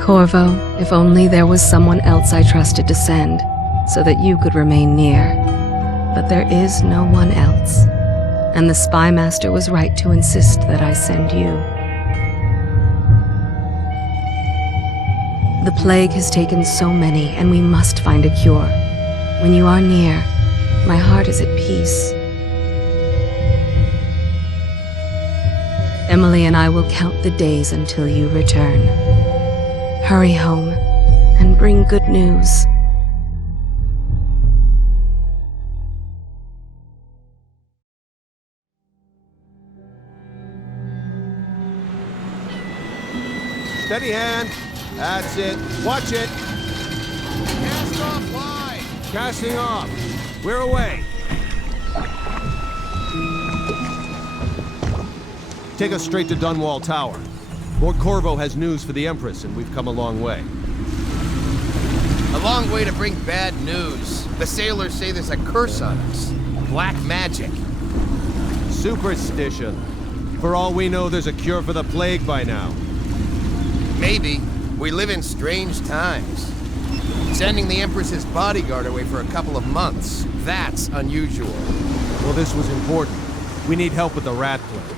Corvo, if only there was someone else I trusted to send, so that you could remain near. But there is no one else, and the Spy Master was right to insist that I send you. The plague has taken so many, and we must find a cure. When you are near, my heart is at peace. Emily and I will count the days until you return. Hurry home, and bring good news. Steady hand. That's it. Watch it. Cast off line. Casting off. We're away. Take us straight to Dunwall Tower. Lord Corvo has news for the Empress, and we've come a long way. A long way to bring bad news. The sailors say there's a curse on us. Black magic. Superstition. For all we know, there's a cure for the plague by now. Maybe. We live in strange times. Sending the Empress's bodyguard away for a couple of months. That's unusual. Well, this was important. We need help with the rat plague.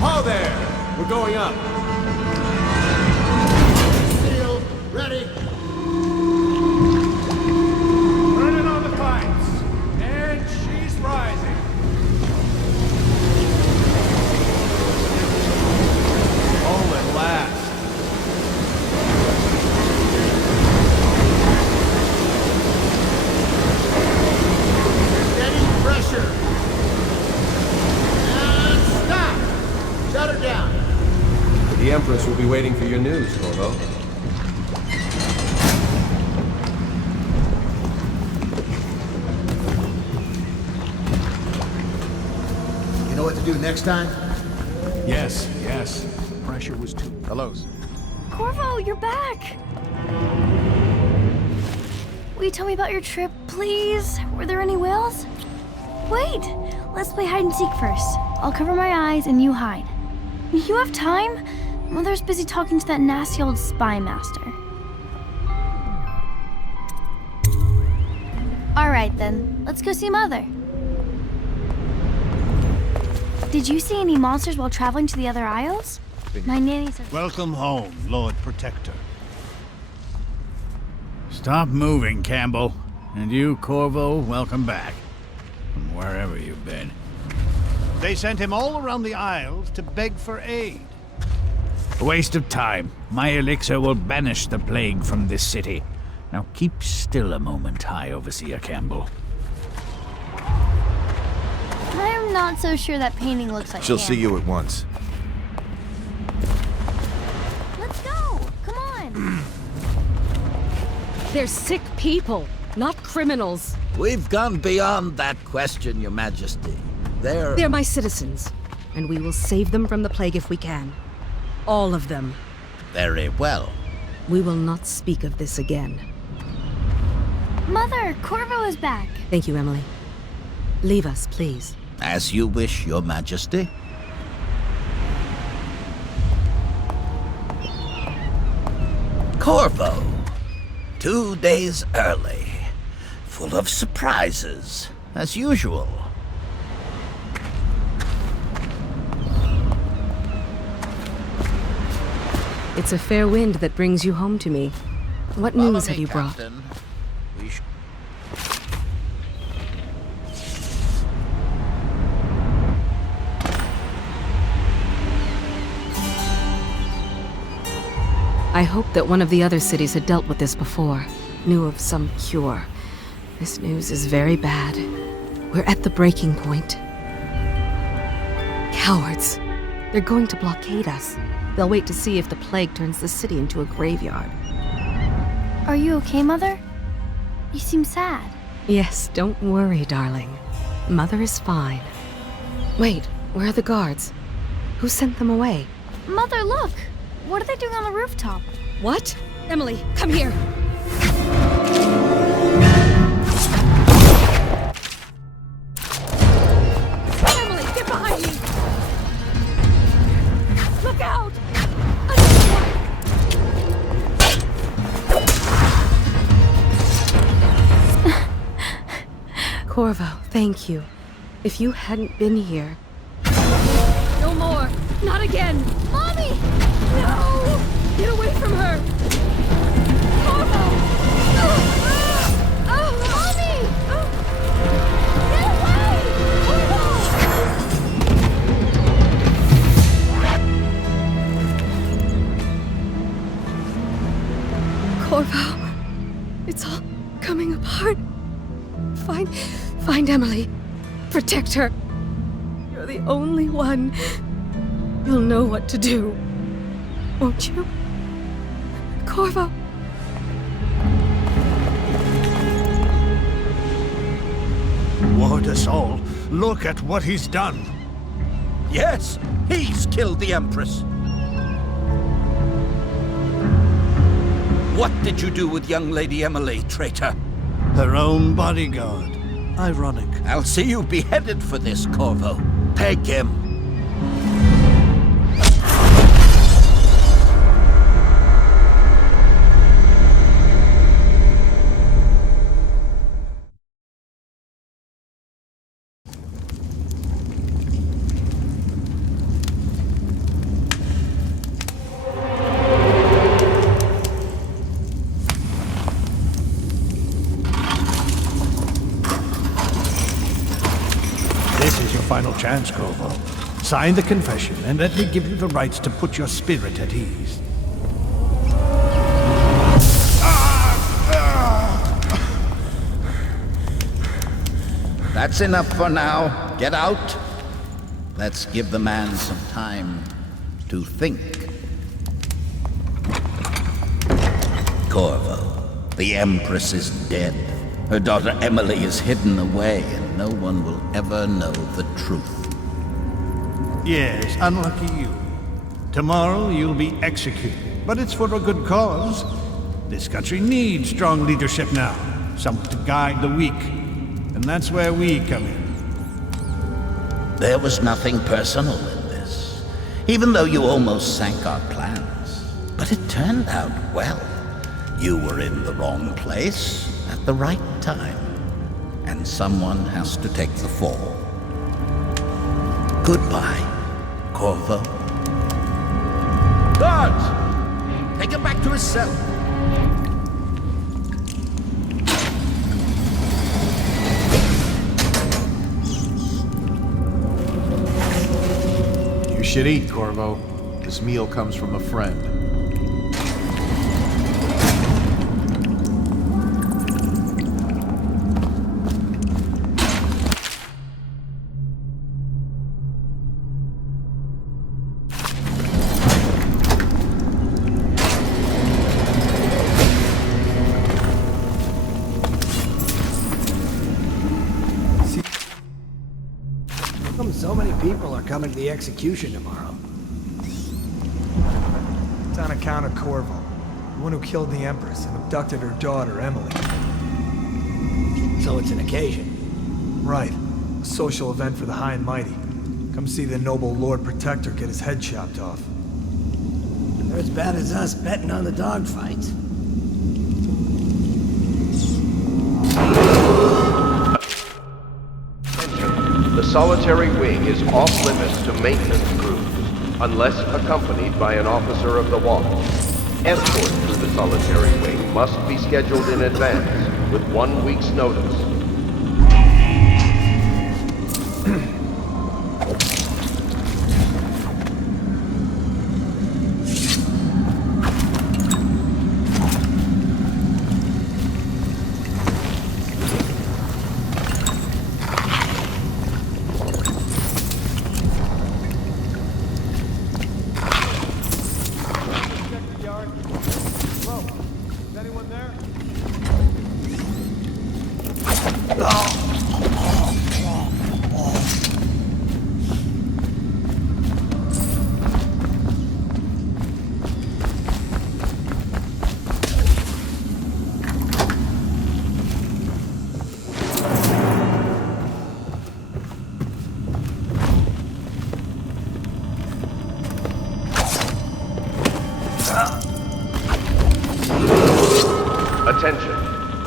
Ho there! We're going up. Sealed. Ready. Turning on the pipes. And she's rising. Home at last. Steady pressure. And stop. Shut her down. The Empress will be waiting for your news, Corvo. You know what to do next time? Yes. Pressure was too... Hello. Corvo, you're back! Will you tell me about your trip, please? Were there any whales? Wait! Let's play hide and seek first. I'll cover my eyes and you hide. You have time? Mother's busy talking to that nasty old spy master. Alright then, let's go see Mother. Did you see any monsters while traveling to the other isles? My nanny says... Welcome home, Lord Protector. Stop moving, Campbell. And you, Corvo, welcome back. From wherever you've been. They sent him all around the Isles to beg for aid. A waste of time. My elixir will banish the plague from this city. Now keep still a moment, High Overseer Campbell. I'm not so sure that painting looks like She'll him. see you at once. Let's go! Come on! They're sick people, not criminals. We've gone beyond that question, Your Majesty. They're my citizens, and we will save them from the plague if we can. All of them. Very well. We will not speak of this again. Mother, Corvo is back. Thank you, Emily. Leave us, please. As you wish, Your Majesty. Corvo. 2 days early. Full of surprises, as usual. It's a fair wind that brings you home to me. What news have you brought? Captain. I hoped that one of the other cities had dealt with this before, knew of some cure. This news is very bad. We're at the breaking point. Cowards. They're going to blockade us. They'll wait to see if the plague turns the city into a graveyard. Are you okay, Mother? You seem sad. Yes, don't worry, darling. Mother is fine. Wait, where are the guards? Who sent them away? Mother, look! What are they doing on the rooftop? What? Emily, come here. Emily, get behind me! Look out! Corvo, thank you. If you hadn't been here... No more! Not again! Mommy! No! Get away from her! Corvo! Mommy! Get away! Corvo, it's all coming apart. Find Emily. Protect her. You're the only one. You'll know what to do. Won't you? Corvo. Ward us all. Look at what he's done. Yes, he's killed the Empress. What did you do with young Lady Emily, traitor? Her own bodyguard. Ironic. I'll see you beheaded for this, Corvo. Peg him. This is your final chance, Corvo. Sign the confession, and let me give you the rights to put your spirit at ease. That's enough for now. Get out. Let's give the man some time to think. Corvo, the Empress is dead. Her daughter Emily is hidden away, and no one will ever know the truth. Yes, unlucky you. Tomorrow you'll be executed, but it's for a good cause. This country needs strong leadership now, someone to guide the weak. And that's where we come in. There was nothing personal in this, even though you almost sank our plans. But it turned out well. You were in the wrong place at the right time, and someone has to take the fall. Goodbye, Corvo. Guards! Take him back to his cell. You should eat, Corvo. This meal comes from a friend. So many people are coming to the execution tomorrow. It's on account of Corvo, the one who killed the Empress and abducted her daughter, Emily. So it's an occasion. Right. A social event for the high and mighty. Come see the noble Lord Protector get his head chopped off. They're as bad as us betting on the dogfights. The solitary wing is off limits to maintenance crews, unless accompanied by an officer of the watch. Escort through the solitary wing must be scheduled in advance, with 1 week's notice. Attention.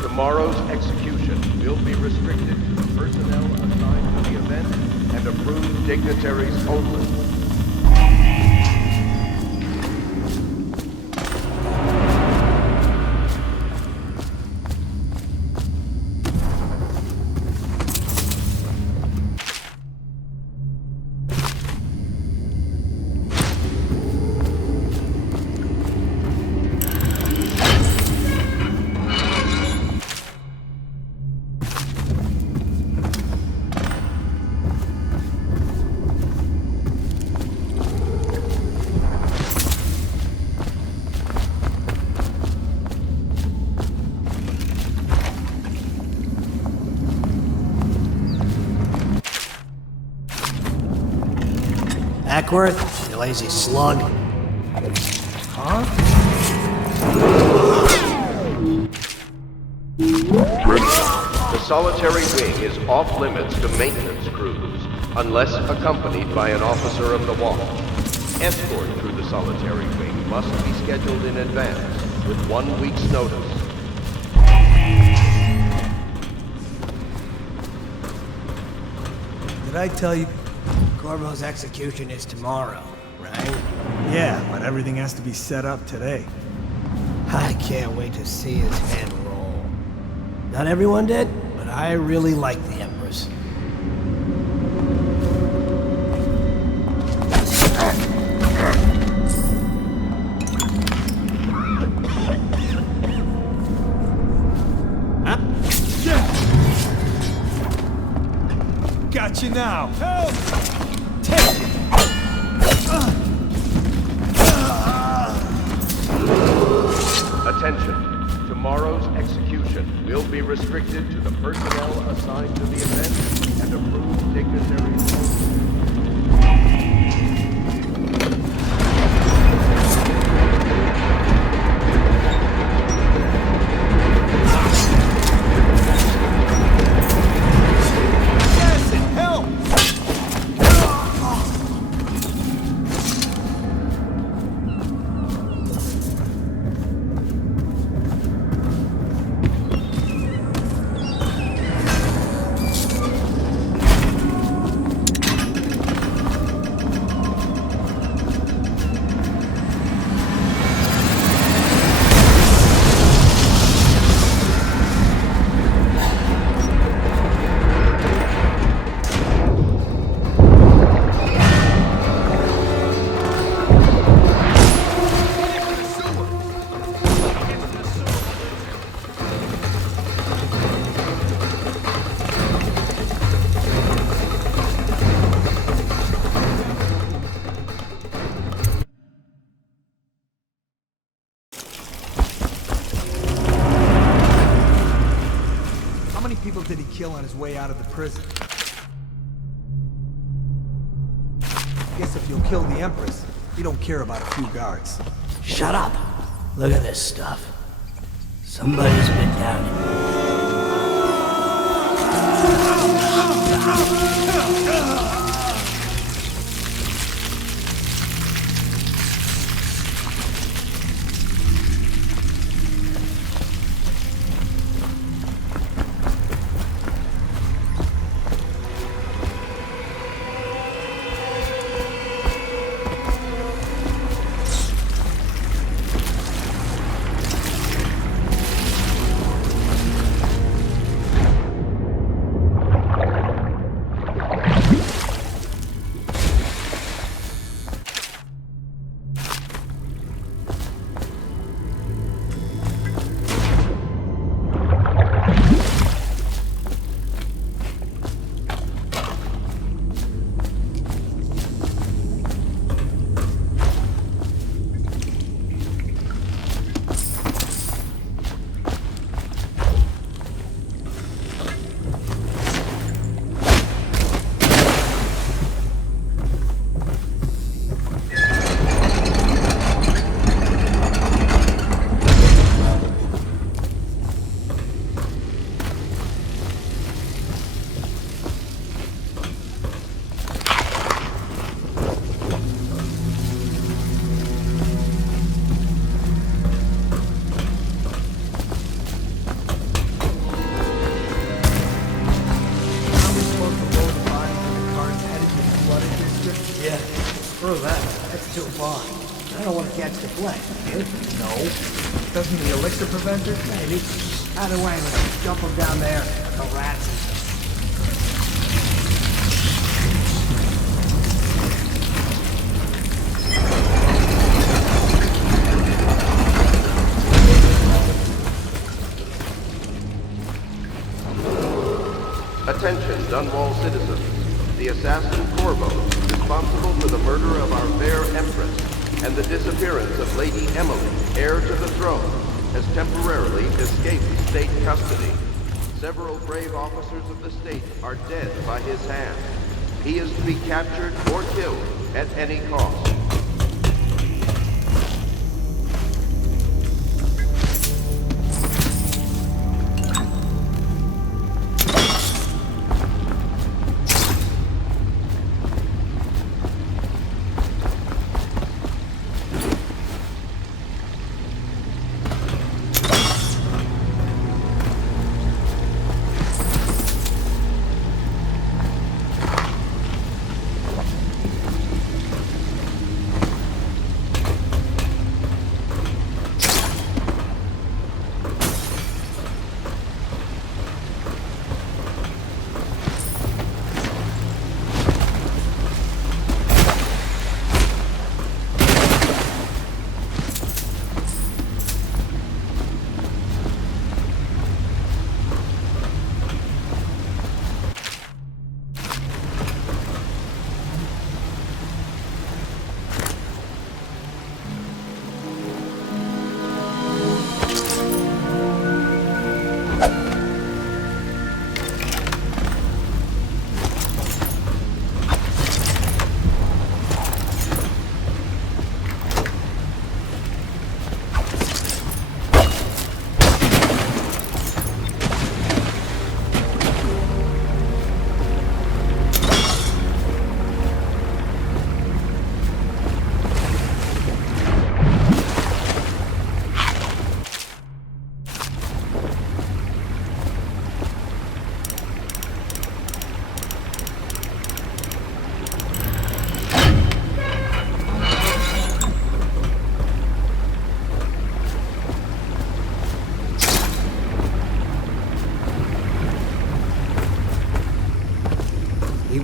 Tomorrow's execution will be restricted to the personnel assigned to the event and approved dignitaries only. Ackworth, you lazy slug. Huh? The solitary wing is off limits to maintenance crews, unless accompanied by an officer of the watch. Escort through the solitary wing must be scheduled in advance, with 1 week's notice. Did I tell you? Corvo's execution is tomorrow, right? Yeah, but everything has to be set up today. I can't wait to see his head roll. Not everyone did, but I really like the Empress. Got you now. Help! Take it! Attention. Tomorrow's execution will be restricted to the personnel assigned to the event and approved dignitaries only. People did he kill on his way out of the prison? Guess if you'll kill the Empress, you don't care about a few guards. Shut up! Look at this stuff. Somebody's been down here. deflect, kid. No. Doesn't the elixir prevent it? Maybe. Either way, let's dump them down there. The rats and Attention, Dunwall citizens. The assassin Corvo, responsible for the murder of our fair Empress and the disappearance of Lady Emily, heir to the throne, has temporarily escaped state custody. Several brave officers of the state are dead by his hand. He is to be captured or killed at any cost.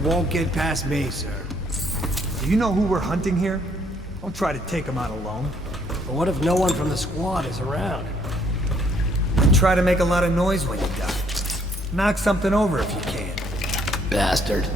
won't get past me, sir. Do you know who we're hunting here? Don't try to take him out alone. But what if no one from the squad is around? And try to make a lot of noise when you die. Knock something over if you can. Bastard.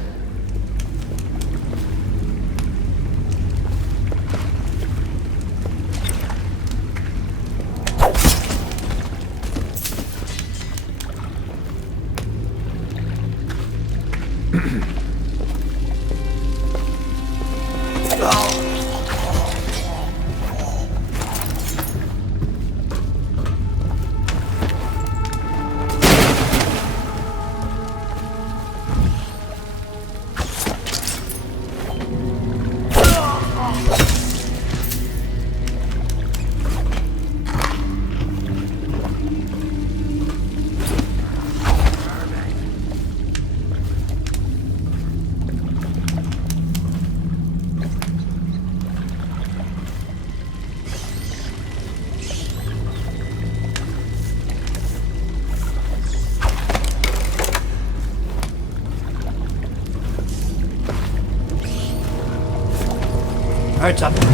Hearts up.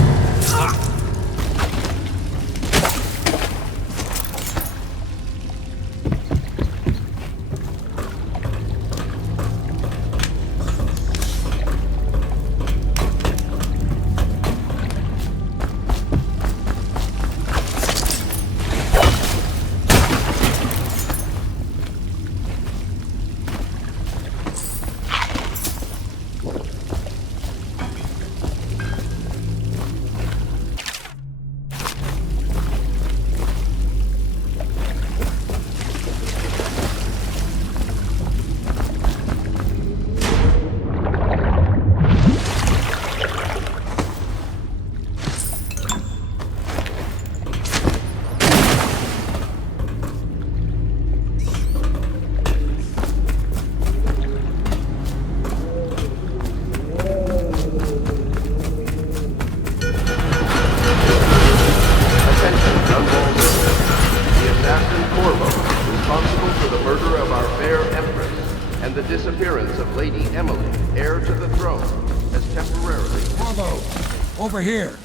over here.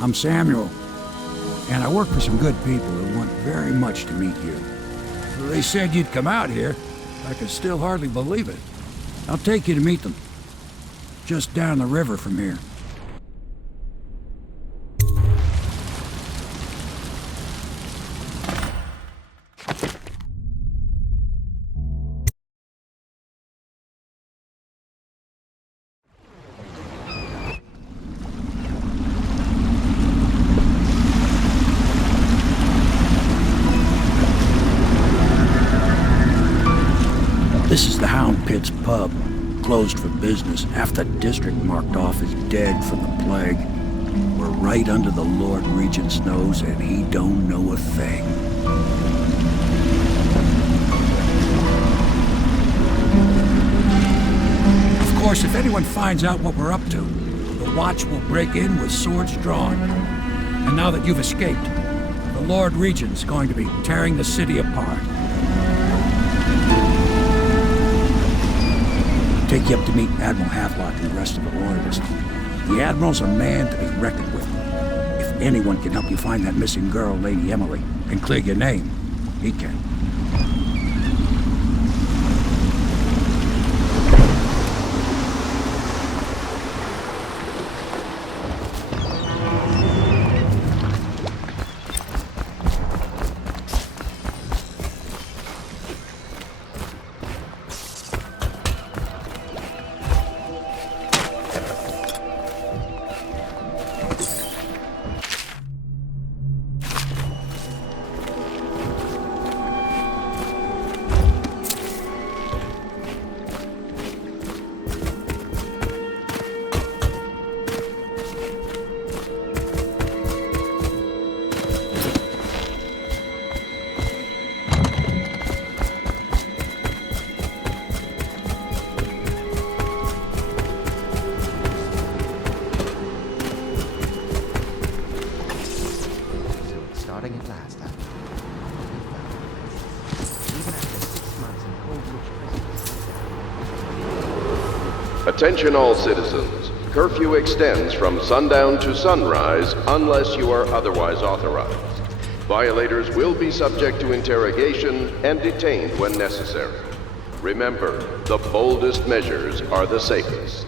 I'm Samuel, and I work for some good people who want very much to meet you. They said you'd come out here. I can still hardly believe it. I'll take you to meet them. Just down the river from here. This is the Hound Pit's pub, closed for business. Half the district marked off as dead from the plague. We're right under the Lord Regent's nose, and he don't know a thing. Of course, if anyone finds out what we're up to, the Watch will break in with swords drawn. And now that you've escaped, the Lord Regent's going to be tearing the city apart. Take you up to meet Admiral Havelock and the rest of the Loyalists. The Admiral's a man to be reckoned with. If anyone can help you find that missing girl, Lady Emily, and clear your name, he can. Attention all citizens. Curfew extends from sundown to sunrise unless you are otherwise authorized. Violators will be subject to interrogation and detained when necessary. Remember, the boldest measures are the safest.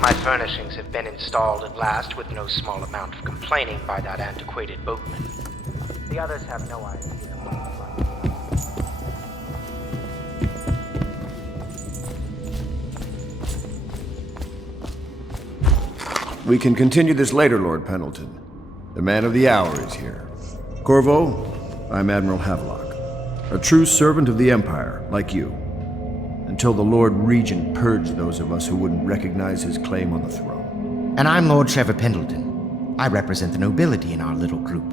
My furnishings have been installed at last with no small amount of complaining by that antiquated boatman. The others have no idea. We can continue this later, Lord Pendleton. The man of the hour is here. Corvo, I'm Admiral Havelock, a true servant of the Empire, like you. Until the Lord Regent purged those of us who wouldn't recognize his claim on the throne. And I'm Lord Trevor Pendleton. I represent the nobility in our little group.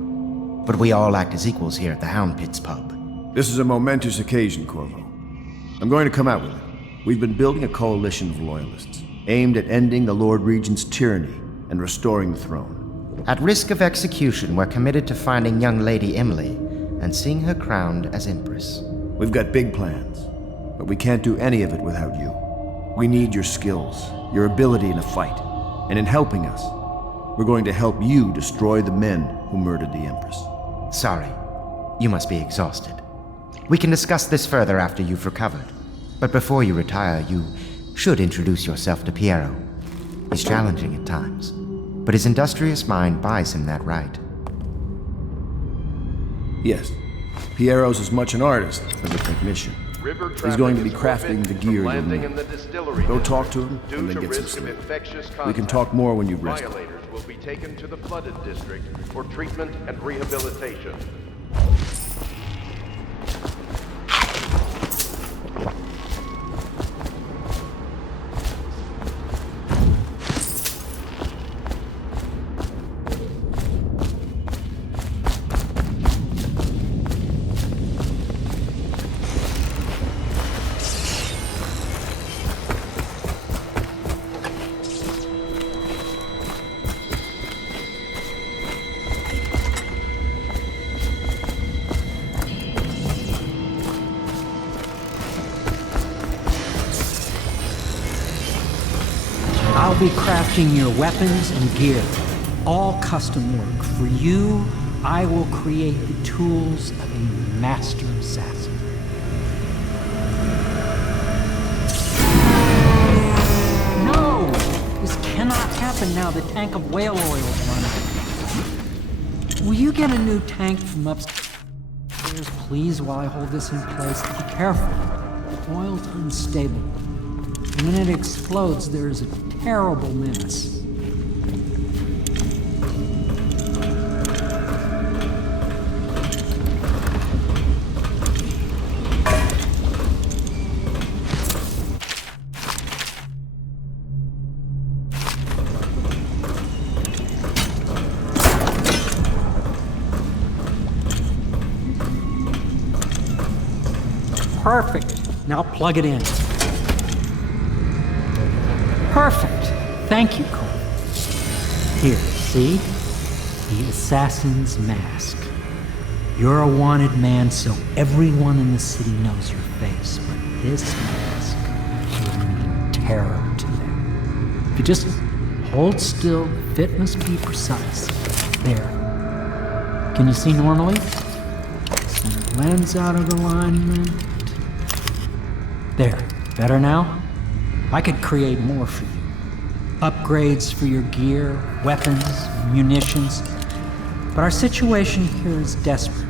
But we all act as equals here at the Hound Pit's pub. This is a momentous occasion, Corvo. I'm going to come out with it. We've been building a coalition of loyalists, aimed at ending the Lord Regent's tyranny and restoring the throne. At risk of execution, we're committed to finding young Lady Emily and seeing her crowned as Empress. We've got big plans, but we can't do any of it without you. We need your skills, your ability in a fight, and in helping us, we're going to help you destroy the men who murdered the Empress. Sorry, you must be exhausted. We can discuss this further after you've recovered. But before you retire, you should introduce yourself to Piero. He's challenging at times, but his industrious mind buys him that right. Yes, Piero's as much an artist as a technician. River He's going to be traffic is crafting the forbidden gear from you'll landing need. in the distillery Go district talk to him, due and then to get some risk of sleep. infectious We contact. can talk more when you've rested. Violators will be taken to the flooded district for treatment and rehabilitation. I'll be crafting your weapons and gear, all custom work. For you, I will create the tools of a master assassin. No! This cannot happen now. The tank of whale oil is running. Will you get a new tank from upstairs, please, while I hold this in place? Be careful. The oil's unstable. When it explodes, there's a terrible mess. Perfect. Now plug it in. Perfect. Thank you, Cole. Here, see? The assassin's mask. You're a wanted man, so everyone in the city knows your face, but this mask will mean terror to them. If you just hold still, the fit must be precise. There. Can you see normally? Center lens out of alignment. There. Better now? I could create more for you. Upgrades for your gear, weapons, munitions. But our situation here is desperate.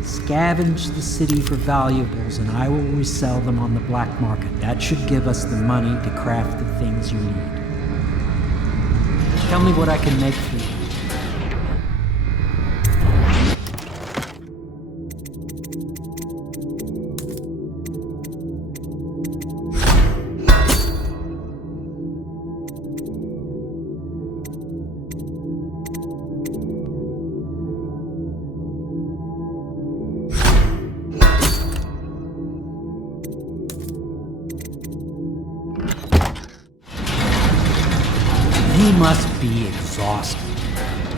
Scavenge the city for valuables and I will resell them on the black market. That should give us the money to craft the things you need. Tell me what I can make for you. You must be exhausted.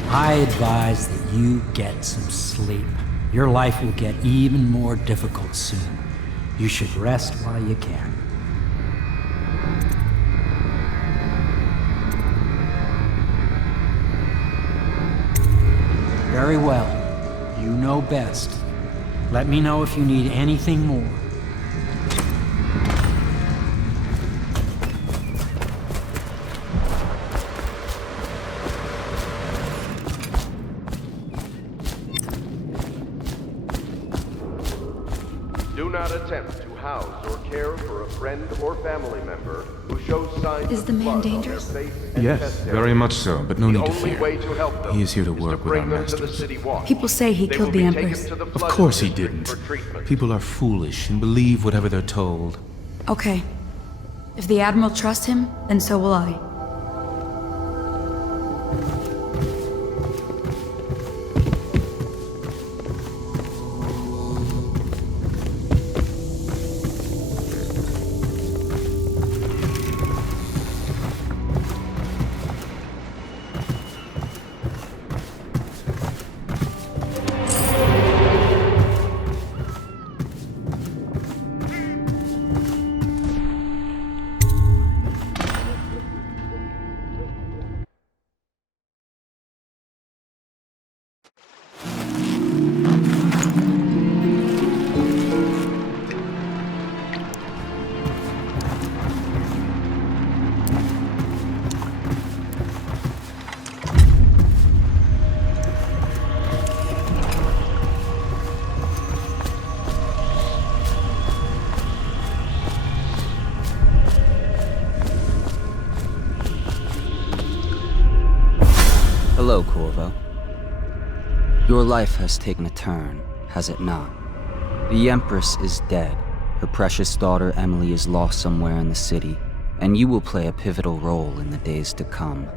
I advise that you get some sleep. Your life will get even more difficult soon. You should rest while you can. Very well. You know best. Let me know if you need anything more. Do not attempt to house or care for a friend or family member who shows signs Is of the man blood on their dangerous? face and Yes, chest very area. much so, but no The need to only fear. way to help them He is here to is work with our bring them to the masters. city watch. People say he They killed will the be taken Empress. to the Of flooded course he district didn't. for treatment. People are foolish and believe whatever they're told. Okay. If the Admiral trusts him, then so will I. Hello, Corvo. Your life has taken a turn, has it not? The Empress is dead. Her precious daughter Emily is lost somewhere in the city, and you will play a pivotal role in the days to come.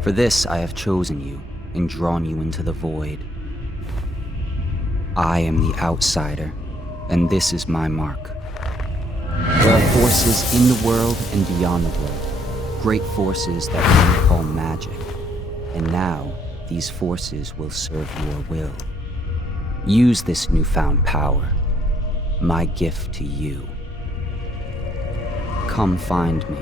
For this, I have chosen you and drawn you into the void. I am the outsider, and this is my mark. There are forces in the world and beyond the world, great forces that men call magic. And now, these forces will serve your will. Use this newfound power, my gift to you. Come find me.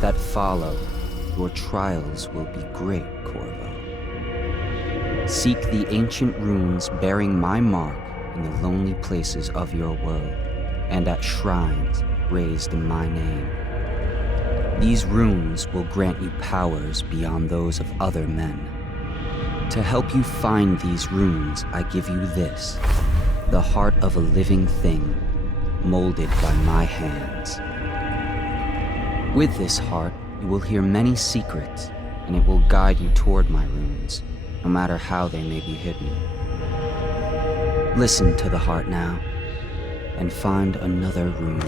That follow, your trials will be great, Corvo. Seek the ancient runes bearing my mark in the lonely places of your world, and at shrines raised in my name. These runes will grant you powers beyond those of other men. To help you find these runes, I give you this, the heart of a living thing, molded by my hands. With this heart, you will hear many secrets, and it will guide you toward my runes, no matter how they may be hidden. Listen to the heart now, and find another rune.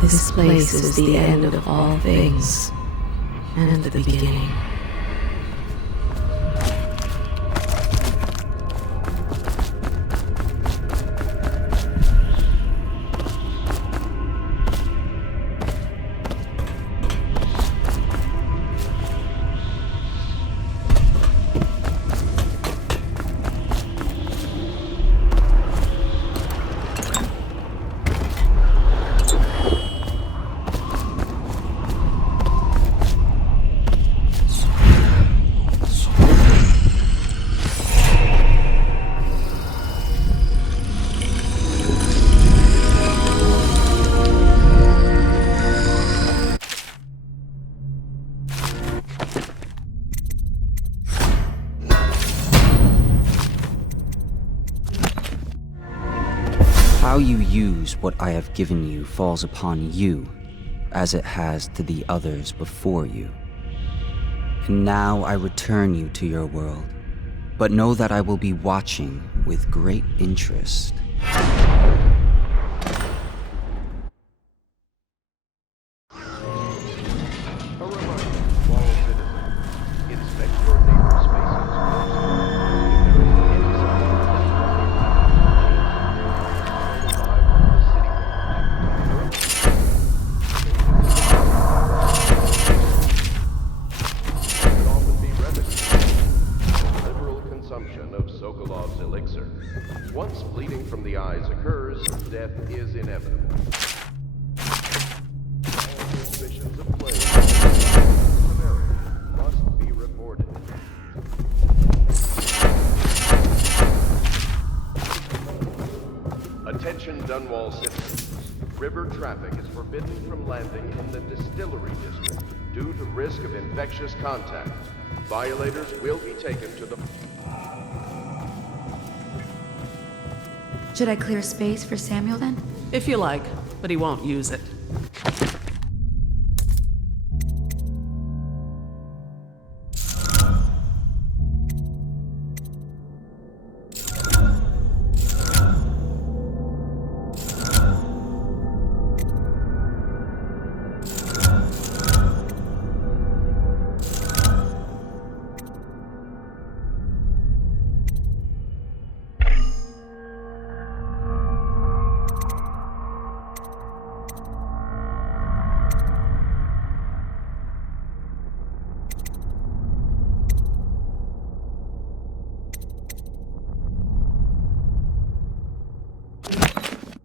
This place is the end of all things, and the beginning. How you use what I have given you falls upon you, as it has to the others before you. And now I return you to your world, but know that I will be watching with great interest. Once bleeding from the eyes occurs, death is inevitable. All suspicions of plague severity must be reported. Attention Dunwall citizens. River traffic is forbidden from landing in the Distillery District due to risk of infectious contact. Violators will be taken to the... Should I clear space for Samuel then? If you like, but he won't use it.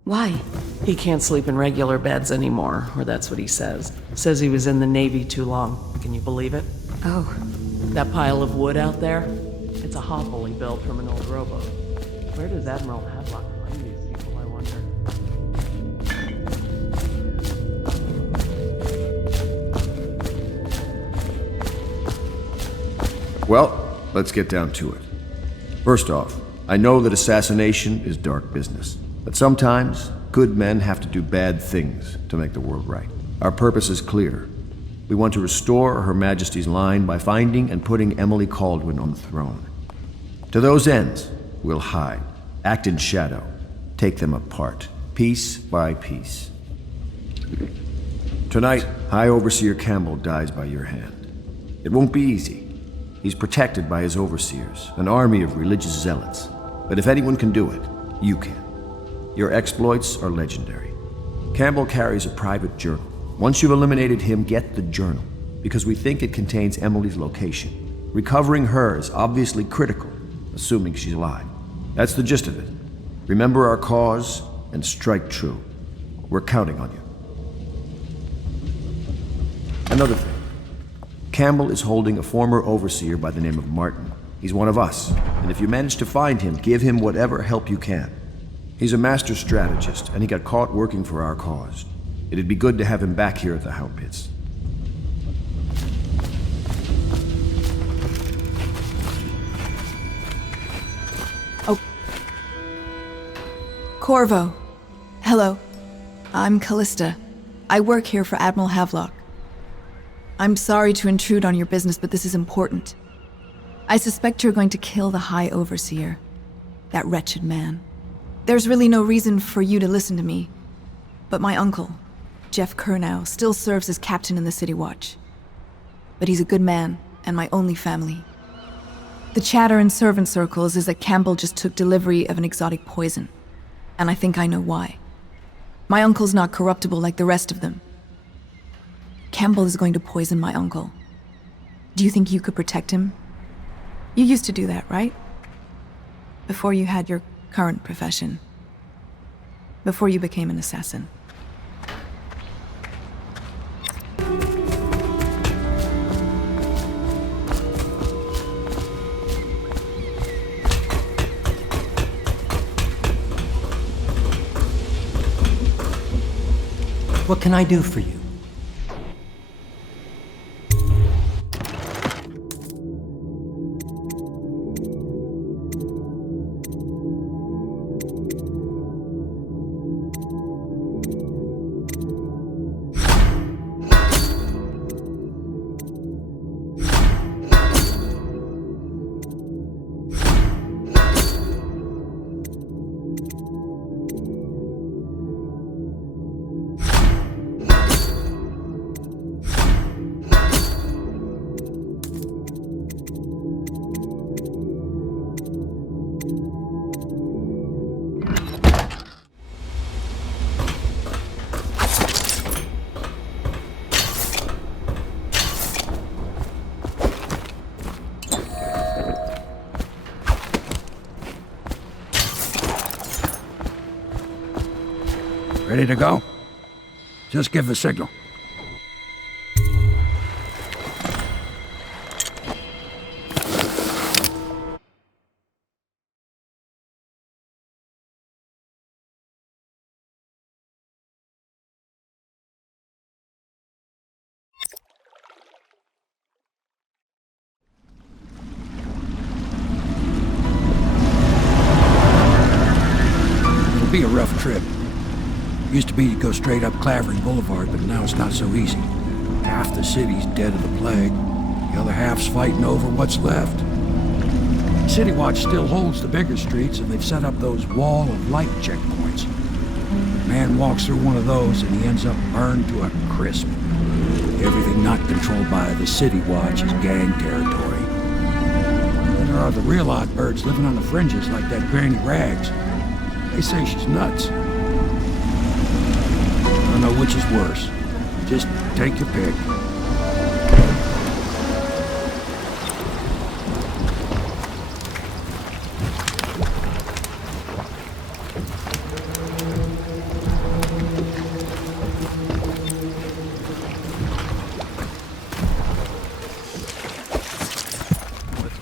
Why? He can't sleep in regular beds anymore, or that's what he says. Says he was in the Navy too long. Can you believe it? Oh. That pile of wood out there? It's a hovel he built from an old rowboat. Where does Admiral Havelock find these people, I wonder? Well, let's get down to it. First off, I know that assassination is dark business, but sometimes good men have to do bad things to make the world right. Our purpose is clear. We want to restore Her Majesty's line by finding and putting Emily Kaldwin on the throne. To those ends, we'll hide, act in shadow, take them apart, piece by piece. Tonight, High Overseer Campbell dies by your hand. It won't be easy. He's protected by his overseers, an army of religious zealots. But if anyone can do it, you can. Your exploits are legendary. Campbell carries a private journal. Once you've eliminated him, get the journal, because we think it contains Emily's location. Recovering her is obviously critical, assuming she's alive. That's the gist of it. Remember our cause and strike true. We're counting on you. Another thing. Campbell is holding a former overseer by the name of Martin. He's one of us, and if you manage to find him, give him whatever help you can. He's a master strategist, and he got caught working for our cause. It'd be good to have him back here at the Hound Pits. Oh. Corvo. Hello. I'm Callista. I work here for Admiral Havelock. I'm sorry to intrude on your business, but this is important. I suspect you're going to kill the High Overseer. That wretched man. There's really no reason for you to listen to me, but my uncle, Jeff Kernow, still serves as captain in the City Watch. But he's a good man, and my only family. The chatter in servant circles is that Campbell just took delivery of an exotic poison, and I think I know why. My uncle's not corruptible like the rest of them. Campbell is going to poison my uncle. Do you think you could protect him? You used to do that, right? Before you had your current profession. Before you became an assassin. What can I do for you? Ready to go? Just give the signal. It'll be a rough trip. Used to be to go straight up Clavering Boulevard, but now it's not so easy. Half the city's dead of the plague. The other half's fighting over what's left. City Watch still holds the bigger streets, and they've set up those wall of light checkpoints. A man walks through one of those, and he ends up burned to a crisp. Everything not controlled by the City Watch is gang territory. Then there are the real odd birds living on the fringes like that Granny Rags. They say she's nuts. I don't know which is worse. Just take your pick.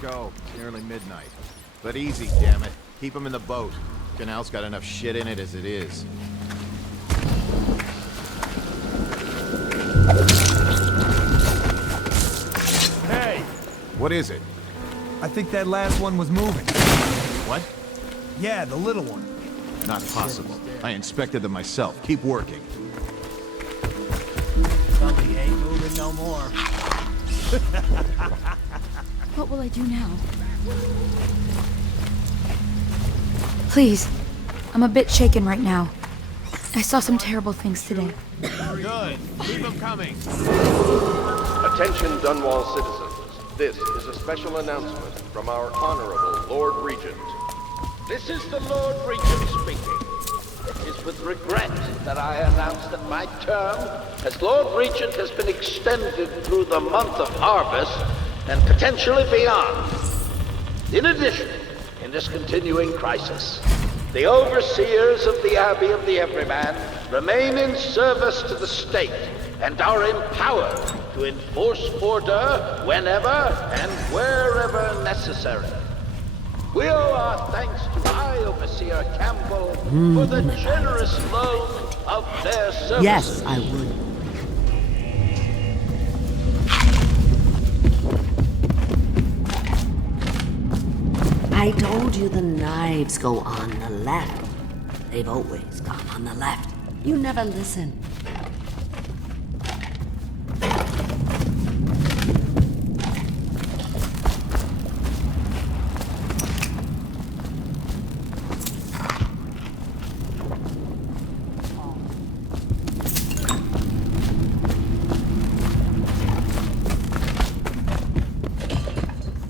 go. It's nearly midnight. But easy, damn it. Keep him in the boat. Canal's got enough shit in it as it is. Hey! What is it? I think that last one was moving. What? Yeah, the little one. Not possible. I inspected them myself. Keep working. Somebody ain't moving no more. What will I do now? Please. I'm a bit shaken right now. I saw some terrible things today. Good. Keep them coming. Attention Dunwall citizens. This is a special announcement from our Honorable Lord Regent. This is the Lord Regent speaking. It is with regret that I announce that my term as Lord Regent has been extended through the month of harvest and potentially beyond. In addition, in this continuing crisis, the overseers of the Abbey of the Everyman remain in service to the state and are empowered to enforce order whenever and wherever necessary. We owe our thanks to High Overseer Campbell for the generous loan of their services. Yes, I would. I told you the knives go on the left. They've always gone on the left. You never listen.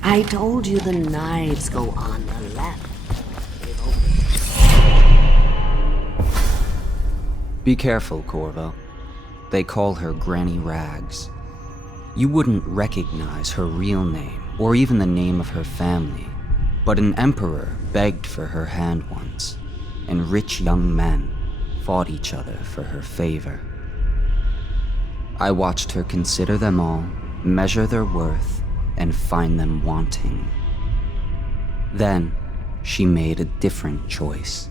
I told you the knives go on the left. Be careful, Corvo. They call her Granny Rags. You wouldn't recognize her real name, or even the name of her family, but an emperor begged for her hand once, and rich young men fought each other for her favor. I watched her consider them all, measure their worth, and find them wanting. Then, she made a different choice.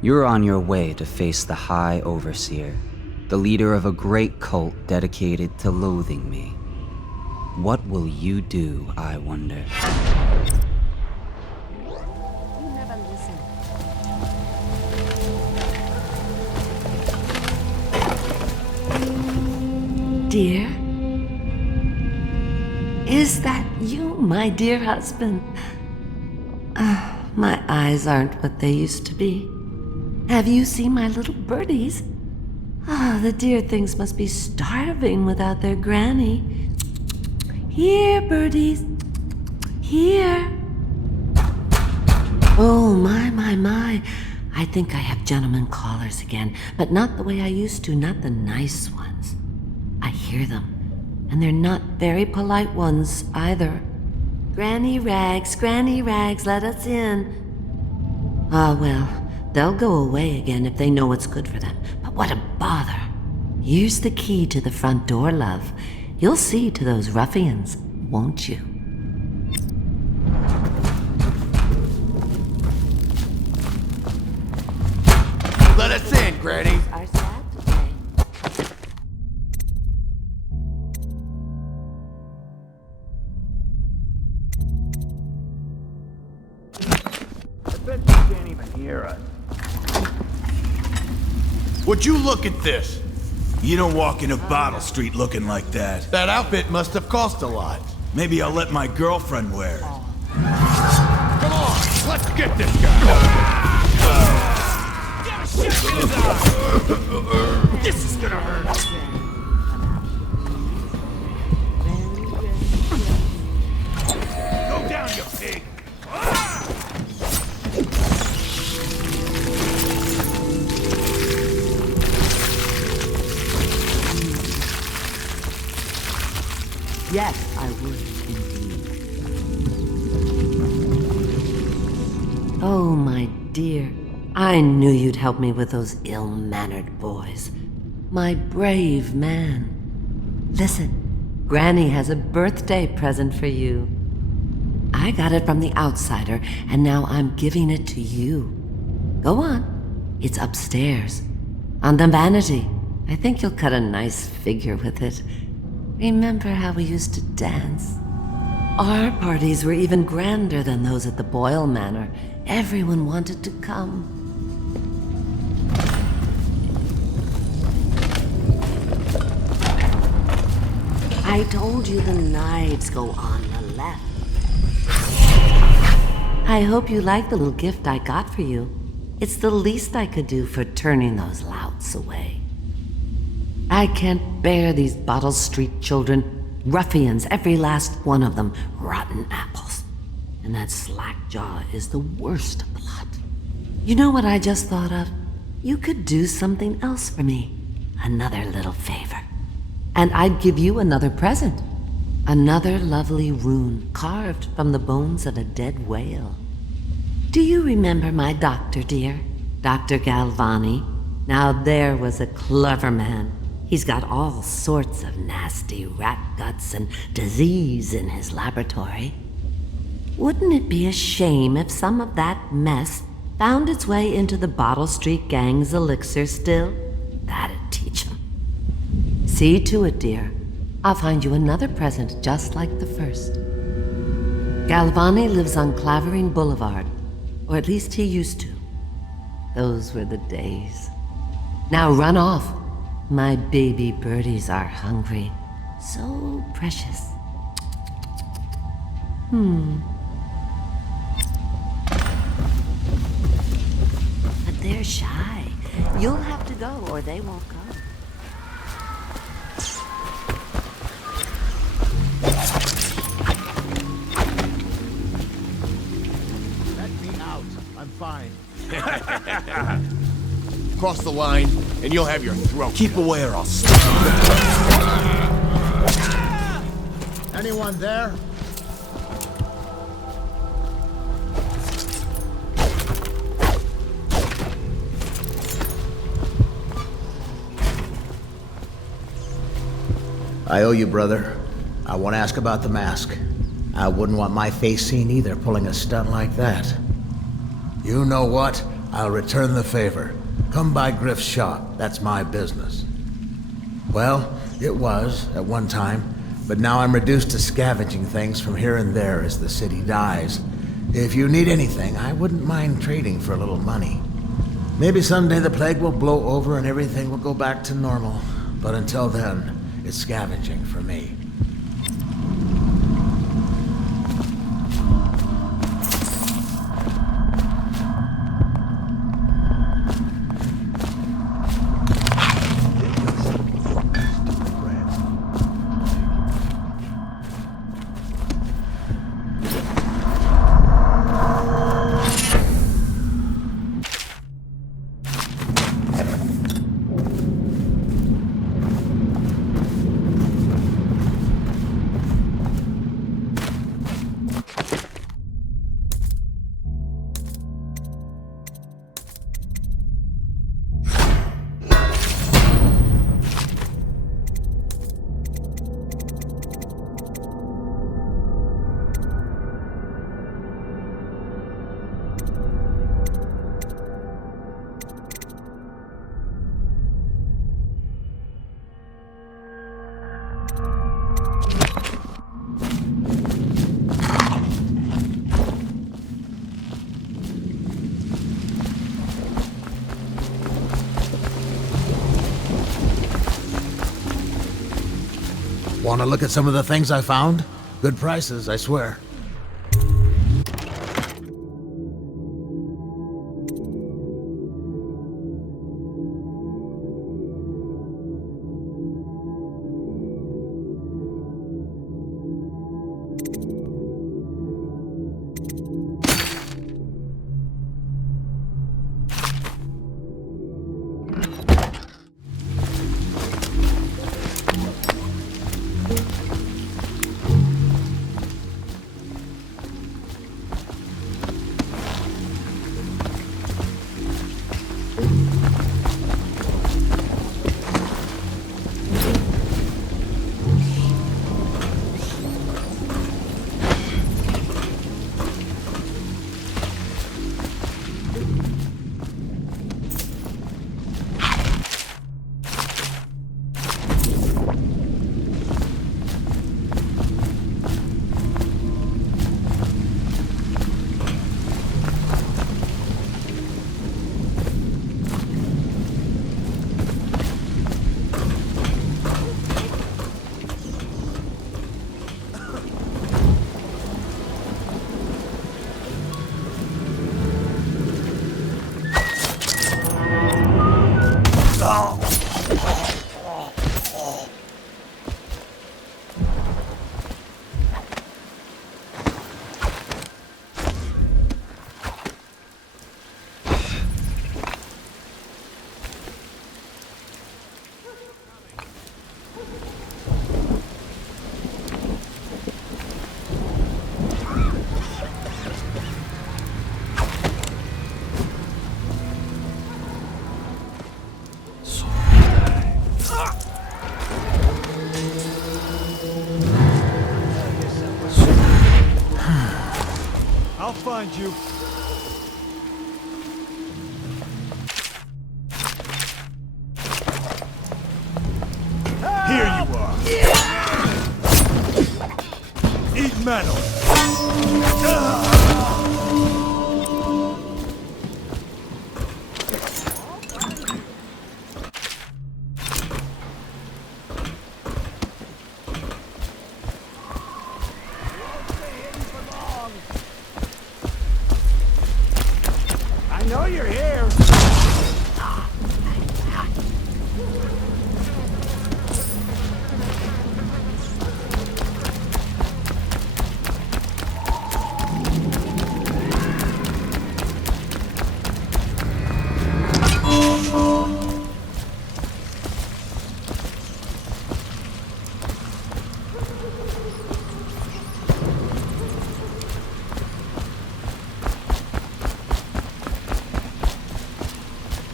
You're on your way to face the High Overseer, the leader of a great cult dedicated to loathing me. What will you do, I wonder? You never listen. Dear? Is that you, my dear husband? My eyes aren't what they used to be. Have you seen my little birdies? The dear things must be starving without their granny. Here, birdies. Here. Oh, my. I think I have gentlemen callers again, but not the way I used to, not the nice ones. I hear them. And they're not very polite ones, either. Granny Rags, let us in. Ah, well, they'll go away again if they know what's good for them. But what a bother. Here's the key to the front door, love. You'll see to those ruffians, won't you? Let us in, Granny. Are sad today. I bet you can't even hear us. Would you look at this? You don't walk into Bottle Street looking like that. That outfit must have cost a lot. Maybe I'll let my girlfriend wear it. Come on, let's get this guy. This is gonna hurt. Go down, you pig! Yes, I would indeed. Oh, my dear. I knew you'd help me with those ill-mannered boys. My brave man. Listen, Granny has a birthday present for you. I got it from the outsider, and now I'm giving it to you. Go on. It's upstairs. On the vanity. I think you'll cut a nice figure with it. Remember how we used to dance? Our parties were even grander than those at the Boyle Manor. Everyone wanted to come. I told you the knives go on the left. I hope you like the little gift I got for you. It's the least I could do for turning those louts away. I can't bear these Bottle Street children. Ruffians, every last one of them. Rotten apples. And that slack-jaw is the worst of the lot. You know what I just thought of? You could do something else for me. Another little favor. And I'd give you another present. Another lovely rune carved from the bones of a dead whale. Do you remember my doctor, dear? Dr. Galvani? Now there was a clever man. He's got all sorts of nasty rat guts and disease in his laboratory. Wouldn't it be a shame if some of that mess found its way into the Bottle Street Gang's elixir still? That'd teach him. See to it, dear. I'll find you another present just like the first. Galvani lives on Clavering Boulevard, or at least he used to. Those were the days. Now run off. My baby birdies are hungry. So precious. But they're shy. You'll have to go or they won't go. Let me out. I'm fine. Cross the line, and you'll have your throat. Keep away or I'll Anyone there? I owe you, brother. I want to ask about the mask. I wouldn't want my face seen either, pulling a stunt like that. You know what? I'll return the favor. Come by Griff's shop. That's my business. Well, it was, at one time, but now I'm reduced to scavenging things from here and there as the city dies. If you need anything, I wouldn't mind trading for a little money. Maybe someday the plague will blow over and everything will go back to normal. But until then, it's scavenging for me. Want to look at some of the things I found? Good prices, I swear. find you. Here you are. Eat metal. I know you're here.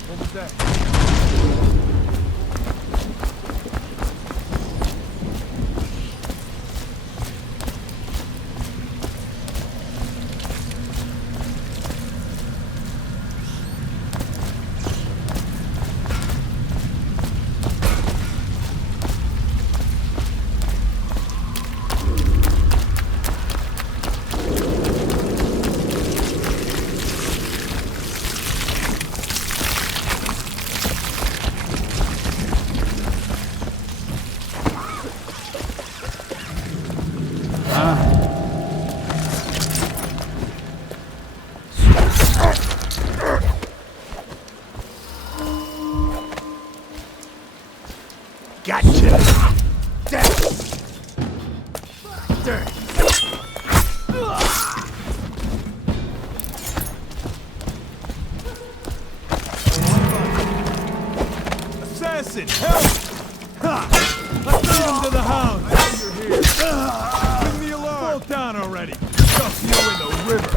What was that? Gotcha! Assassin, help! Ha! Let's lead him to the hound! I know you're here. Give me the alarm! Fall down already! Stuff you in the river!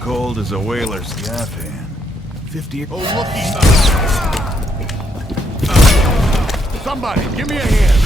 Cold as a whaler's gaff hand. 50. Oh, looky! Somebody, give me a hand!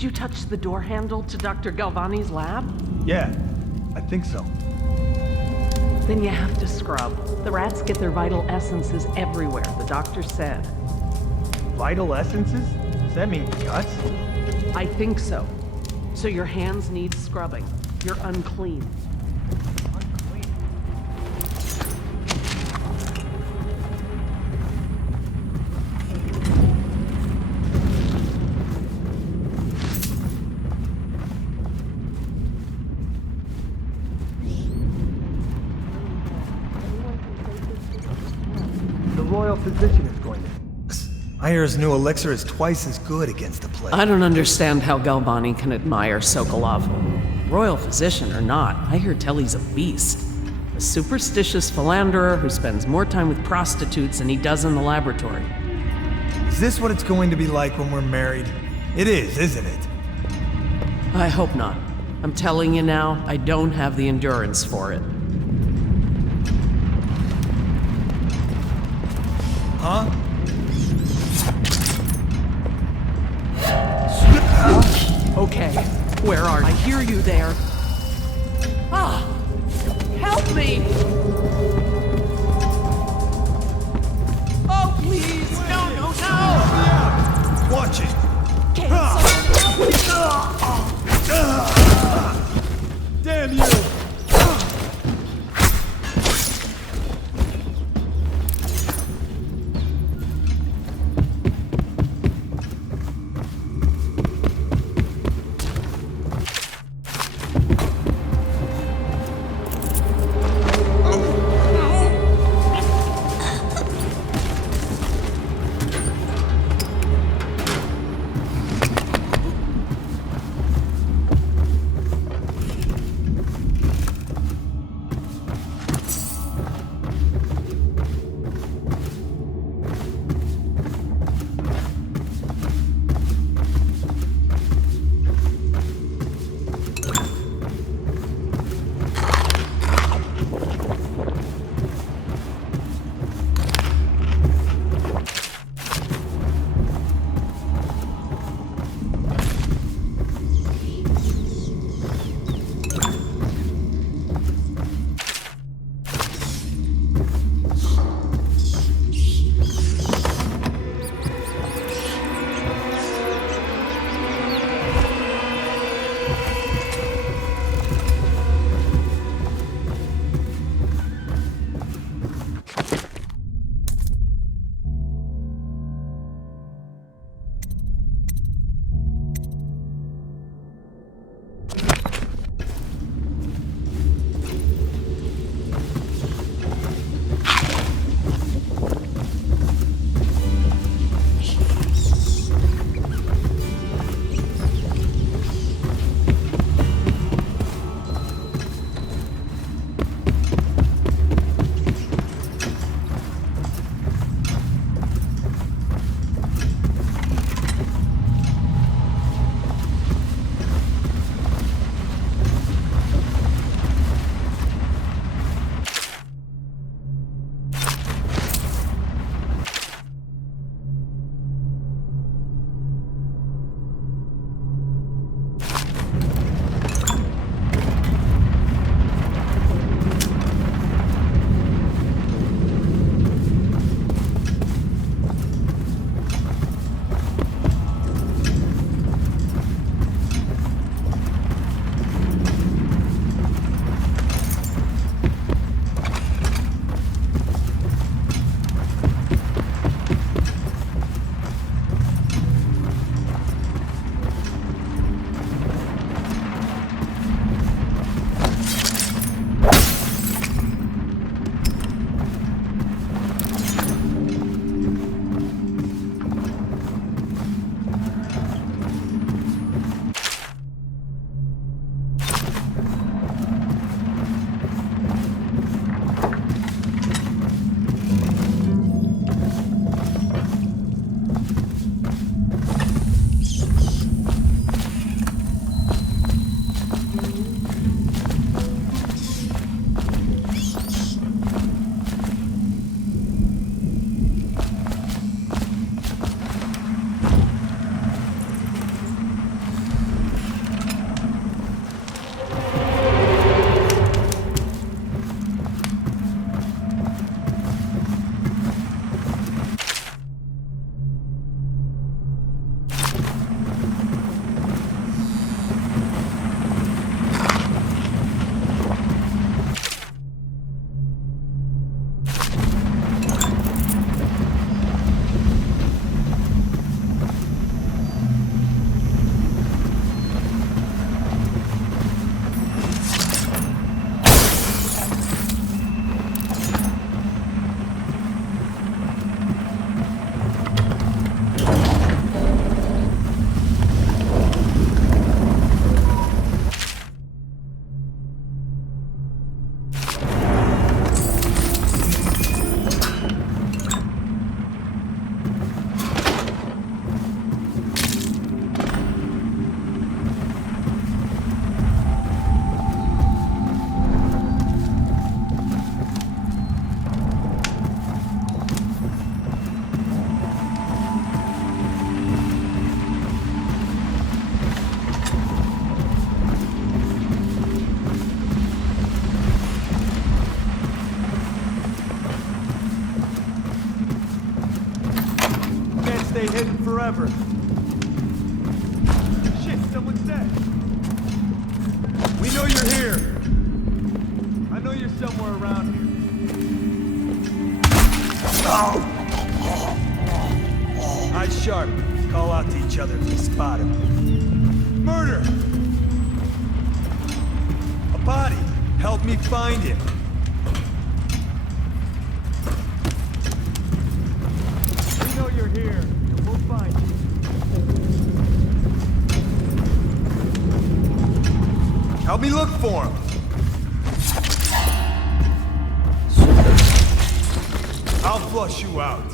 Did you touch the door handle to Dr. Galvani's lab? Yeah, I think so. Then you have to scrub. The rats get their vital essences everywhere, the doctor said. Vital essences? Does that mean guts? I think so. So your hands need scrubbing. You're unclean. The royal physician is going to. I hear his new elixir is twice as good against the plague. I don't understand how Galvani can admire Sokolov. Royal physician or not, I hear Telly's a beast. A superstitious philanderer who spends more time with prostitutes than he does in the laboratory. Is this what it's going to be like when we're married? It is, isn't it? I hope not. I'm telling you now, I don't have the endurance for it. Huh? Okay, where are you? I hear you there. Ah! Help me! Oh, please! No, no, no! Watch it! Can someone help me? Damn you! forever. Shit, someone's dead. We know you're here. I know you're somewhere around here. Eyes sharp. Call out to each other if you spot him. Murder! A body! Help me find him! We know you're here, and we'll find you. Help me look for him! I'll flush you out.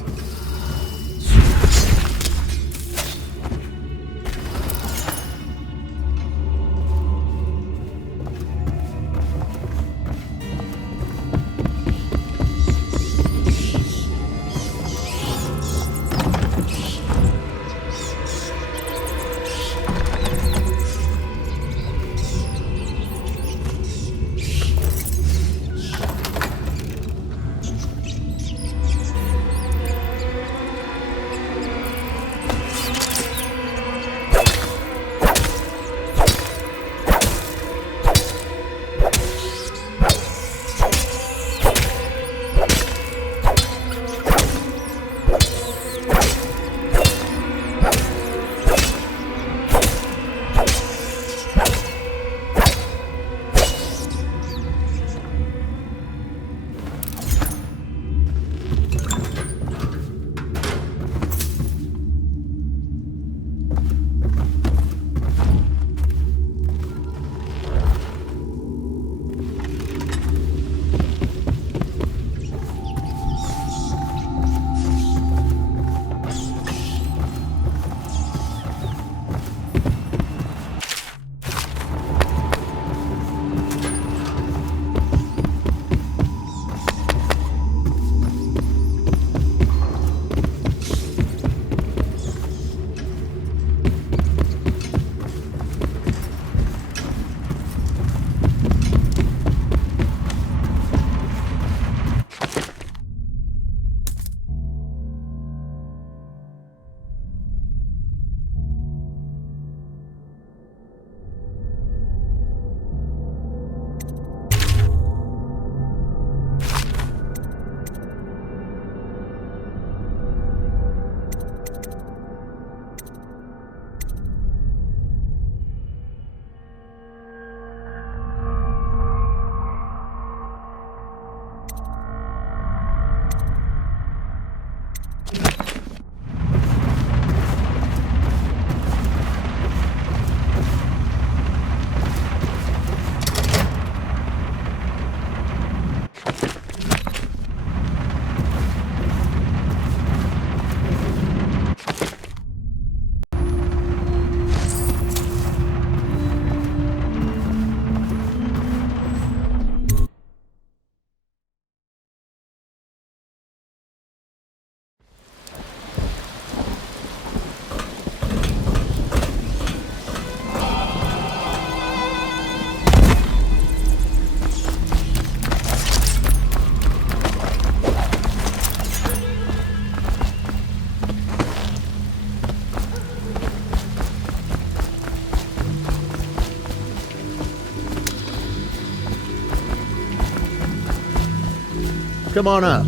Come on up.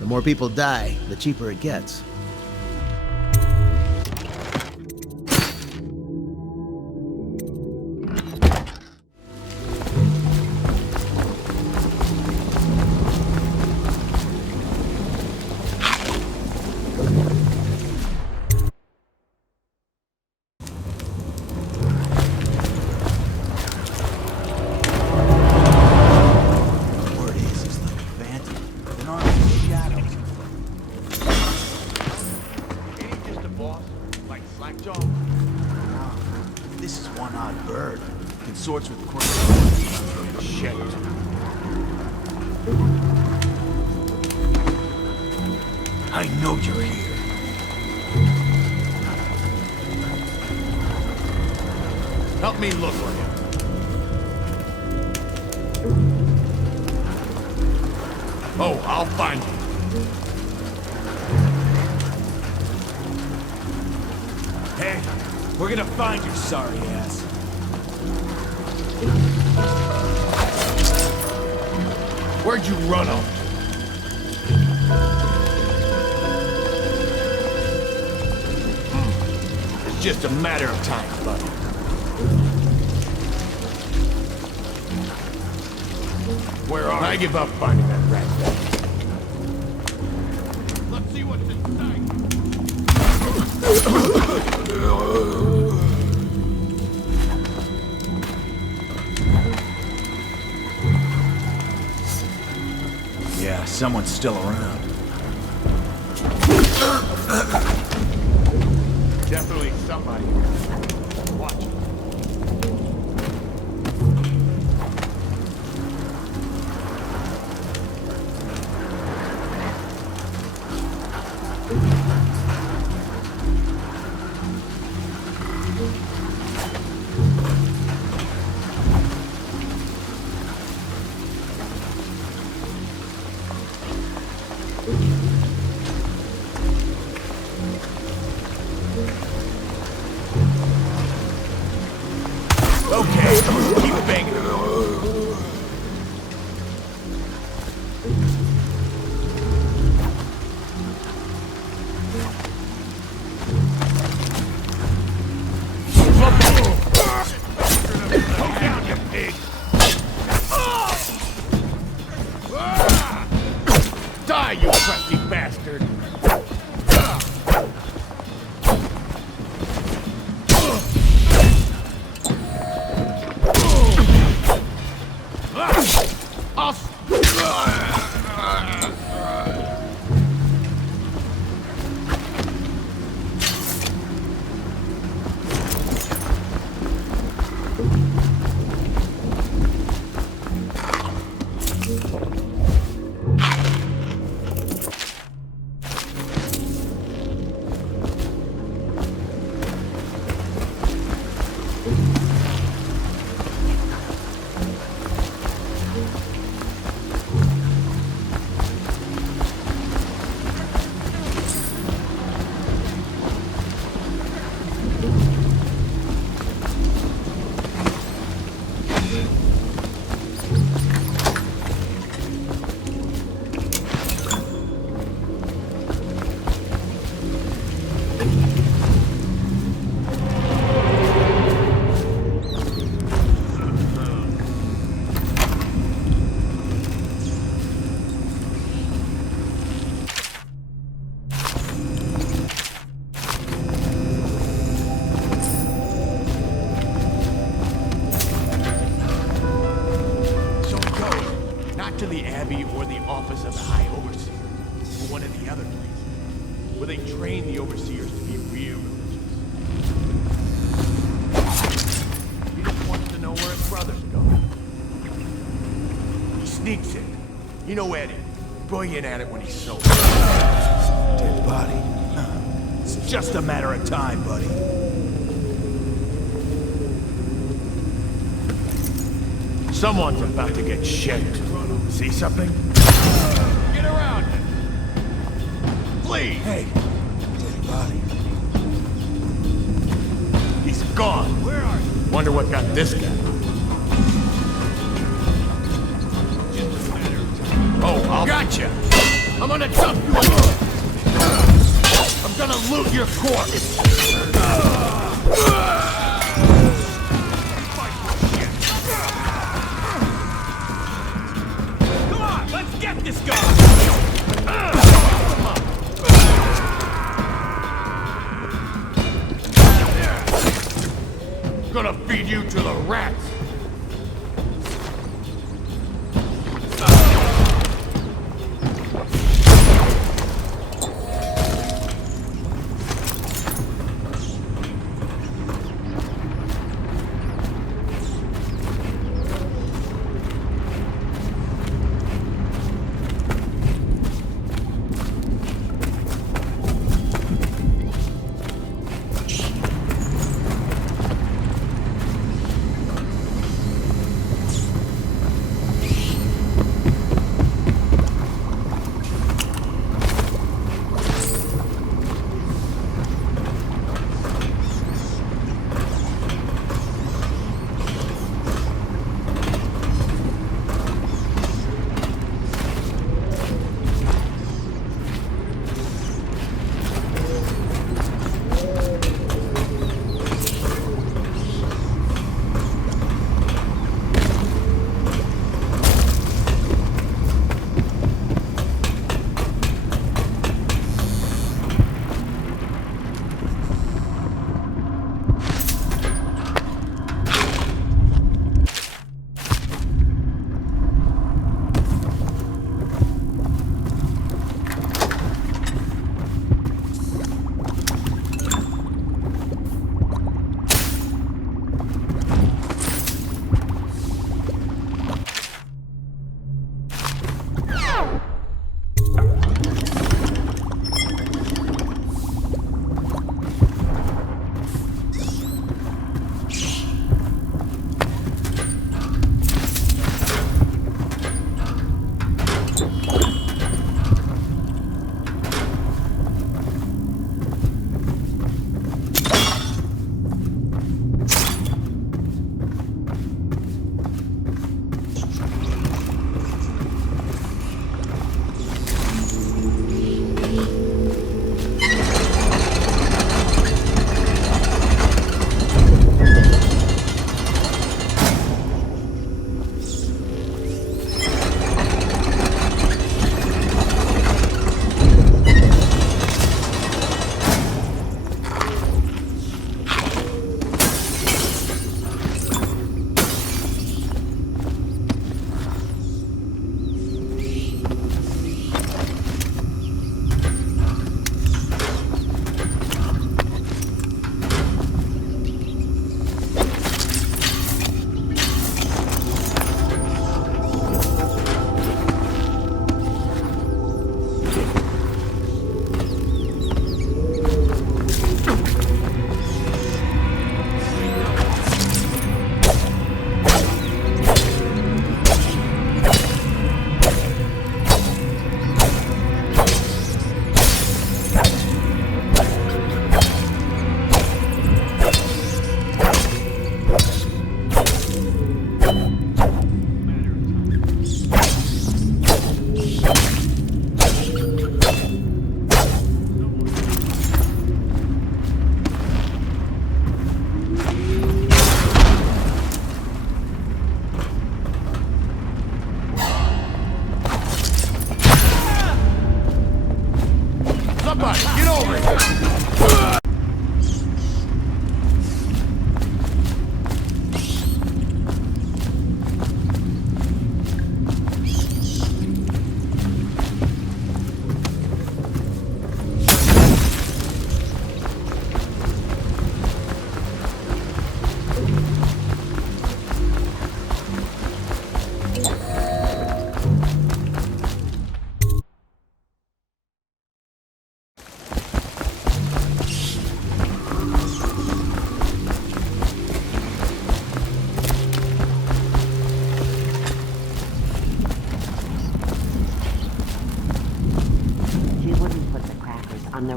The more people die, the cheaper it gets. This is one odd bird. Consorts with corporate shit. I know you're here. Help me look for him. Oh, I'll find you. Hey, we're gonna find your sorry ass. Where'd you run off? It's just a matter of time, buddy. Where are I give up finding that rat bag. Let's see what's inside. Yeah, someone's still around. Definitely somebody. Watch it. Okay, keep banging. Go down, you pig! Die, you crusty bastard! To the Abbey or the office of the High Overseer, or one of the other places, where they train the Overseers to be real religious. He just wants to know where his brother's going. He sneaks in. You know Eddie, brilliant at it when he's sober. Dead body. It's just a matter of time, buddy. Someone's about to get shanked. See something? Get around him! Please! Hey! Dead body. He's gone. Where are you? Wonder what got this guy. Oh, I'll gotcha! I'm gonna dump you in. I'm gonna loot your corpse! Get this guy! Gonna feed you to the rats!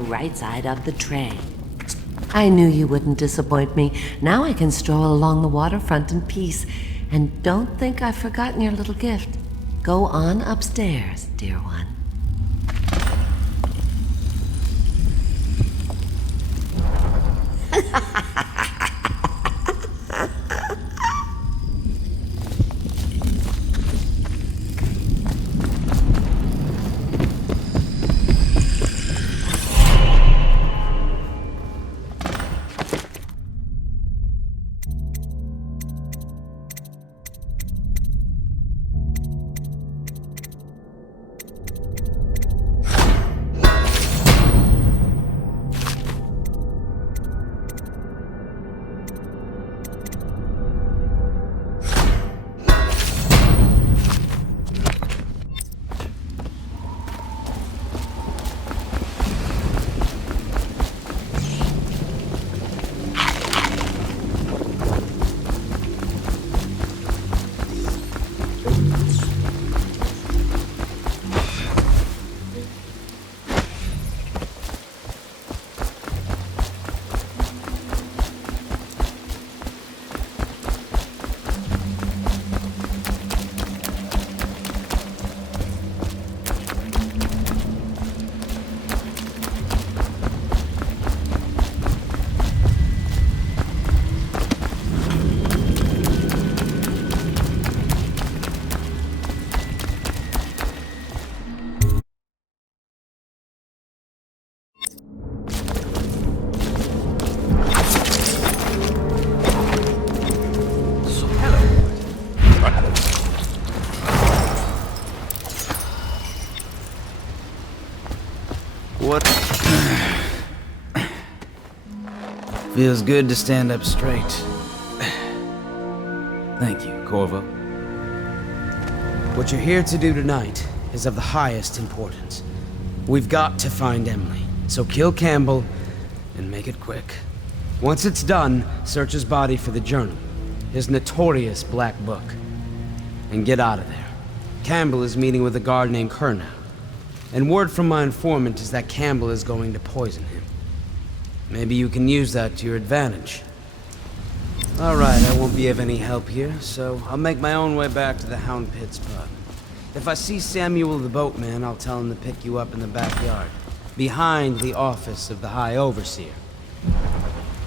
right side of the tray. I knew you wouldn't disappoint me. Now I can stroll along the waterfront in peace. And don't think I've forgotten your little gift. Go on upstairs, dear one. What? Feels good to stand up straight. Thank you, Corvo. What you're here to do tonight is of the highest importance. We've got to find Emily, so kill Campbell and make it quick. Once it's done, search his body for the journal, his notorious black book, and get out of there. Campbell is meeting with a guard named Kernow, and word from my informant is that Campbell is going to poison him. Maybe you can use that to your advantage. Alright, I won't be of any help here, so I'll make my own way back to the Hound Pits pub. If I see Samuel the boatman, I'll tell him to pick you up in the backyard, behind the office of the High Overseer.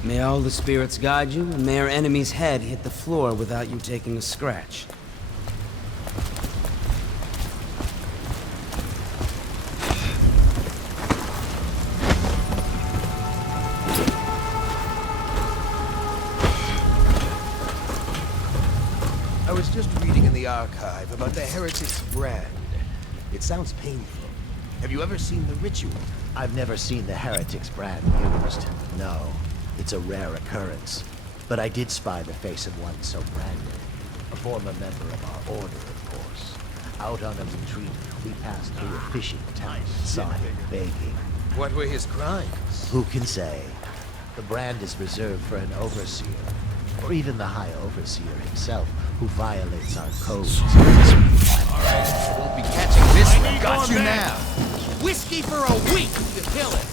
May all the spirits guide you, and may our enemy's head hit the floor without you taking a scratch. I was just reading in the archive about the Heretic's brand. It sounds painful. Have you ever seen the ritual? I've never seen the Heretic's brand used. No, it's a rare occurrence. But I did spy the face of one so branded. A former member of our order, of course. Out on a retreat, we passed through a fishing town and saw him begging. What were his crimes? Who can say? The brand is reserved for an overseer, or even the High Overseer himself, who violates our codes. All right, I won't be catching this one. Got you now. Whiskey for a week to kill it.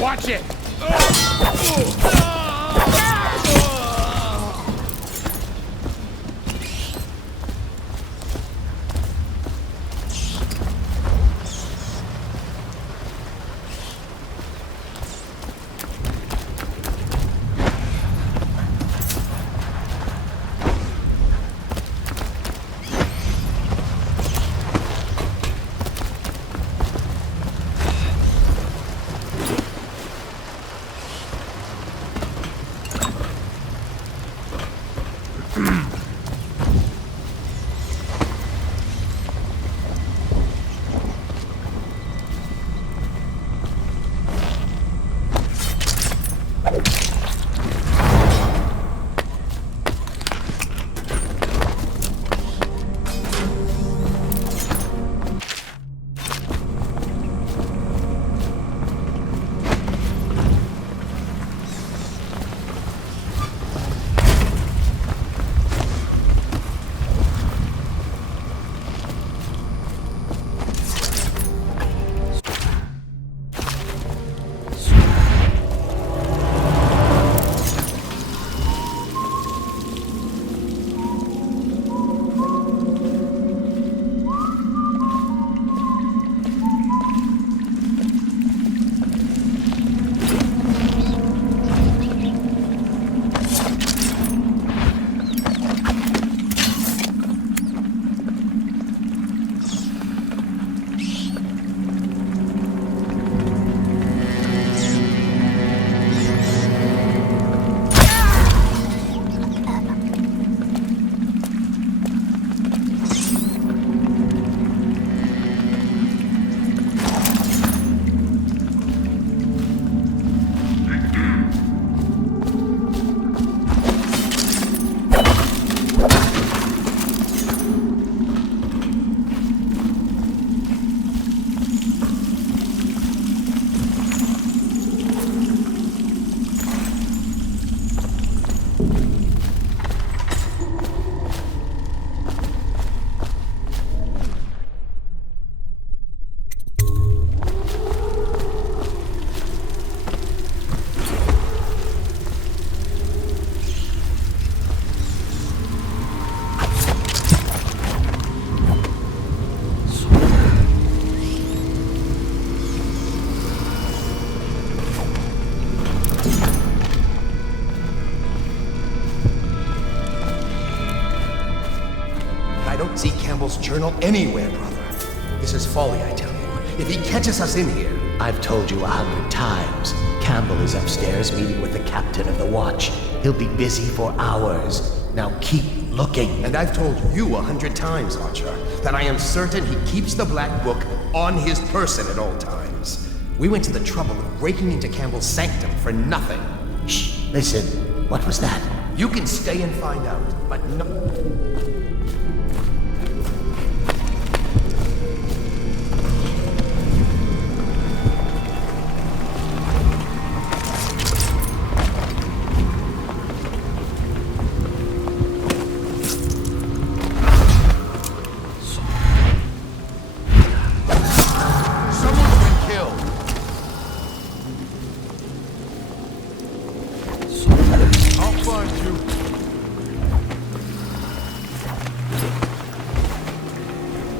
Watch it. Campbell's journal anywhere, brother. This is folly, I tell you. If he catches us in here... I've told you 100 times. Campbell is upstairs meeting with the captain of the watch. He'll be busy for hours. Now keep looking. And I've told you 100 times, Archer, that I am certain he keeps the Black Book on his person at all times. We went to the trouble of breaking into Campbell's sanctum for nothing. Shh, listen. What was that? You can stay and find out, but no...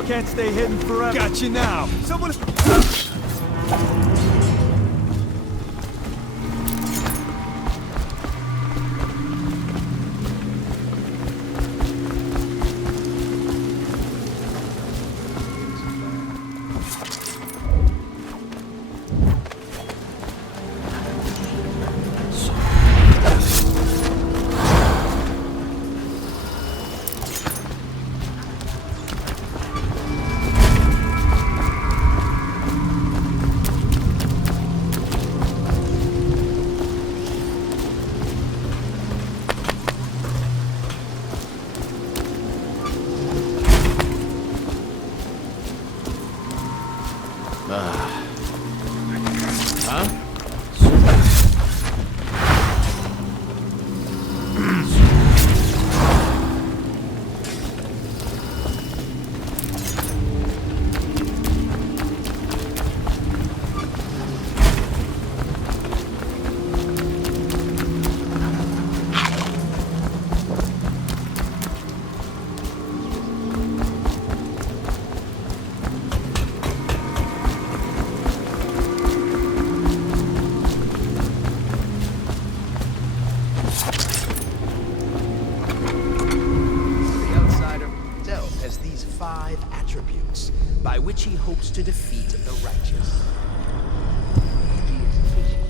Can't stay hidden forever. Got you now. Someone... by which he hopes to defeat the righteous. He is patient,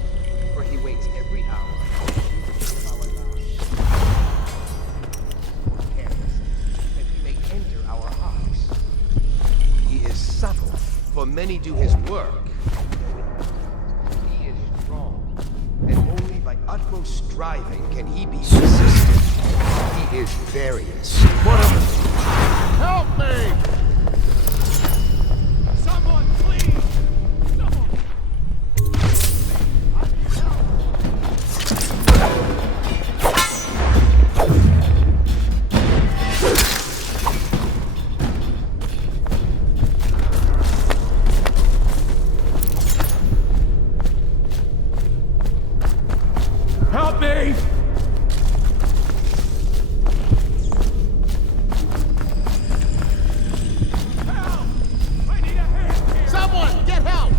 for he waits every hour of our lives. Careless, that he may enter our hearts. He is subtle, for many do his work. He is strong, and only by utmost striving can he be resisted. He is various. Help me! Someone, please! Someone! Help me! Someone, get help!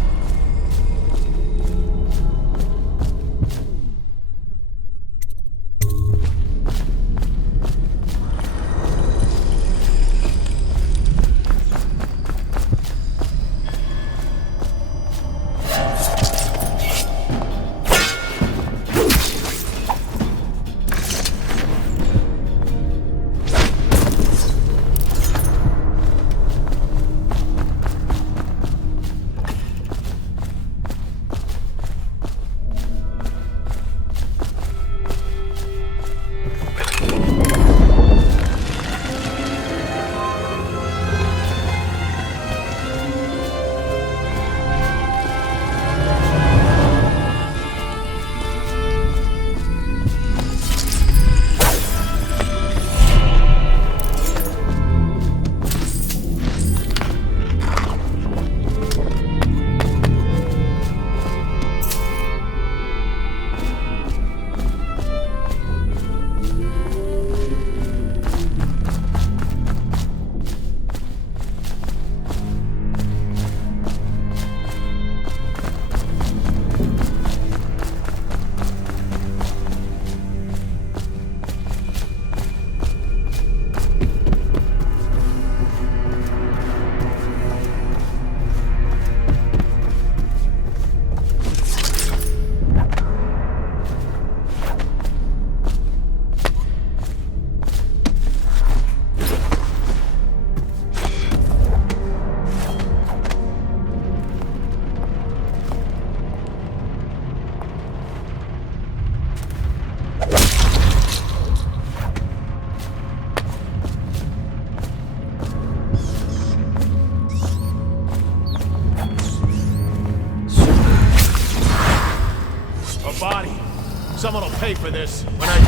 for this. When I...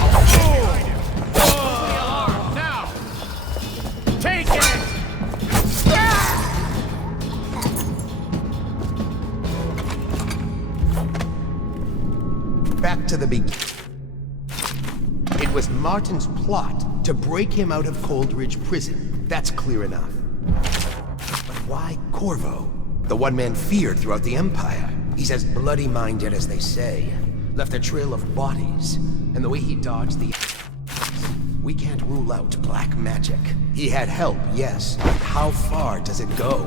Now! Take it! Back to the beginning. It was Martin's plot to break him out of Coldridge Prison. That's clear enough. But why Corvo? The one man feared throughout the Empire. He's as bloody-minded as they say. Left a trail of bodies. And the way he dodged the... We can't rule out black magic. He had help, yes. How far does it go?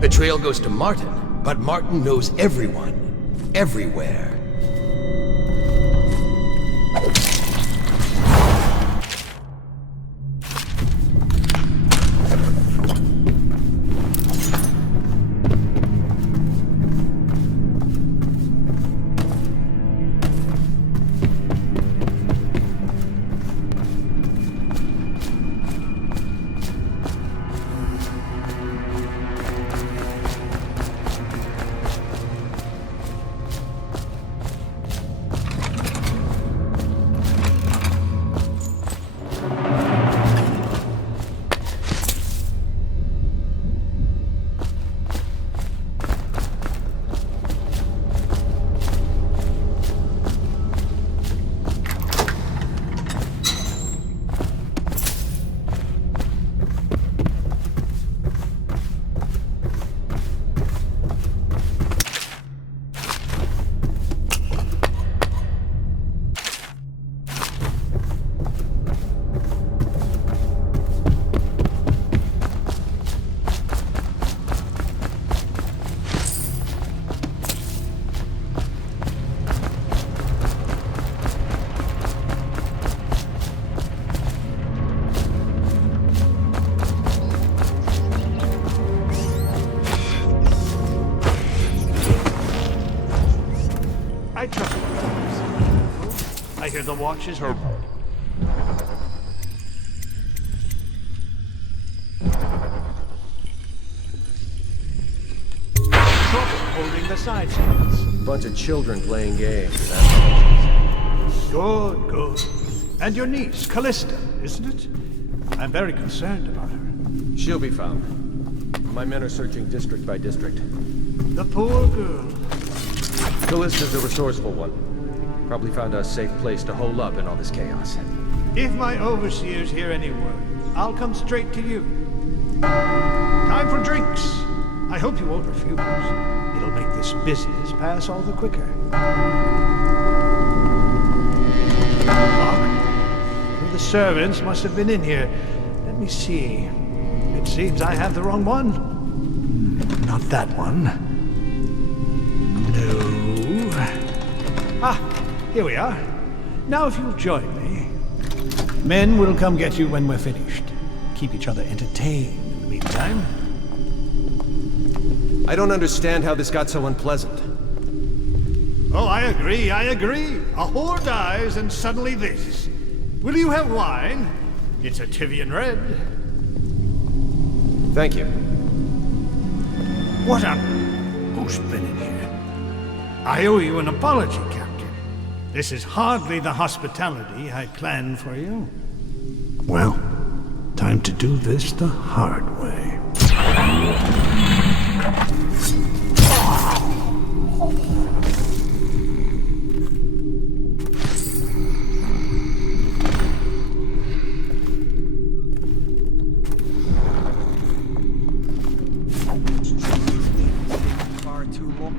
The trail goes to Martin, but Martin knows everyone. Everywhere. I trust you. I hear the watch is over. Trouble holding the side streets. Bunch of children playing games. Good, good. And your niece, Callista, isn't it? I'm very concerned about her. She'll be found. My men are searching district by district. The poor girl. Callista's a resourceful one. Probably found a safe place to hole up in all this chaos. If my overseers hear any word, I'll come straight to you. Time for drinks. I hope you won't refuse. It'll make this business pass all the quicker. Lock? Well, the servants must have been in here. Let me see. It seems I have the wrong one. Not that one. No. Ah, here we are. Now if you'll join me. Men will come get you when we're finished. Keep each other entertained in the meantime. I don't understand how this got so unpleasant. Oh, I agree. A whore dies and suddenly this. Will you have wine? It's a Tivian red. Thank you. What on... Who's been in here? I owe you an apology, Captain. This is hardly the hospitality I planned for you. Well, time to do this the hard way. Far too long.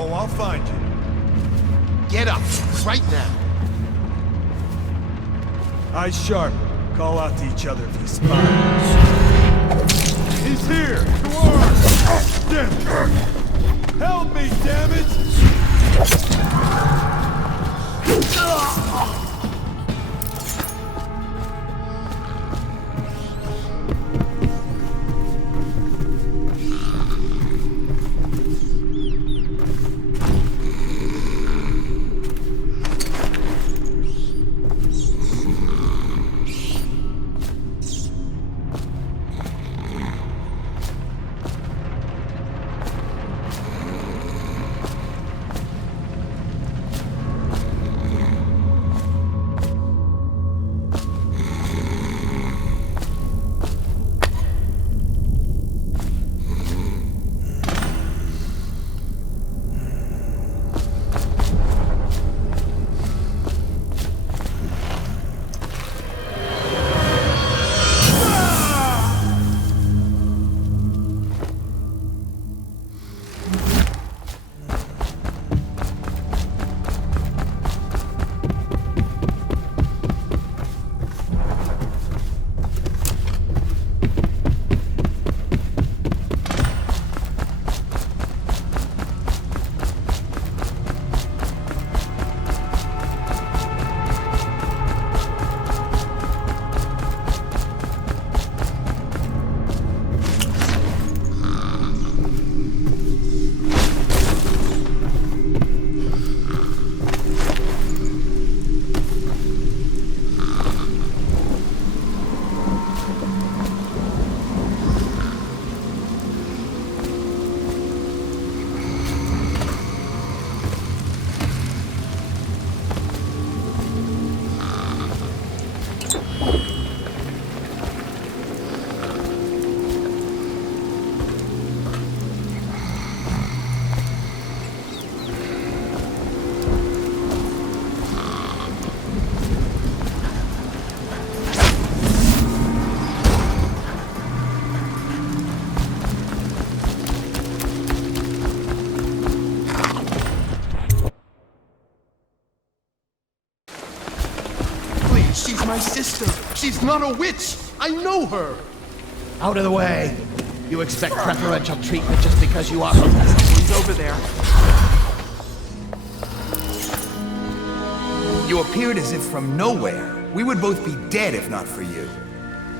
Oh, I'll find you. Get up, right now. Eyes sharp. Call out to each other if he spies. He's here! To arms! Damn it! Help me, damn it! She's not a witch! I know her! Out of the way! You expect preferential treatment just because you are from... Someone's over there. You appeared as if from nowhere. We would both be dead if not for you.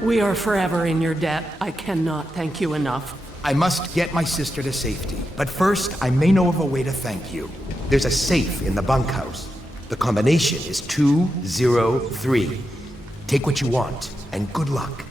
We are forever in your debt. I cannot thank you enough. I must get my sister to safety. But first, I may know of a way to thank you. There's a safe in the bunkhouse. The combination is 203. Take what you want, and good luck.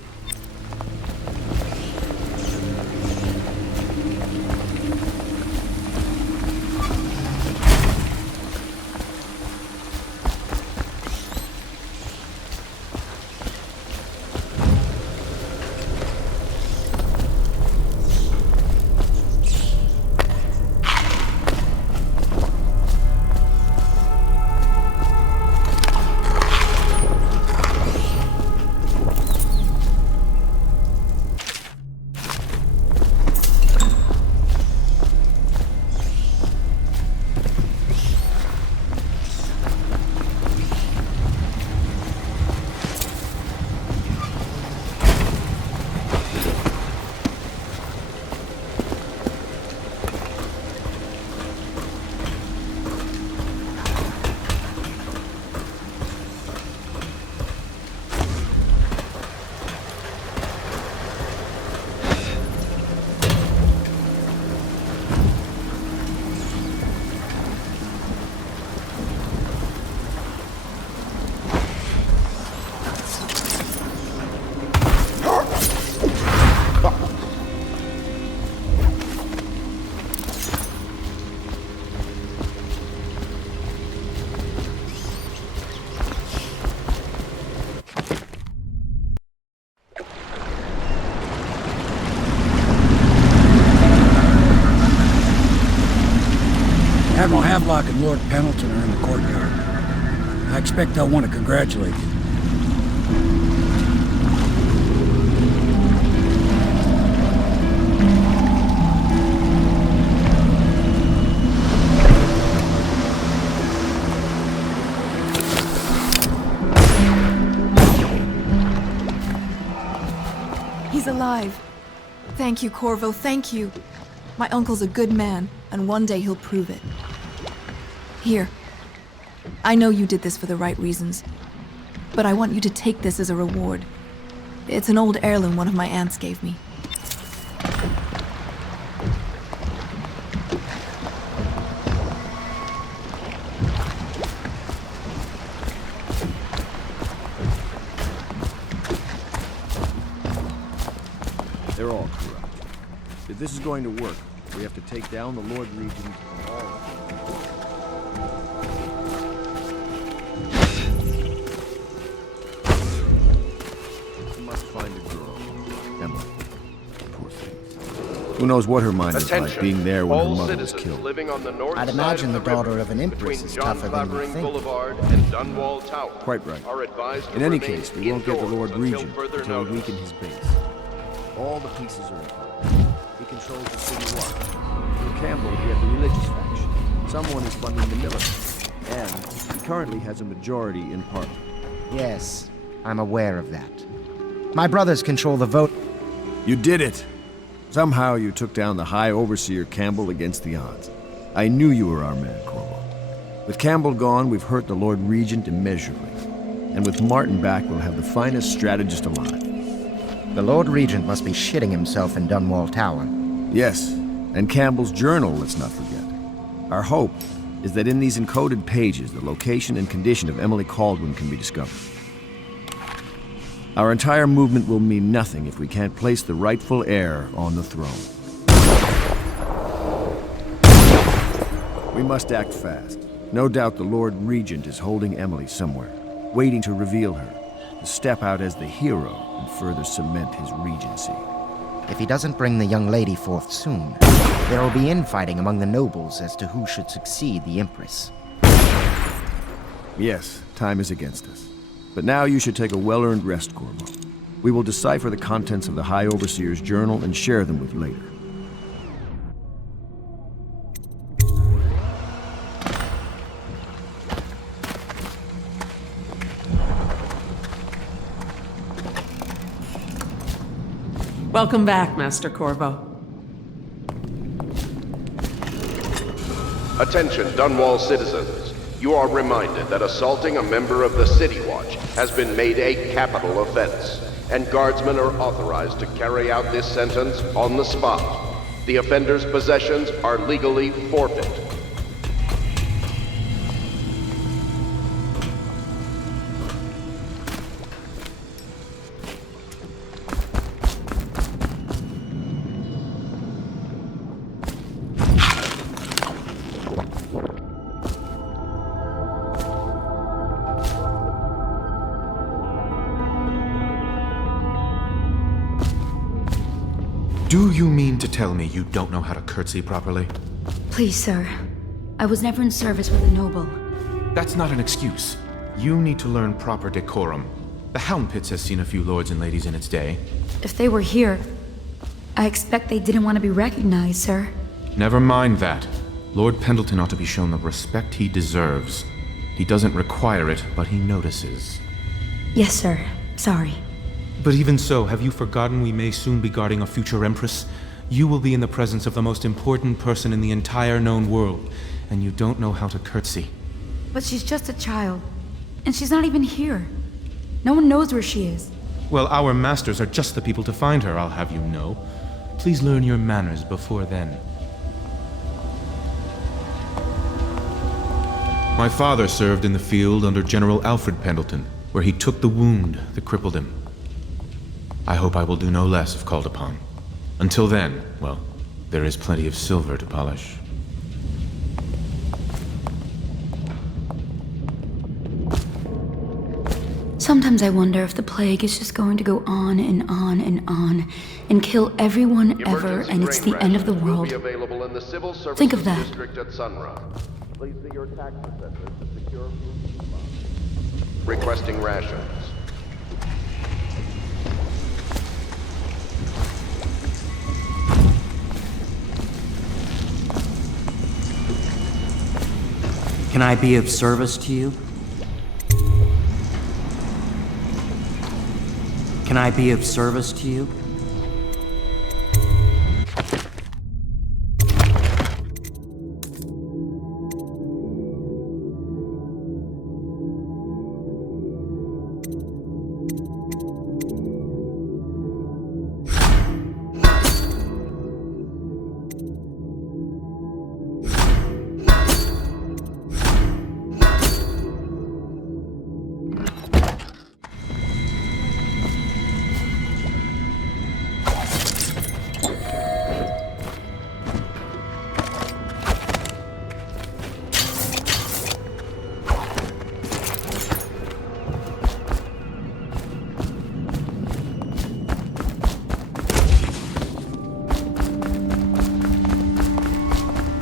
Admiral Havelock and Lord Pendleton are in the courtyard. I expect they'll want to congratulate you. He's alive. Thank you, Corvo, thank you. My uncle's a good man, and one day he'll prove it. Here. I know you did this for the right reasons, but I want you to take this as a reward. It's an old heirloom one of my aunts gave me. They're all corrupt. If this is going to work, we have to take down the Lord Regent and all of them. We must find a girl. Emily. Poor thing. Who knows what her mind is like being there when her mother was killed. I'd imagine the daughter of an empress is tougher than you think. Boulevard and Dunwall Tower. Quite right. Are advised to In any remain case, we won't get the Lord indoors Regent until we weaken his base. All the pieces are important. He controls the city watch. For Campbell, we have the religious faction. Someone is funding the military. And he currently has a majority in Parliament. Yes, I'm aware of that. My brothers control the vote. You did it! Somehow you took down the High Overseer Campbell against the odds. I knew you were our man, Corvo. With Campbell gone, we've hurt the Lord Regent immeasurably. And with Martin back, we'll have the finest strategist alive. The Lord Regent must be shitting himself in Dunwall Tower. Yes, and Campbell's journal, let's not forget. Our hope is that in these encoded pages, the location and condition of Emily Kaldwin can be discovered. Our entire movement will mean nothing if we can't place the rightful heir on the throne. We must act fast. No doubt the Lord Regent is holding Emily somewhere, waiting to reveal her, to step out as the hero and further cement his regency. If he doesn't bring the young lady forth soon, there will be infighting among the nobles as to who should succeed the Empress. Yes, time is against us. But now you should take a well-earned rest, Corvo. We will decipher the contents of the High Overseer's journal and share them with later. Welcome back, Master Corvo. Attention, Dunwall citizens. You are reminded that assaulting a member of the City Watch has been made a capital offense, and guardsmen are authorized to carry out this sentence on the spot. The offender's possessions are legally forfeit. Do you mean to tell me you don't know how to curtsy properly? Please, sir. I was never in service with a noble. That's not an excuse. You need to learn proper decorum. The Hound Pits has seen a few lords and ladies in its day. If they were here, I expect they didn't want to be recognized, sir. Never mind that. Lord Pendleton ought to be shown the respect he deserves. He doesn't require it, but he notices. Yes, sir. Sorry. But even so, have you forgotten we may soon be guarding a future Empress? You will be in the presence of the most important person in the entire known world, and you don't know how to curtsy. But she's just a child, and she's not even here. No one knows where she is. Well, our masters are just the people to find her, I'll have you know. Please learn your manners before then. My father served in the field under General Alfred Pendleton, where he took the wound that crippled him. I hope I will do no less if called upon. Until then, well, there is plenty of silver to polish. Sometimes I wonder if the plague is just going to go on and on and on and kill everyone ever, and it's the end of the world. Think of that. Please see your tax assessor to secure food supply. Requesting rations. Can I be of service to you? Can I be of service to you?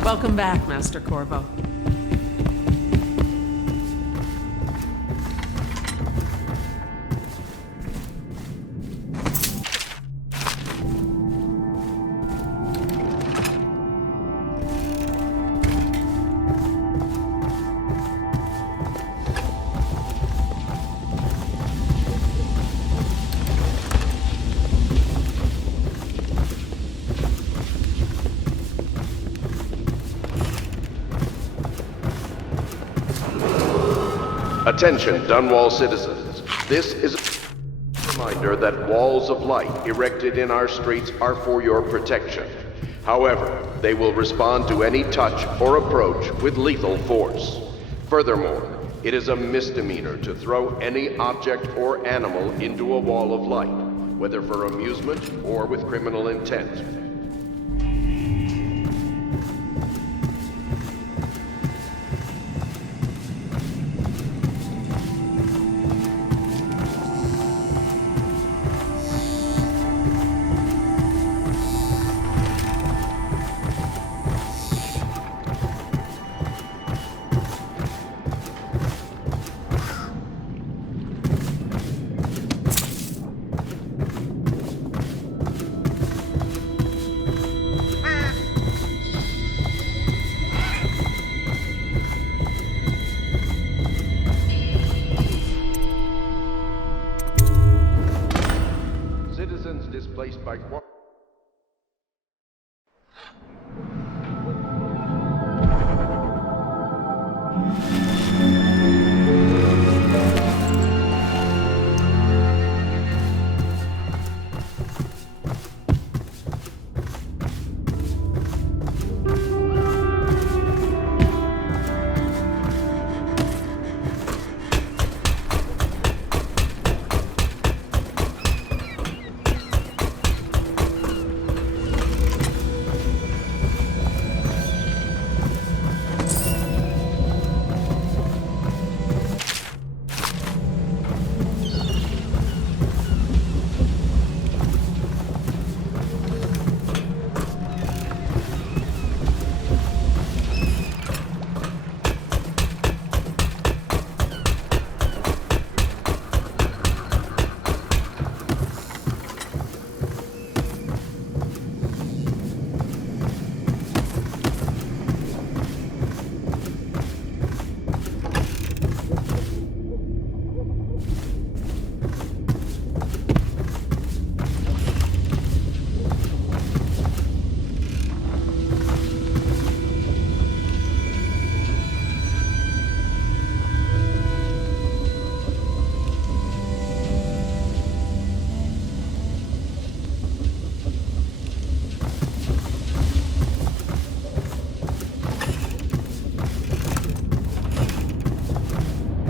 Welcome back, Master Corvo. Attention, Dunwall citizens. This is a reminder that walls of light erected in our streets are for your protection. However, they will respond to any touch or approach with lethal force. Furthermore, it is a misdemeanor to throw any object or animal into a wall of light, whether for amusement or with criminal intent. by...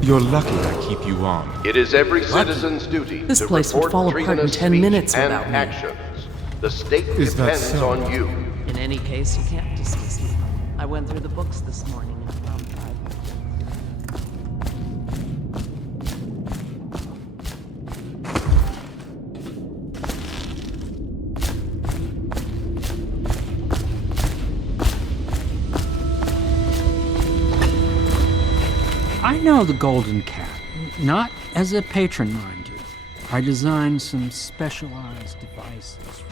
You're lucky I keep you on. It is every citizen's duty This to place would report fall apart in treasonous 10 speech minutes and without me. actions. The state Is that depends so? on you. In any case, you can't dismiss me. I went through the books this morning and found 5. I know the Golden Cat, not as a patron, mind you. I designed some specialized devices.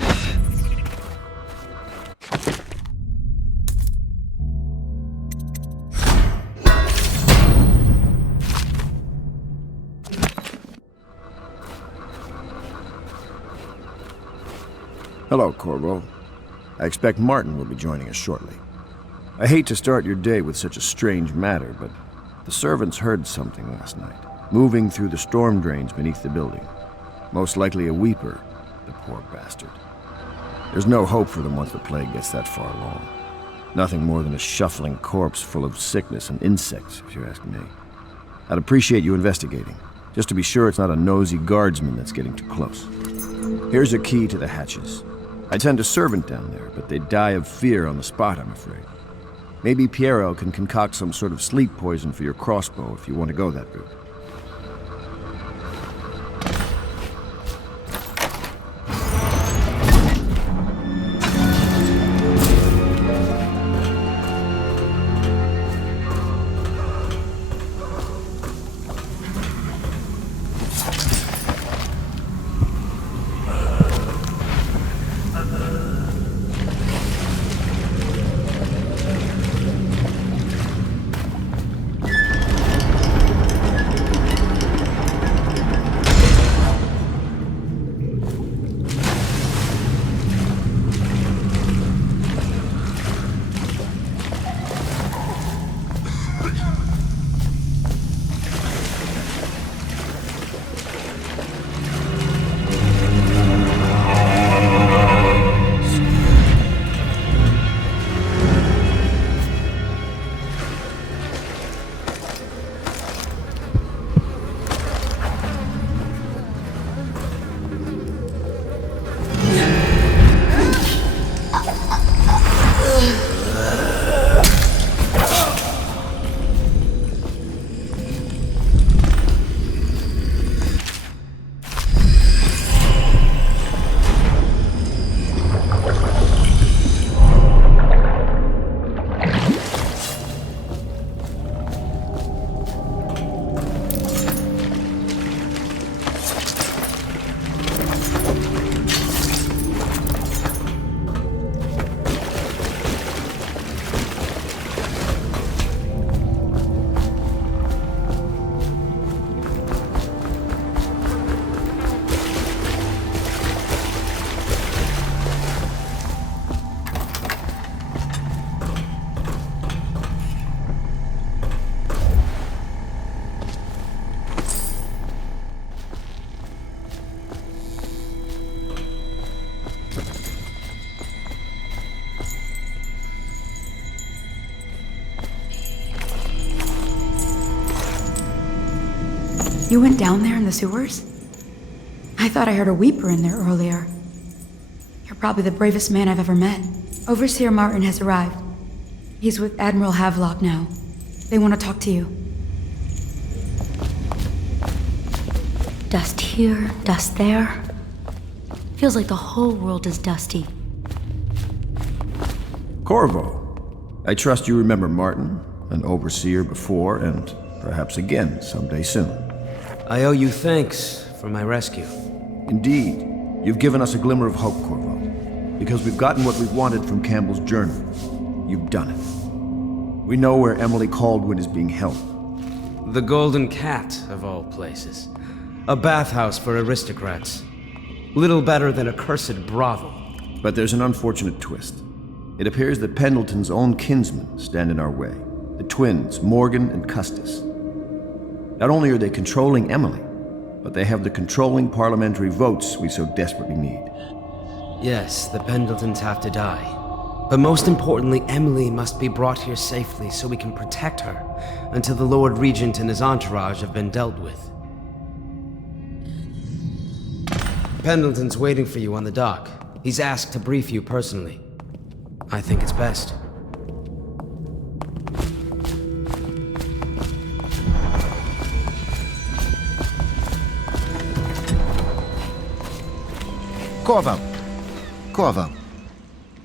Hello, Corvo. I expect Martin will be joining us shortly. I hate to start your day with such a strange matter, but the servants heard something last night, moving through the storm drains beneath the building. Most likely a weeper, the poor bastard. There's no hope for them once the plague gets that far along. Nothing more than a shuffling corpse full of sickness and insects, if you ask me. I'd appreciate you investigating, just to be sure it's not a nosy guardsman that's getting too close. Here's a key to the hatches. I'd send a servant down there, but they'd die of fear on the spot, I'm afraid. Maybe Piero can concoct some sort of sleep poison for your crossbow if you want to go that route. You went down there in the sewers? I thought I heard a weeper in there earlier. You're probably the bravest man I've ever met. Overseer Martin has arrived. He's with Admiral Havelock now. They want to talk to you. Dust here, dust there. Feels like the whole world is dusty. Corvo, I trust you remember Martin, an overseer before, and perhaps again someday soon. I owe you thanks for my rescue. Indeed. You've given us a glimmer of hope, Corvo. Because we've gotten what we've wanted from Campbell's journal. You've done it. We know where Emily Caldwin is being held. The Golden Cat, of all places. A bathhouse for aristocrats. Little better than a cursed brothel. But there's an unfortunate twist. It appears that Pendleton's own kinsmen stand in our way. The twins, Morgan and Custis. Not only are they controlling Emily, but they have the controlling parliamentary votes we so desperately need. Yes, the Pendletons have to die. But most importantly, Emily must be brought here safely so we can protect her until the Lord Regent and his entourage have been dealt with. Pendleton's waiting for you on the dock. He's asked to brief you personally. I think it's best. Corvo.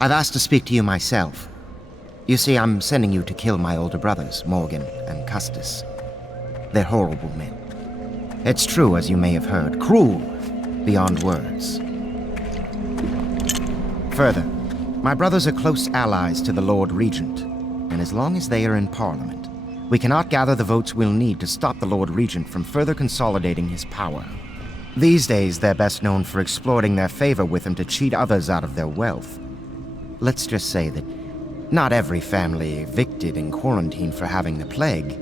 I've asked to speak to you myself. You see, I'm sending you to kill my older brothers, Morgan and Custis. They're horrible men. It's true, as you may have heard, cruel beyond words. Further, my brothers are close allies to the Lord Regent, and as long as they are in Parliament, we cannot gather the votes we'll need to stop the Lord Regent from further consolidating his power. These days, they're best known for exploiting their favor with him to cheat others out of their wealth. Let's just say that not every family evicted and quarantined for having the plague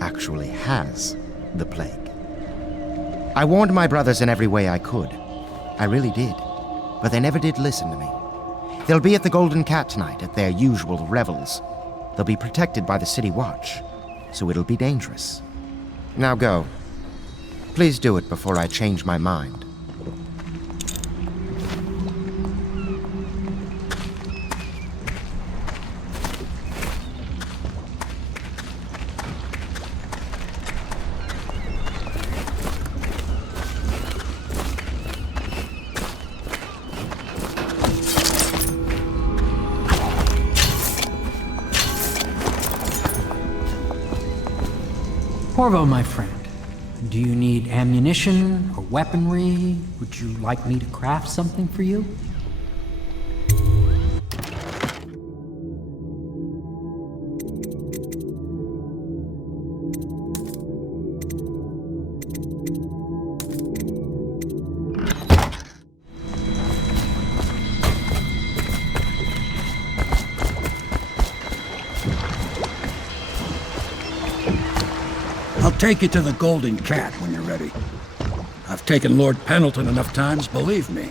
actually has the plague. I warned my brothers in every way I could. I really did. But they never did listen to me. They'll be at the Golden Cat tonight at their usual revels. They'll be protected by the City Watch, so it'll be dangerous. Now go. Please do it before I change my mind. Corvo, my friend, do you need ammunition or weaponry? Would you like me to craft something for you? I'll take you to the Golden Cat when you're ready. I've taken Lord Pendleton enough times, believe me.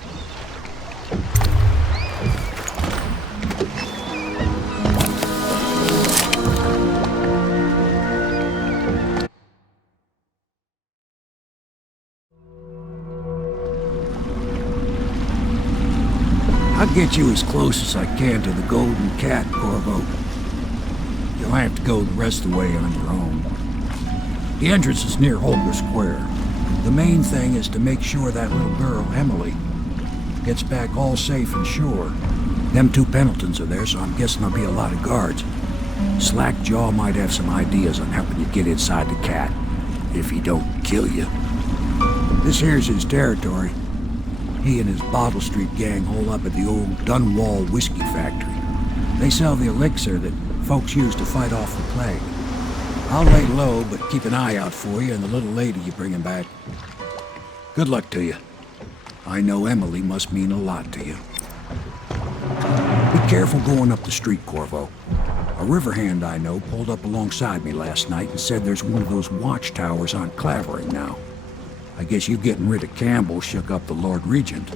I'll get you as close as I can to the Golden Cat, Corvo. You'll have to go the rest of the way on your own. The entrance is near Holger Square. The main thing is to make sure that little girl, Emily, gets back all safe and sure. Them two Pendletons are there, so I'm guessing there'll be a lot of guards. Slackjaw might have some ideas on helping you get inside the cat, if he don't kill you. This here's his territory. He and his Bottle Street gang hole up at the old Dunwall whiskey factory. They sell the elixir that folks use to fight off the plague. I'll lay low, but keep an eye out for you and the little lady you're bringing back. Good luck to you. I know Emily must mean a lot to you. Be careful going up the street, Corvo. A river hand I know pulled up alongside me last night and said there's one of those watchtowers on Clavering now. I guess you getting rid of Campbell shook up the Lord Regent.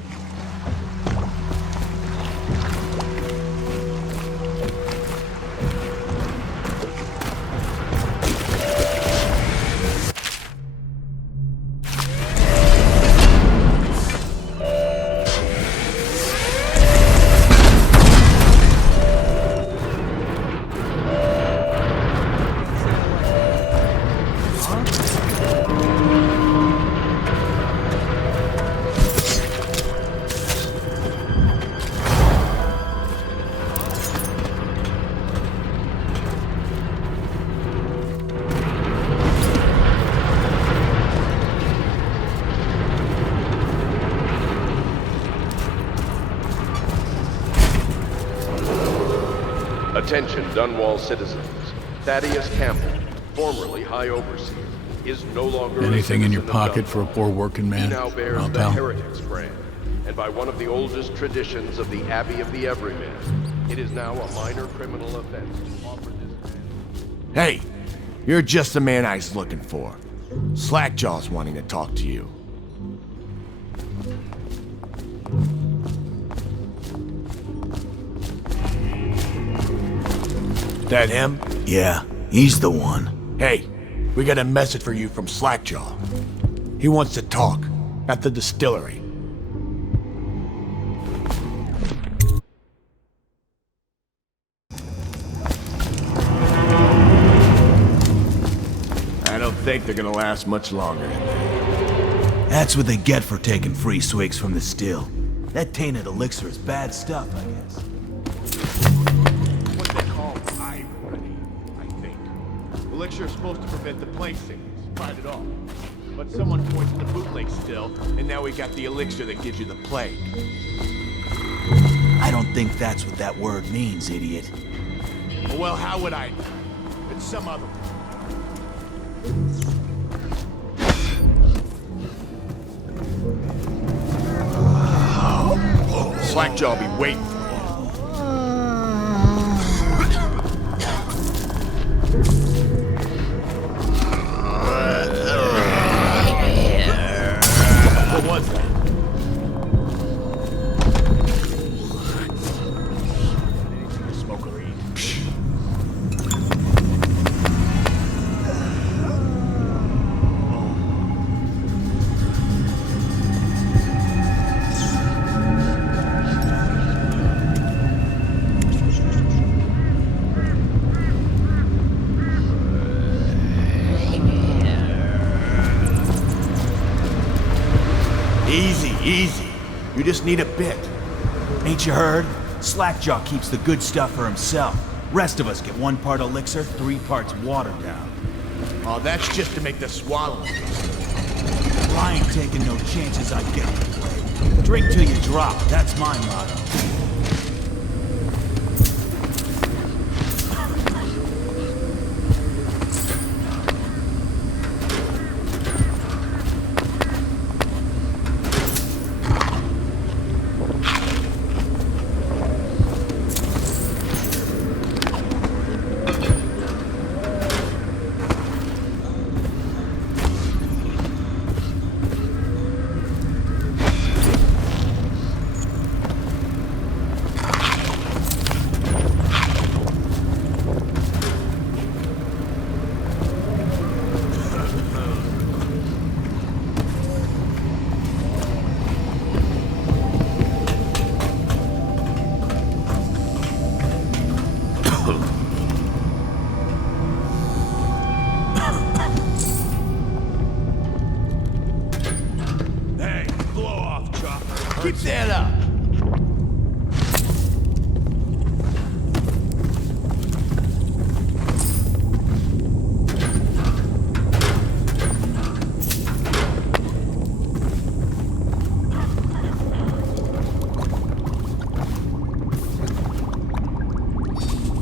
Attention, Dunwall citizens. Thaddeus Campbell, formerly High Overseer, is no longer Anything in your citizen of pocket for a Dunwall. poor working man? He now bears Huh, the pal? Heretics brand, and by one of the oldest traditions of the Abbey of the Everyman, it is now a minor criminal offense to offer this man. Hey, you're just the man I was looking for. Slackjaw's wanting to talk to you. That him? Yeah, he's the one. Hey, we got a message for you from Slackjaw. He wants to talk at the distillery. I don't think they're gonna last much longer. That's what they get for taking free swigs from the still. That tainted elixir is bad stuff, I guess. What they call ivory, I think. Elixir's supposed to prevent the plague sickness. Fight it off. But someone poisoned the bootleg still, and now we got the elixir that gives you the plague. I don't think that's what that word means, idiot. Well, how would I know? It's some other one. Slackjaw will be waiting for you. What was that? Anything to smoke or eat? Easy, easy. You just need a bit. Ain't you heard? Slackjaw keeps the good stuff for himself. Rest of us get 1 part elixir, 3 parts watered down. Oh, that's just to make the swallowing. Well, I ain't taking no chances I get the plague. Drink till you drop, that's my motto. Hey, blow off, Chopper. Keep that up.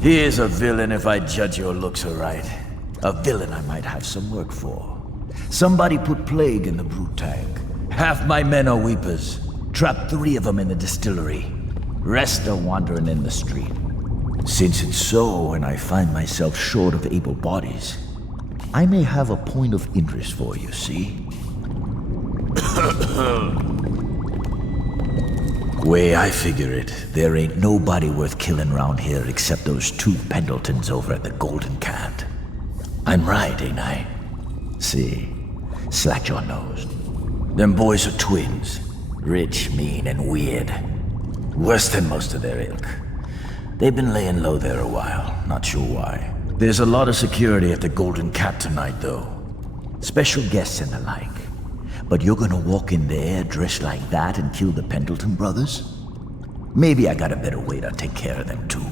He is a villain if I judge your looks aright. A villain I might have some work for. Somebody put plague in the brute tank. Half my men are weepers. Trapped 3 of them in the distillery. Rest are wandering in the street. Since it's so, and I find myself short of able bodies, I may have a point of interest for you, see? Way I figure it, there ain't nobody worth killing round here except those 2 Pendletons over at the Golden Cat. I'm right, ain't I? See, Slackjaw knows. Them boys are twins. Rich, mean, and weird. Worse than most of their ilk. They've been laying low there a while, not sure why. There's a lot of security at the Golden Cat tonight, though. Special guests and the like. But you're gonna walk in there dressed like that and kill the Pendleton brothers? Maybe I got a better way to take care of them too.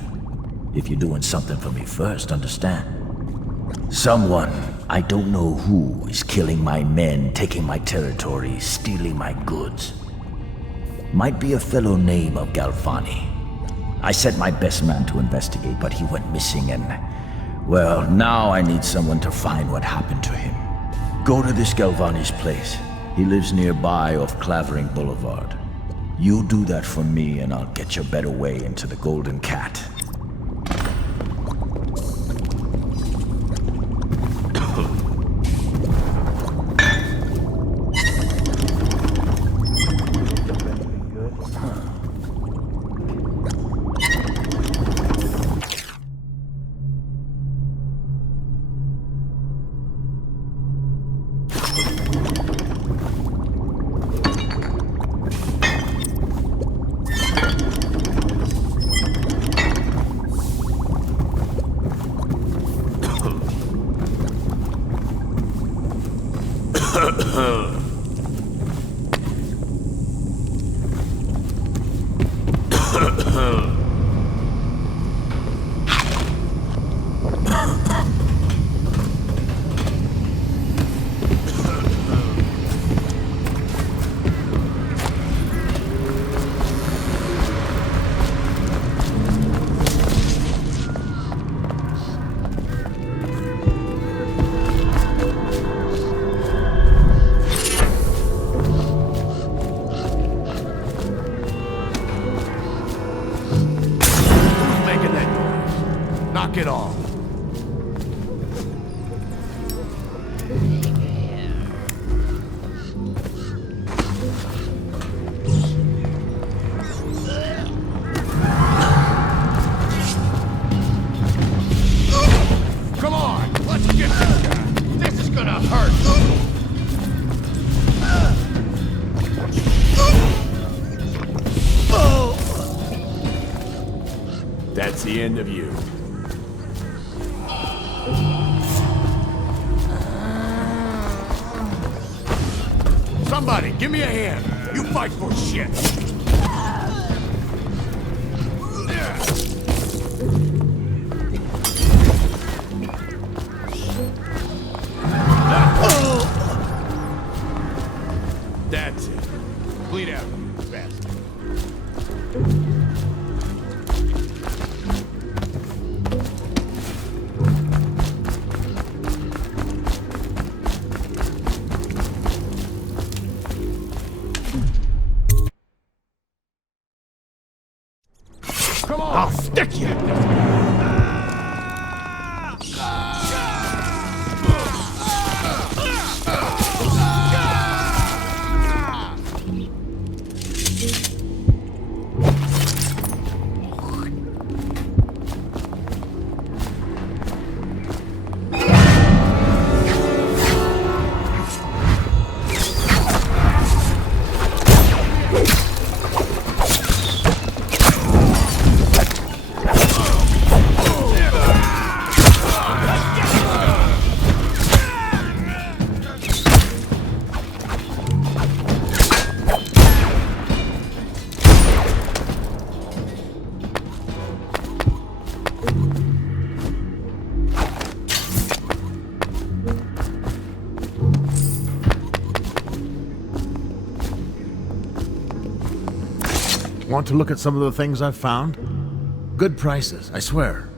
If you're doing something for me first, understand? Someone, I don't know who, is killing my men, taking my territory, stealing my goods. Might be a fellow named of Galvani. I sent my best man to investigate, but he went missing and... well, now I need someone to find what happened to him. Go to this Galvani's place. He lives nearby off Clavering Boulevard. You do that for me and I'll get you a better way into the Golden Cat. Knock it off. Come on, let's get this guy. This is gonna hurt. That's the end of you. Somebody, give me a hand. You fight for shit. That's it. Bleed out, you bastard. Come on! I'll stick you! Want to look at some of the things I've found? Good prices, I swear.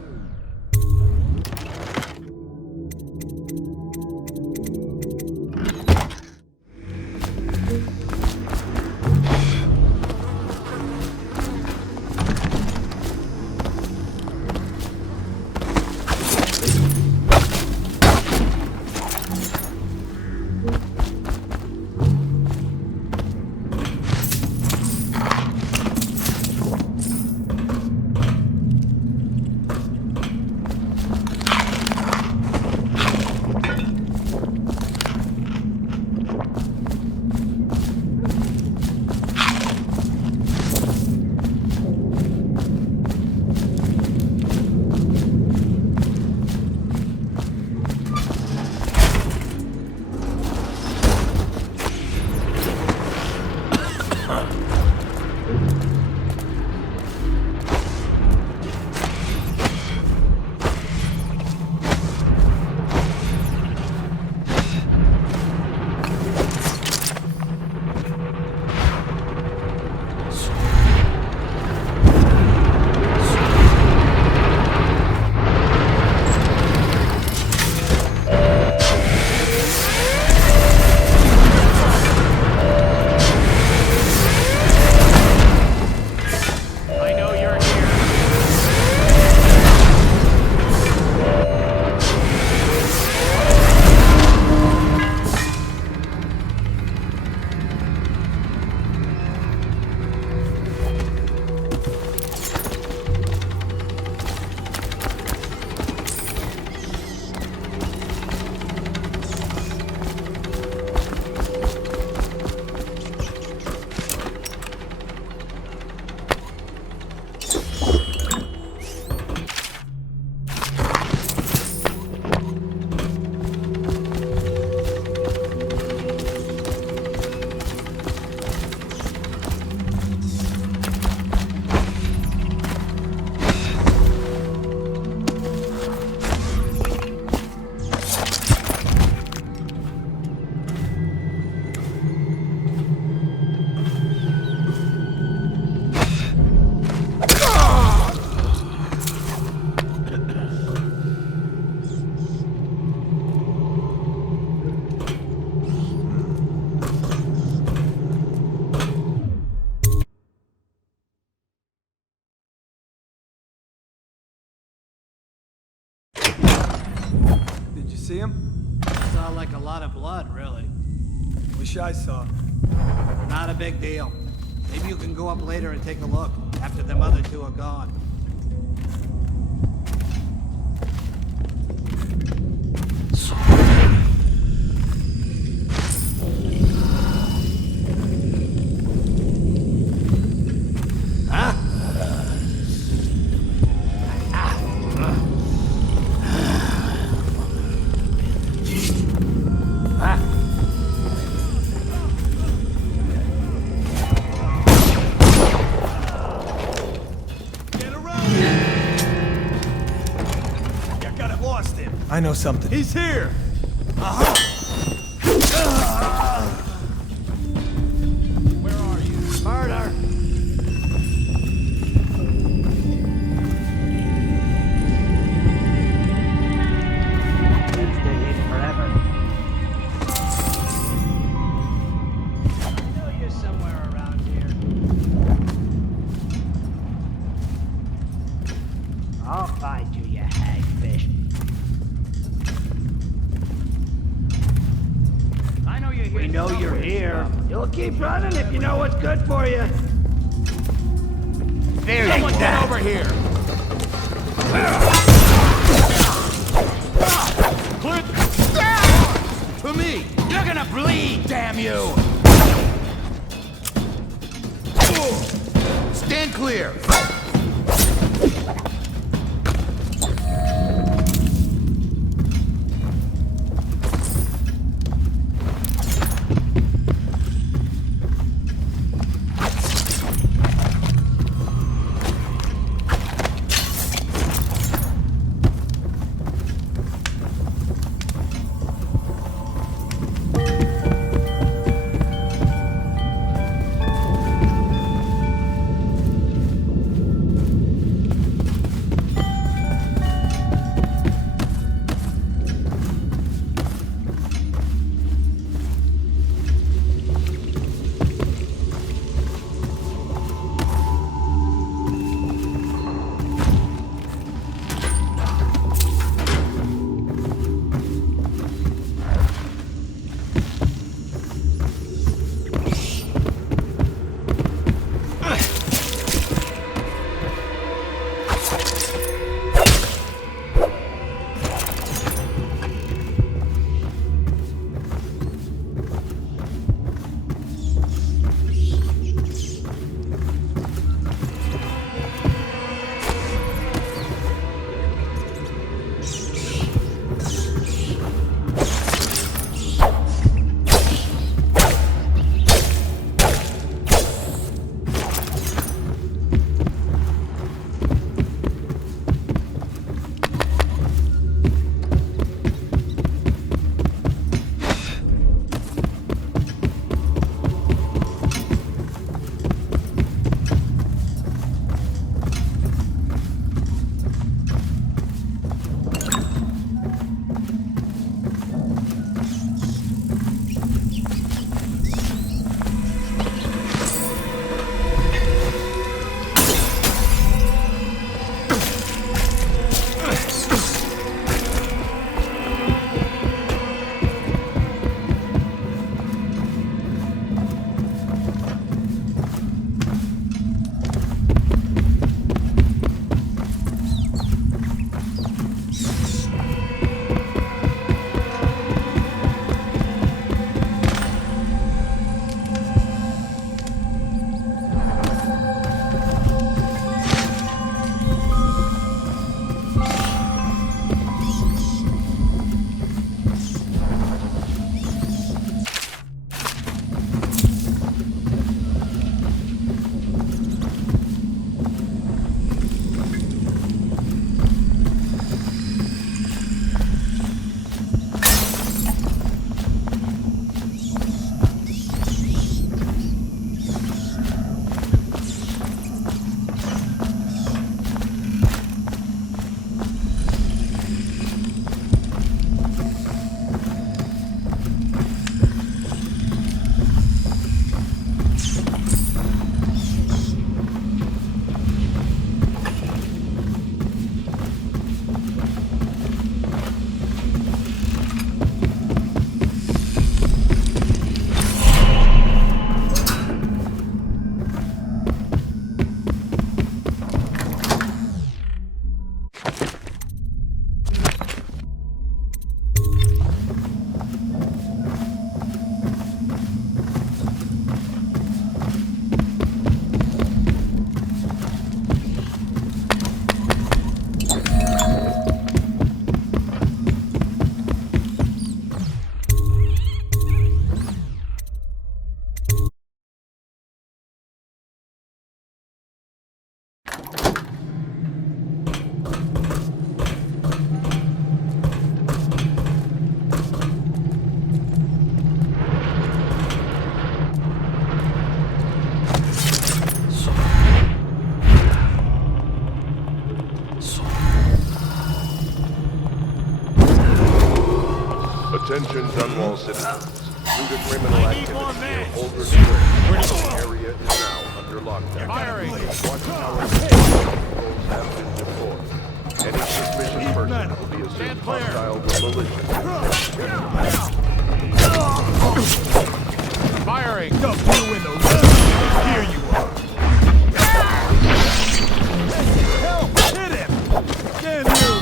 see him? Saw like a lot of blood, really. Wish I saw. Not a big deal. Maybe you can go up later and take a look, after them other two are gone. I know something. He's here! Where are you? Murder! Stay hidden forever. I know you're somewhere around here. I'll find you, you hagfish. We know you're here. You'll keep running if you know what's good for you. There you go. Over here. To me! You're gonna bleed, damn you! Stand clear! Attention Dunwall citizens. Due to criminal activity near Older District, the area is now under lockdown. Firing! Watchtower patrols have been deployed. Any suspicious person will be assumed hostile with militia. Firing! Dump you in the river! Here you are! Help! Hit him! Damn you!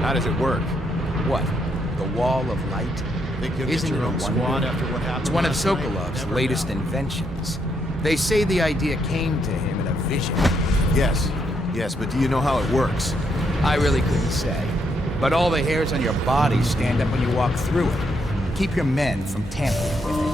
How does it work? What? The Wall of Light? Think you'll Isn't get it your a own wonder? squad after what happened? It's one of last night? Sokolov's Never latest know. inventions. They say the idea came to him in a vision. Yes, but do you know how it works? I really couldn't say. But all the hairs on your body stand up when you walk through it. Keep your men from tampering with it.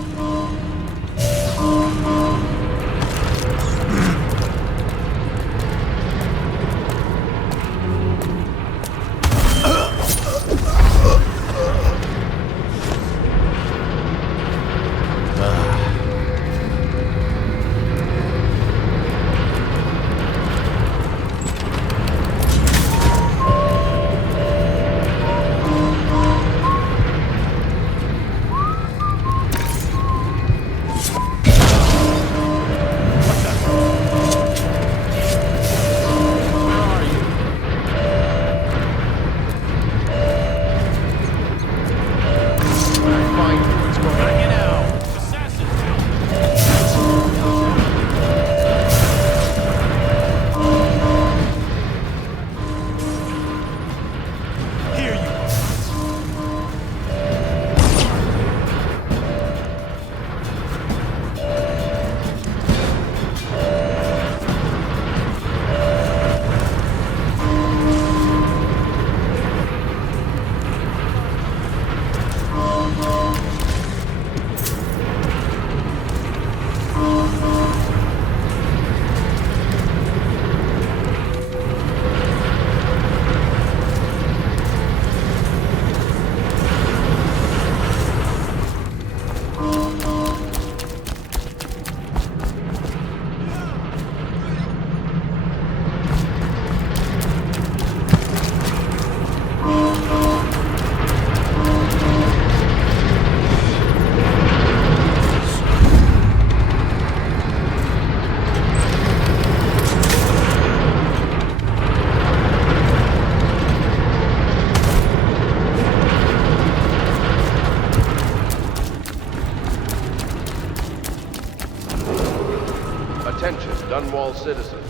Attention Dunwall citizens.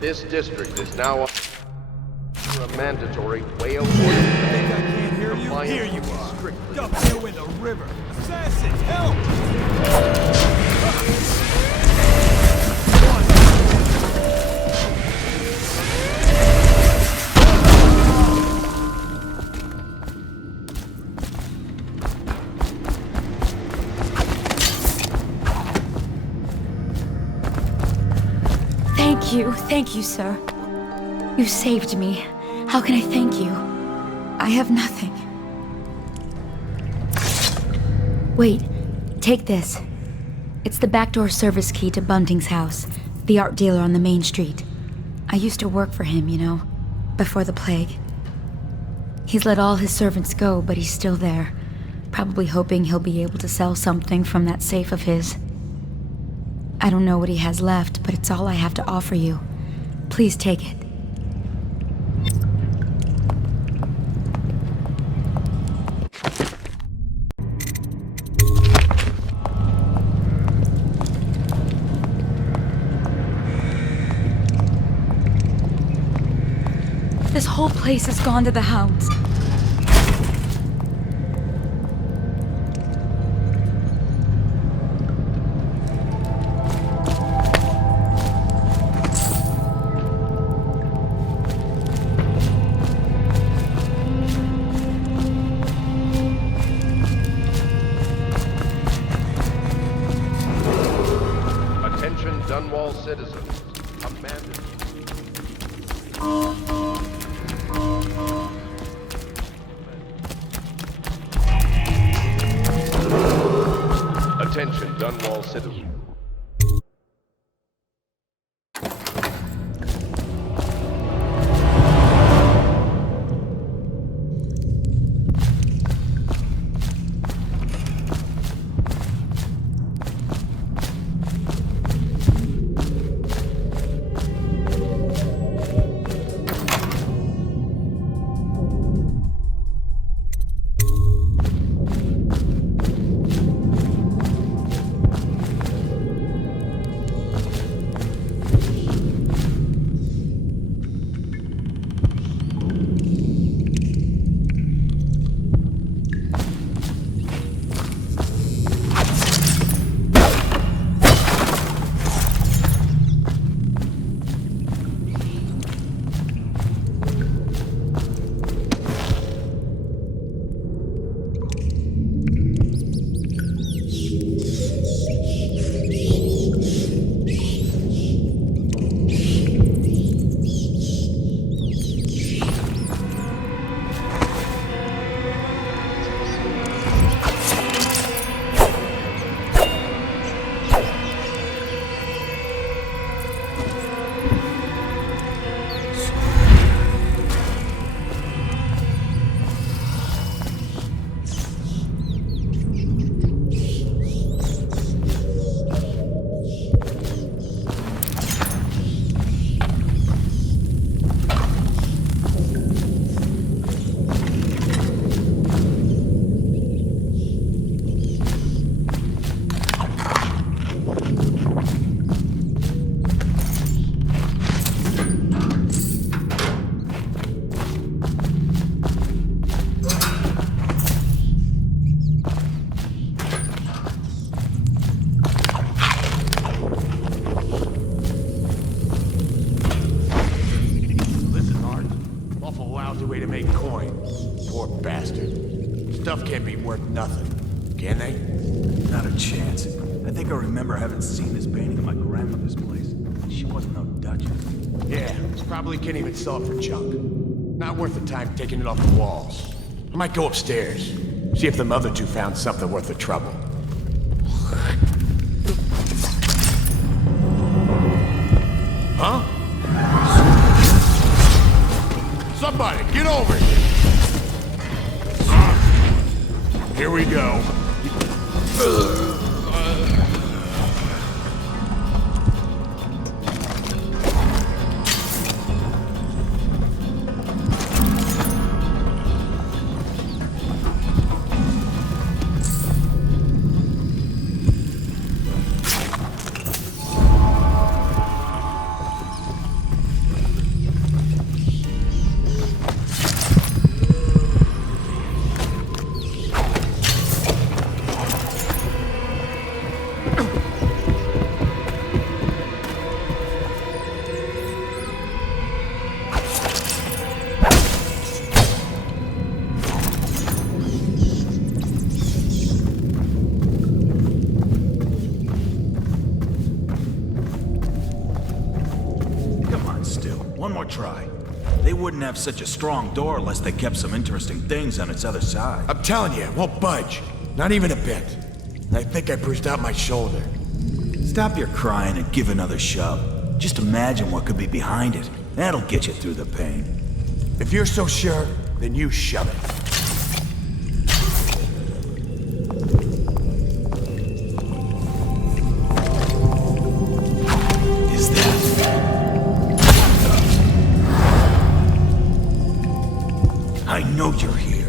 This district is now under a mandatory whale oil ban. I can't hear you? Here you are. Dump you in the river. Assassin, help! Thank you, sir. You saved me. How can I thank you? I have nothing. Wait, take this. It's the backdoor service key to Bunting's house, the art dealer on the main street. I used to work for him, you know, before the plague. He's let all his servants go, but he's still there, probably hoping he'll be able to sell something from that safe of his. I don't know what he has left, but it's all I have to offer you. Please take it. This whole place has gone to the hounds. Dunwall citizens. Stuff can't be worth nothing, can they? Not a chance. I think I remember having seen this painting at my grandmother's place. She wasn't no duchess. Yeah, probably can't even sell it for junk. Not worth the time taking it off the walls. I might go upstairs, see if them other two found something worth the trouble. Huh? Somebody, get over here! Here we go. One more try. They wouldn't have such a strong door unless they kept some interesting things on its other side. I'm telling you, it won't budge. Not even a bit. I think I bruised out my shoulder. Stop your crying and give another shove. Just imagine what could be behind it. That'll get you through the pain. If you're so sure, then you shove it. I know you're here.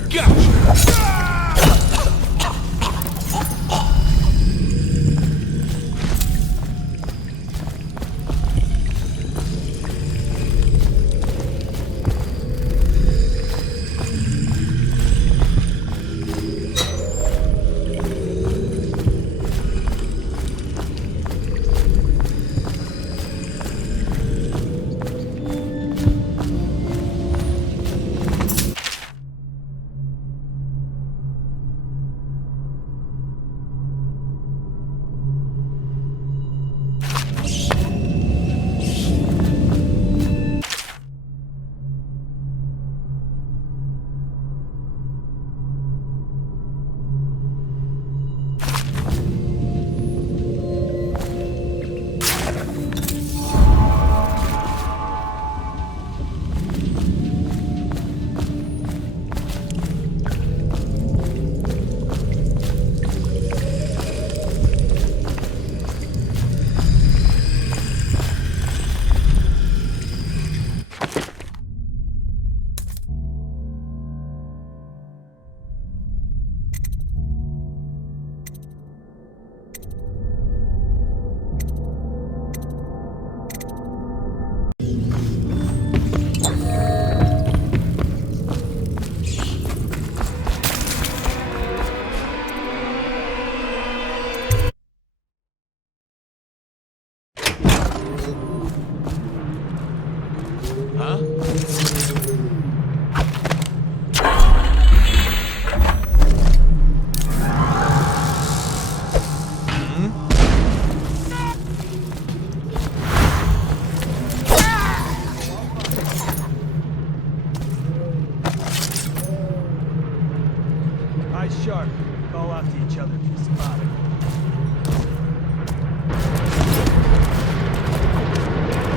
sharp. Call out to each other if you spot it.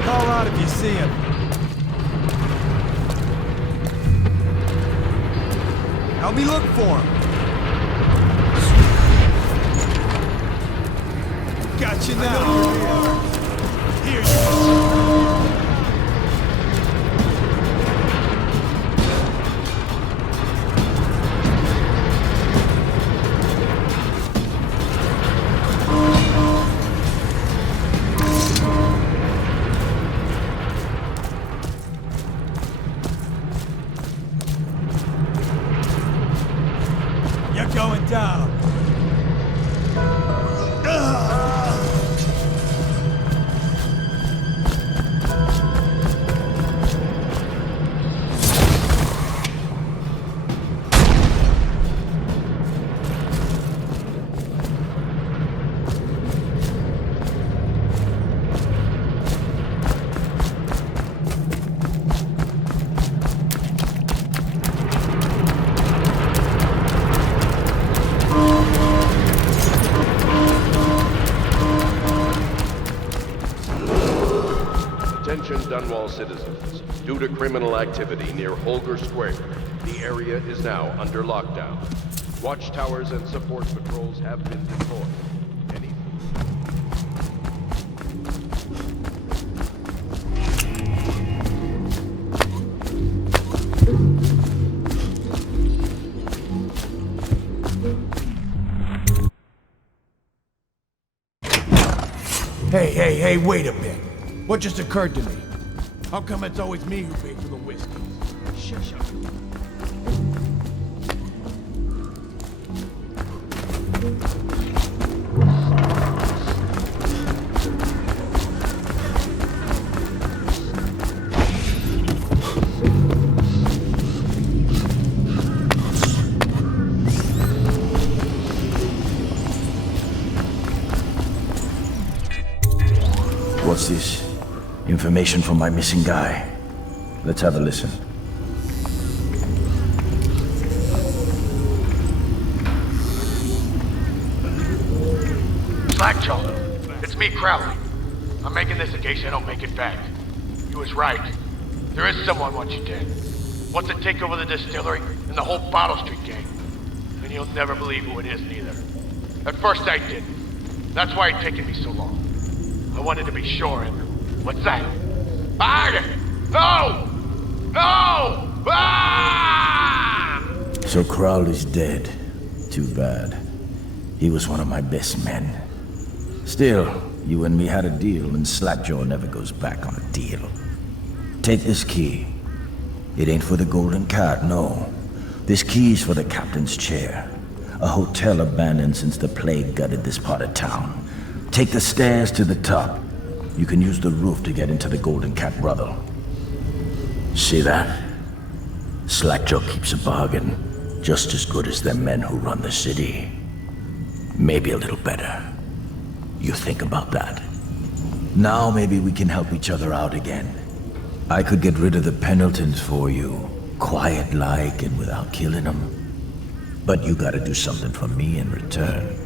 Call out if you see him. Help me look for him. Gotcha now. Here you go. You're going down. Attention Dunwall citizens. Due to criminal activity near Holger Square, the area is now under lockdown. Watchtowers and support patrols have been deployed. Any... Hey, wait a bit. What just occurred to me? How come it's always me who pays for the whiskey? Shush up. What's this? Information from my missing guy. Let's have a listen. Slackjaw, it's me, Crowley. I'm making this in case I don't make it back. You was right. There is someone wants you dead. Wants to take over the distillery and the whole Bottle Street gang. And you'll never believe who it is neither. At first I didn't. That's why it's taken me so long. I wanted to be sure and... What's that? Behind it! No! No! Ah! So Crowley's dead. Too bad. He was one of my best men. Still, you and me had a deal, and Slackjaw never goes back on a deal. Take this key. It ain't for the Golden Cat, no. This key's for the captain's chair. A hotel abandoned since the plague gutted this part of town. Take the stairs to the top. You can use the roof to get into the Golden Cat brothel. See that? Slackjaw keeps a bargain, just as good as the men who run the city. Maybe a little better. You think about that. Now maybe we can help each other out again. I could get rid of the Pendletons for you, quiet-like and without killing them. But you gotta do something for me in return.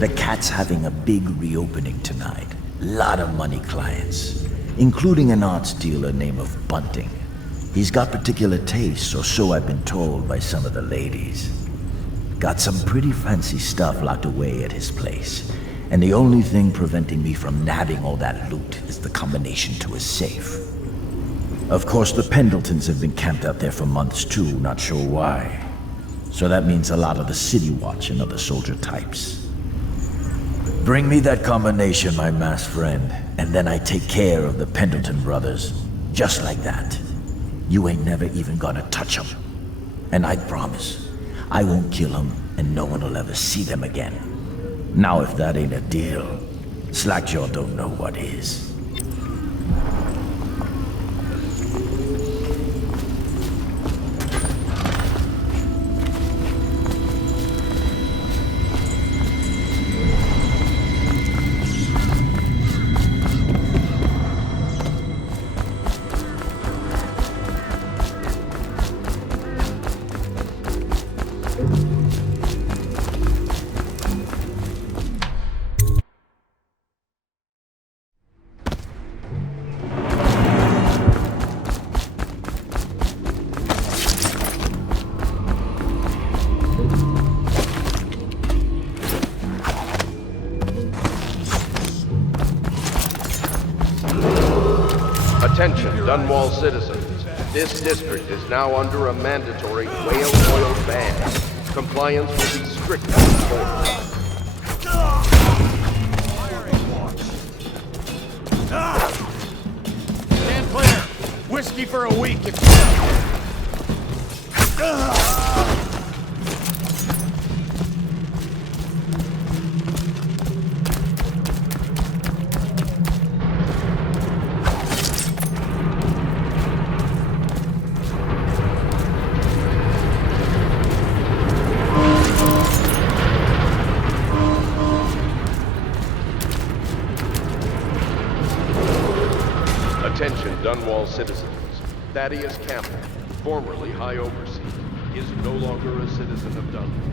The Cat's having a big reopening tonight. Lot of money clients, including an arts dealer named of Bunting. He's got particular tastes, or so I've been told by some of the ladies. Got some pretty fancy stuff locked away at his place, and the only thing preventing me from nabbing all that loot is the combination to his safe. Of course, the Pendletons have been camped out there for months too, not sure why. So that means a lot of the City Watch and other soldier types. Bring me that combination, my masked friend, and then I take care of the Pendleton brothers. Just like that. You ain't never even gonna touch them. And I promise, I won't kill them, and no one will ever see them again. Now if that ain't a deal, Slackjaw don't know what is. Attention, Dunwall citizens. This district is now under a mandatory whale oil ban. Compliance will be strictly enforced. Stand clear! Whiskey for a week if you... Attention, Dunwall citizens. Thaddeus Campbell, formerly High Overseer, is no longer a citizen of Dunwall.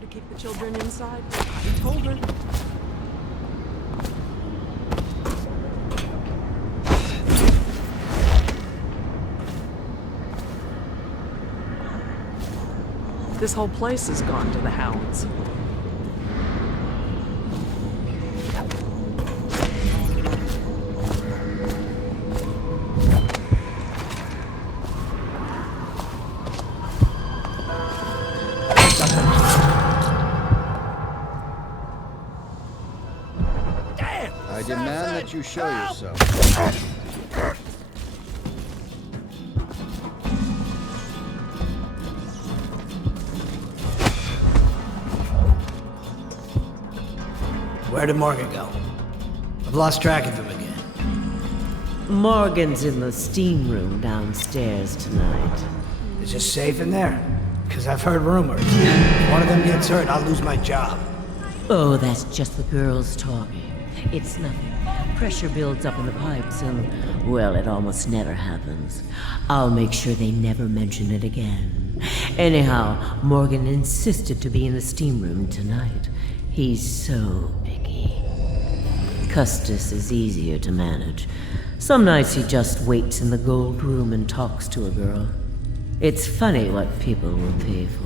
To keep the children inside. I told her. This whole place has gone to the hounds. I demand that you show yourself. Where did Morgan go? I've lost track of him again. Morgan's in the steam room downstairs tonight. Is it safe in there? Because I've heard rumors. If one of them gets hurt, I'll lose my job. Oh, that's just the girls talking. It's nothing. Pressure builds up in the pipes and, well, it almost never happens. I'll make sure they never mention it again. Anyhow, Morgan insisted to be in the steam room tonight. He's so picky. Custis is easier to manage. Some nights he just waits in the gold room and talks to a girl. It's funny what people will pay for.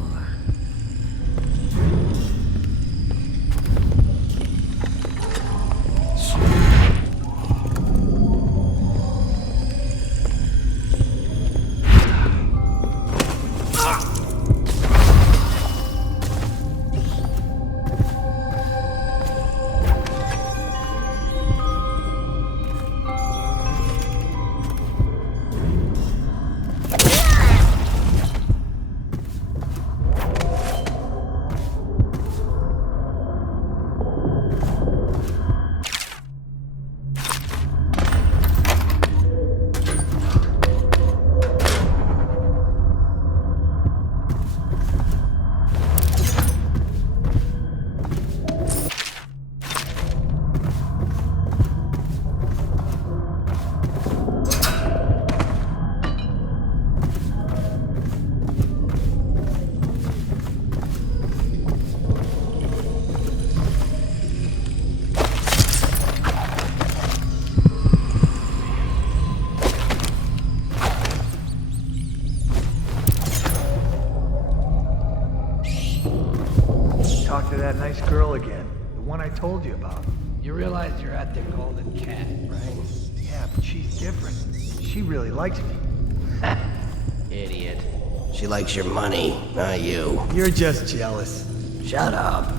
told you about. You realize you're at the Golden Cat, right? Yeah, but she's different. She really likes me. Idiot. She likes your money, not you. You're just jealous. Shut up.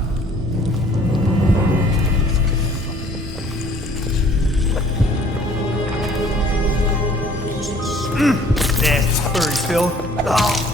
Nasty furry filth. Oh.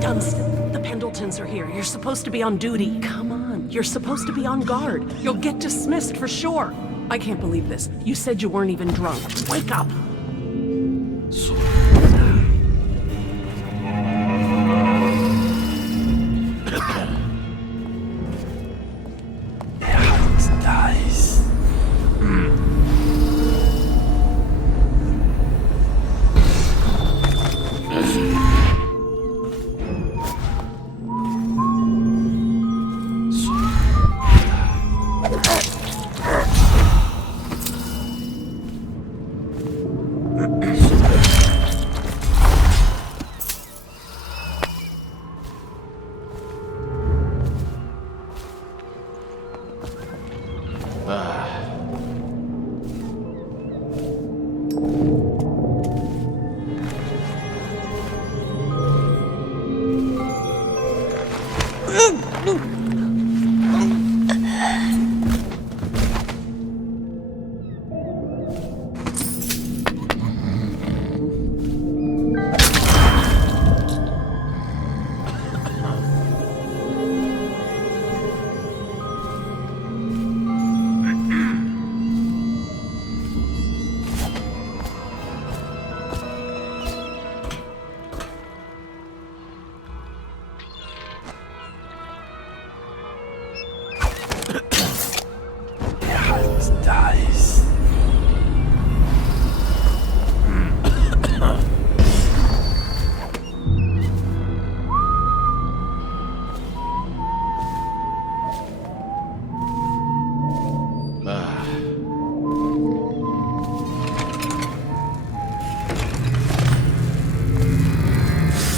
Dunstan, the Pendletons are here. You're supposed to be on duty. Come on, you're supposed to be on guard. You'll get dismissed for sure. I can't believe this. You said you weren't even drunk. Wake up!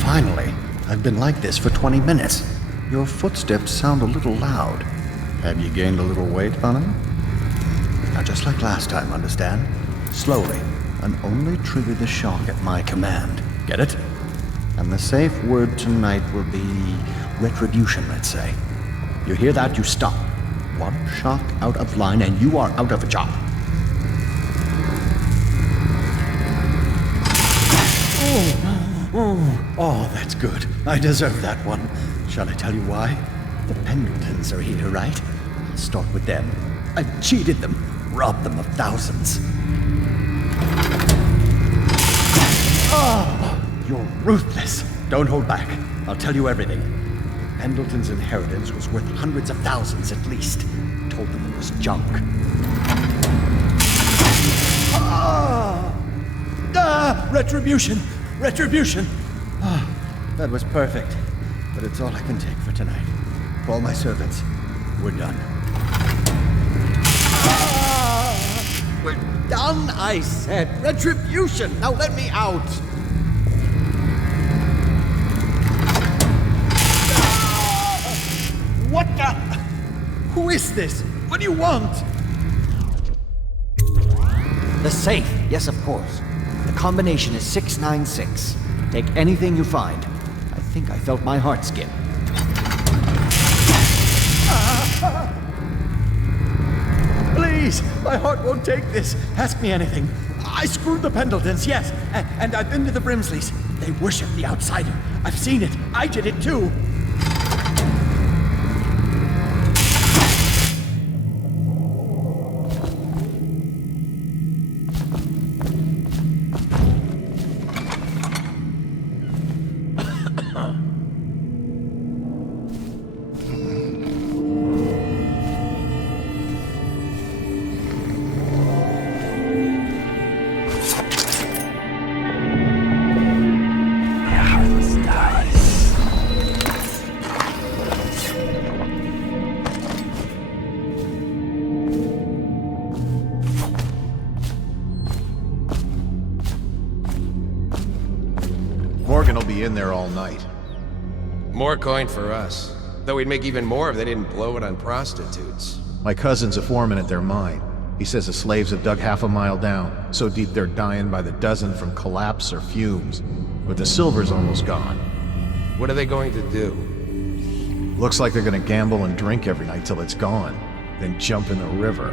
Finally. I've been like this for 20 minutes. Your footsteps sound a little loud. Have you gained a little weight, honey? Now, just like last time, understand? Slowly, and only trigger the shock at my command. Get it? And the safe word tonight will be retribution, let's say. You hear that, you stop. One shock out of line and you are out of a job. Oh, that's good. I deserve that one. Shall I tell you why? The Pendletons are here, right? I'll start with them. I've cheated them, robbed them of thousands. Oh, you're ruthless. Don't hold back. I'll tell you everything. Pendleton's inheritance was worth hundreds of thousands at least. Told them it was junk. Retribution! Retribution! Ah, that was perfect. But it's all I can take for tonight. Call my servants. We're done. We're done, I said. Retribution! Now let me out! What the? Who is this? What do you want? The safe. Yes, of course. The combination is 696. Take anything you find. I think I felt my heart skip. Please! My heart won't take this. Ask me anything. I screwed the Pendletons, yes. And I've been to the Brimsleys. They worship the outsider. I've seen it. I did it too. be in there all night. More coin for us. Though we'd make even more if they didn't blow it on prostitutes. My cousin's a foreman at their mine. He says the slaves have dug half a mile down, so deep they're dying by the dozen from collapse or fumes. But the silver's almost gone. What are they going to do? Looks like they're gonna gamble and drink every night till it's gone, then jump in the river.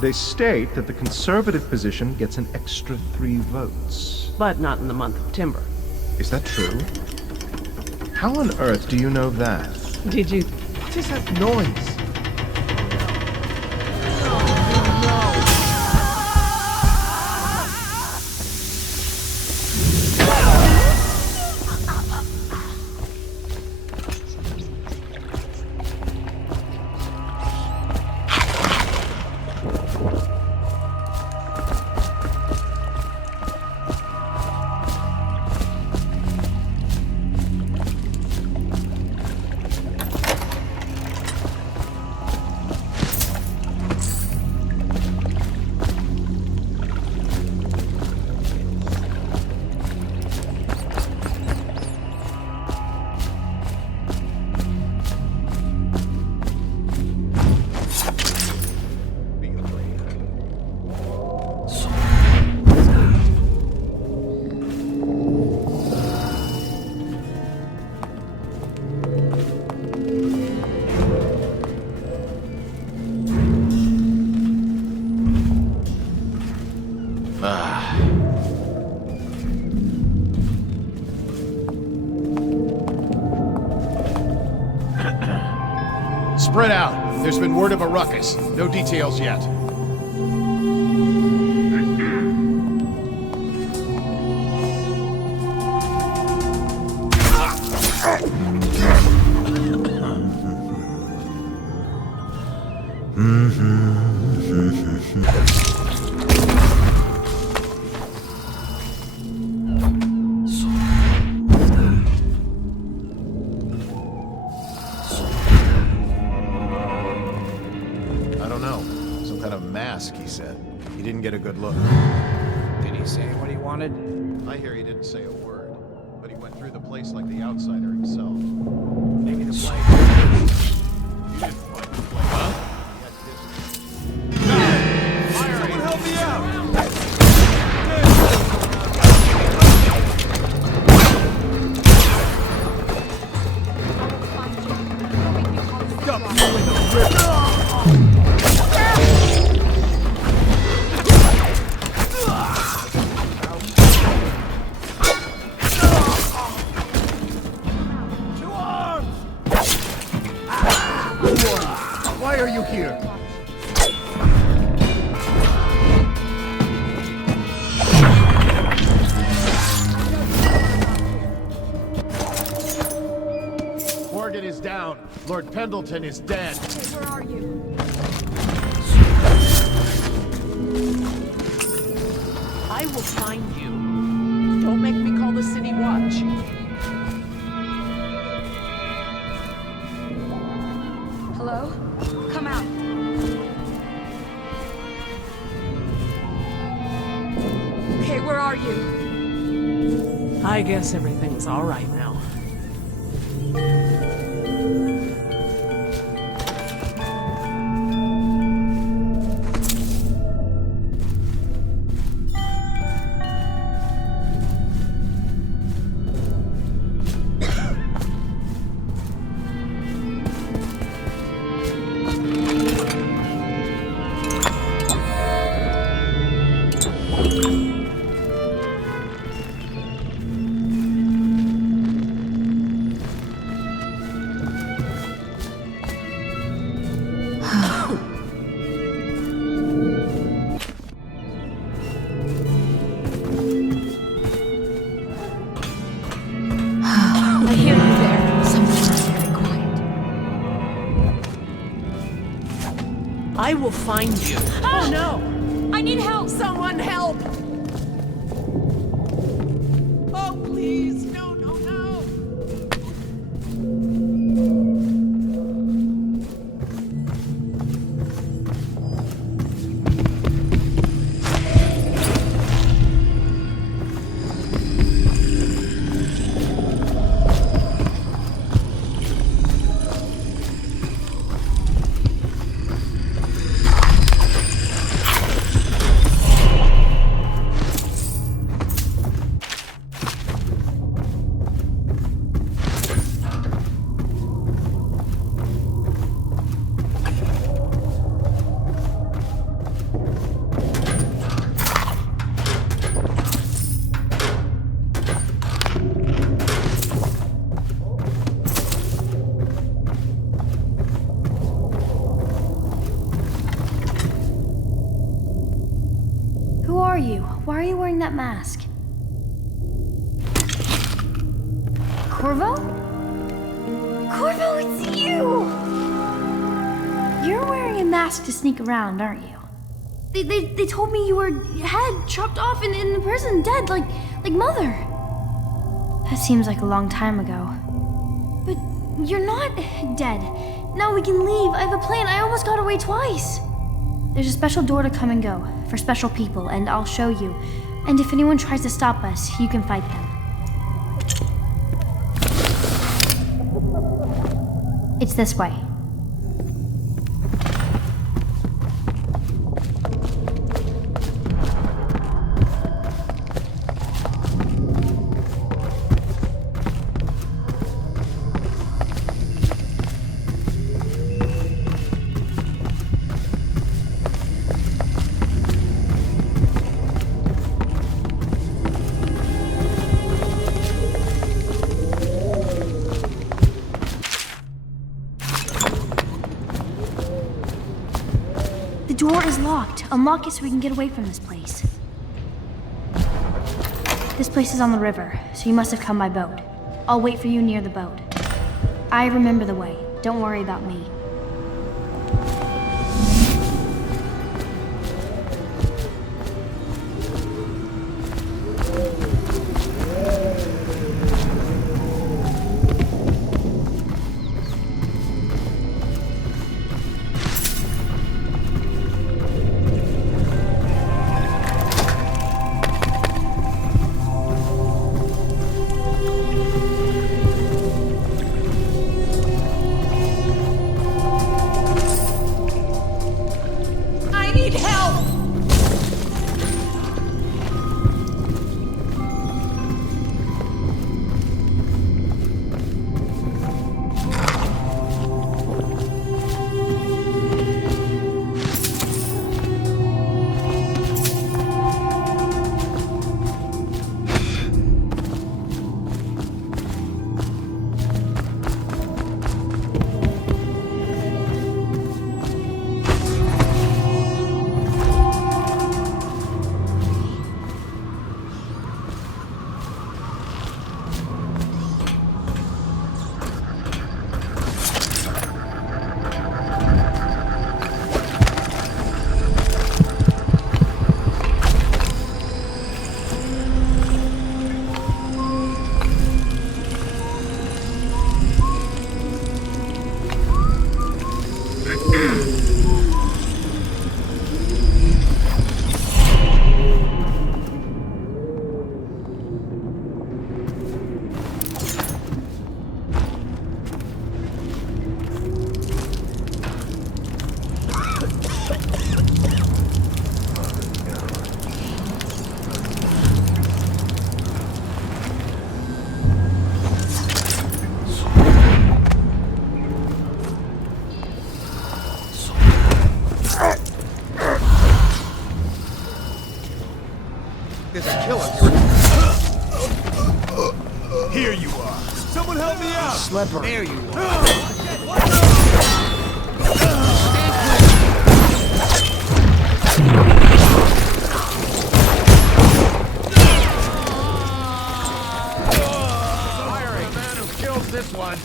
They state that the conservative position gets an extra 3 votes. But not in the month of timber. Is that true? How on earth do you know that? Did you... What is that noise? Spread out. There's been word of a ruckus. No details yet. He said. He didn't get a good look. Did he say what he wanted? I hear he didn't say a word, but he went through the place like the outsider himself. Maybe the plane. You didn't find the plane, huh? Someone help me out! Dump you in the river! Why are you here? Morgan is down. Lord Pendleton is dead. Okay, where are you? I will find you. Don't make me call the city watch. Hello? Come out. Okay, where are you? I guess everything's all right now. I will find you. Ah! Oh no! I need help! Someone help! Oh, please, no, no, no! Who are you? Why are you wearing that mask? Corvo? Corvo, it's you! You're wearing a mask to sneak around, aren't you? They told me you were head chopped off in the prison, dead, like Mother. That seems like a long time ago. But you're not dead. Now we can leave. I have a plan. I almost got away twice. There's a special door to come and go, for special people, and I'll show you. And if anyone tries to stop us, you can fight them. It's this way. The door is locked. Unlock it so we can get away from this place. This place is on the river, so you must have come by boat. I'll wait for you near the boat. I remember the way. Don't worry about me. I need help! There's a killer here. Here you are. Someone help me out. Slipper. There you are. Firing. The man who kills this one.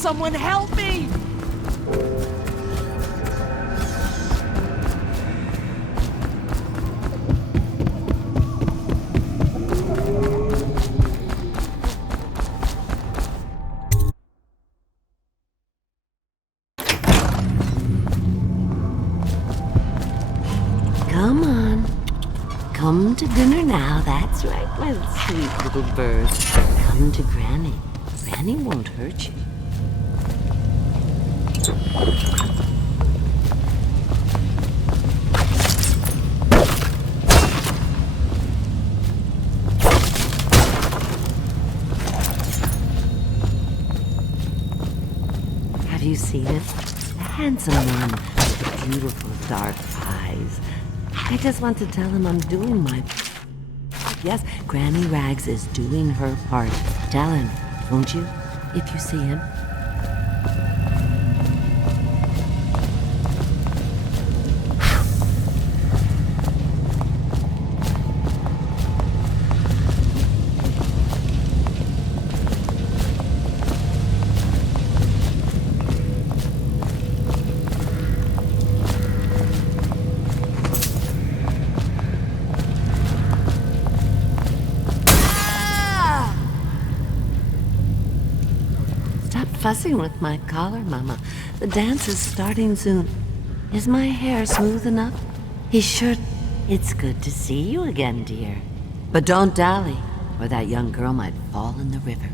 Someone help me! Come on. Come to dinner now. That's right, my sweet little bird. Come to Granny. Granny won't hurt you. Have you seen him? The handsome one with the beautiful dark eyes. I just want to tell him I'm doing my... Yes, Granny Rags is doing her part. Tell him, won't you, if you see him? Fussing with my collar, Mama. The dance is starting soon. Is my hair smooth enough? He should. It's good to see you again, dear. But don't dally, or that young girl might fall in the river.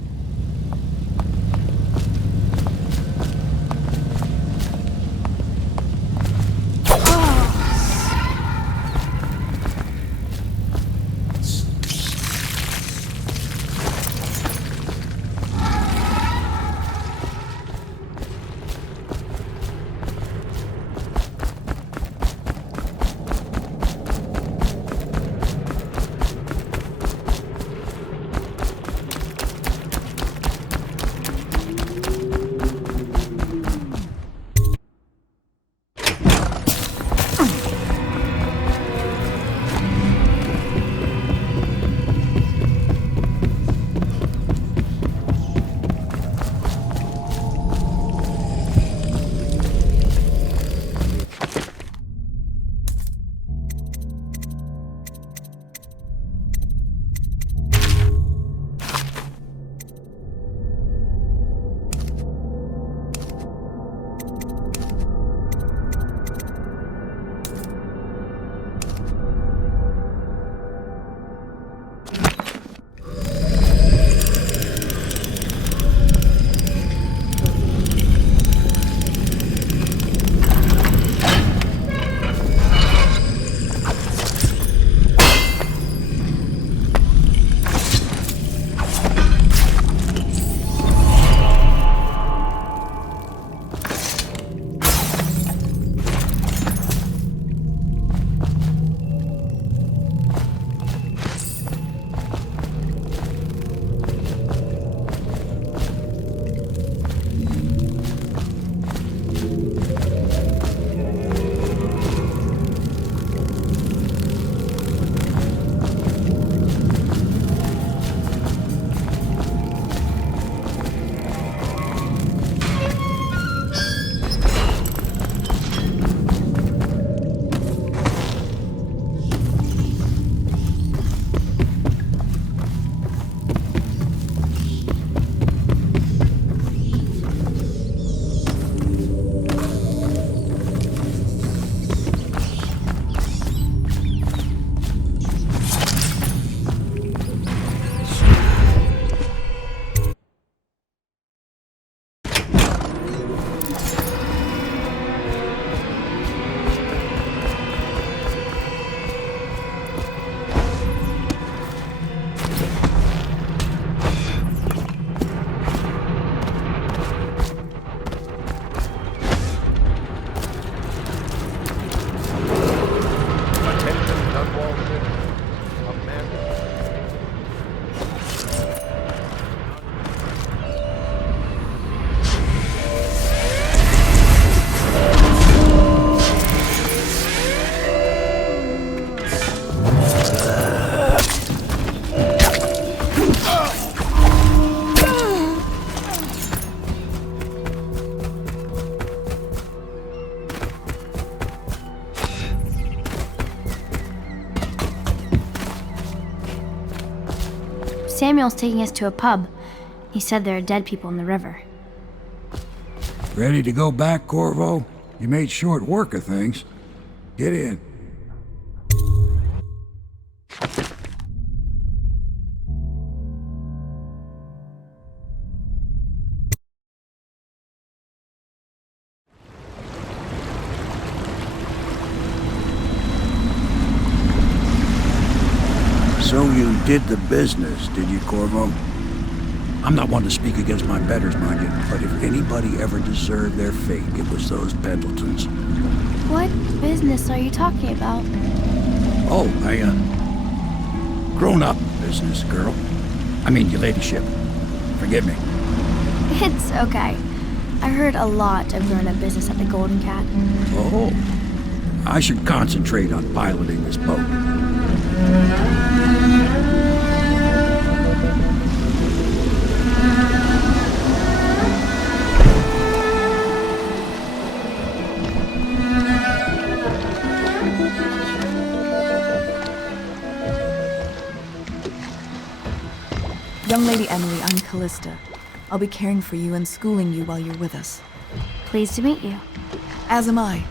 Samuel's taking us to a pub. He said there are dead people in the river. Ready to go back, Corvo? You made short work of things. Get in. So you did the business, did you, Corvo? I'm not one to speak against my betters, mind you, but if anybody ever deserved their fate, it was those Pendletons. What business are you talking about? Oh, grown-up business, girl. I mean, your ladyship. Forgive me. It's okay. I heard a lot of grown-up business at the Golden Cat. Oh, I should concentrate on piloting this boat. Young Lady Emily, I'm Callista. I'll be caring for you and schooling you while you're with us. Pleased to meet you. As am I.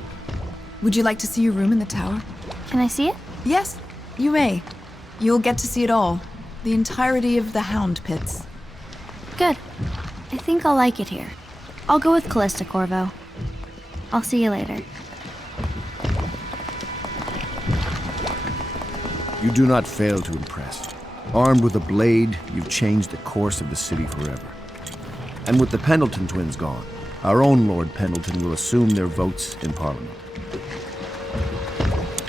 Would you like to see your room in the tower? Can I see it? Yes, you may. You'll get to see it all. The entirety of the Hound Pits. Good. I think I'll like it here. I'll go with Callista, Corvo. I'll see you later. You do not fail to impress. Armed with a blade, you've changed the course of the city forever. And with the Pendleton twins gone, our own Lord Pendleton will assume their votes in Parliament.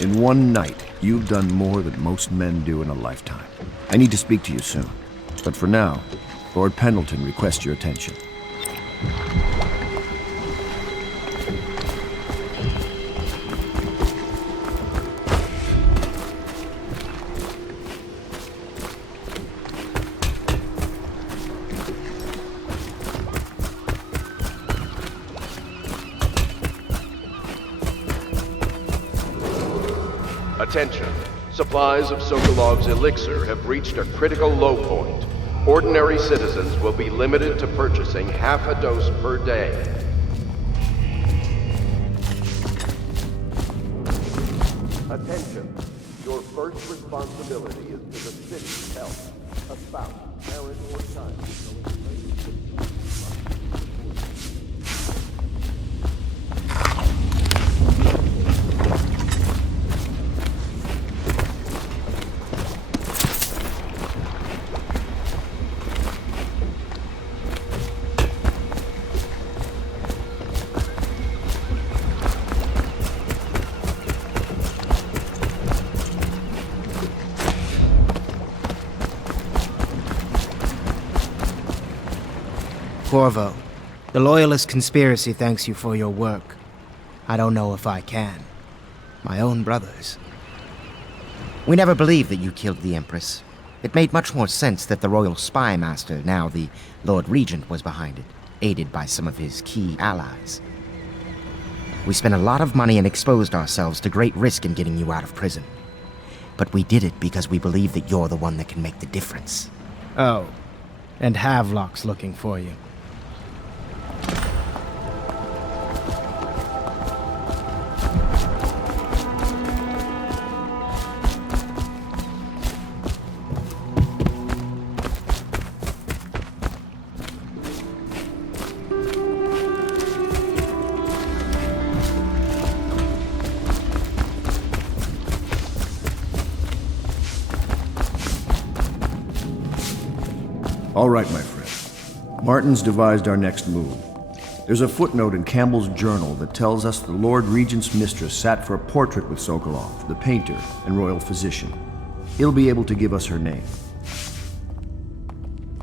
In one night, you've done more than most men do in a lifetime. I need to speak to you soon. But for now, Lord Pendleton requests your attention. Attention. Supplies of Sokolov's elixir have reached a critical low point. Ordinary citizens will be limited to purchasing half a dose per day. Attention. Your first responsibility is to the city's health. A spouse, parent, or child Corvo, the Loyalist conspiracy thanks you for your work. I don't know if I can. My own brothers. We never believed that you killed the Empress. It made much more sense that the Royal Spy Master, now the Lord Regent, was behind it, aided by some of his key allies. We spent a lot of money and exposed ourselves to great risk in getting you out of prison. But we did it because we believe that you're the one that can make the difference. Oh, and Havelock's looking for you. All right, my friend. Martin's devised our next move. There's a footnote in Campbell's journal that tells us the Lord Regent's mistress sat for a portrait with Sokolov, the painter and royal physician. He'll be able to give us her name.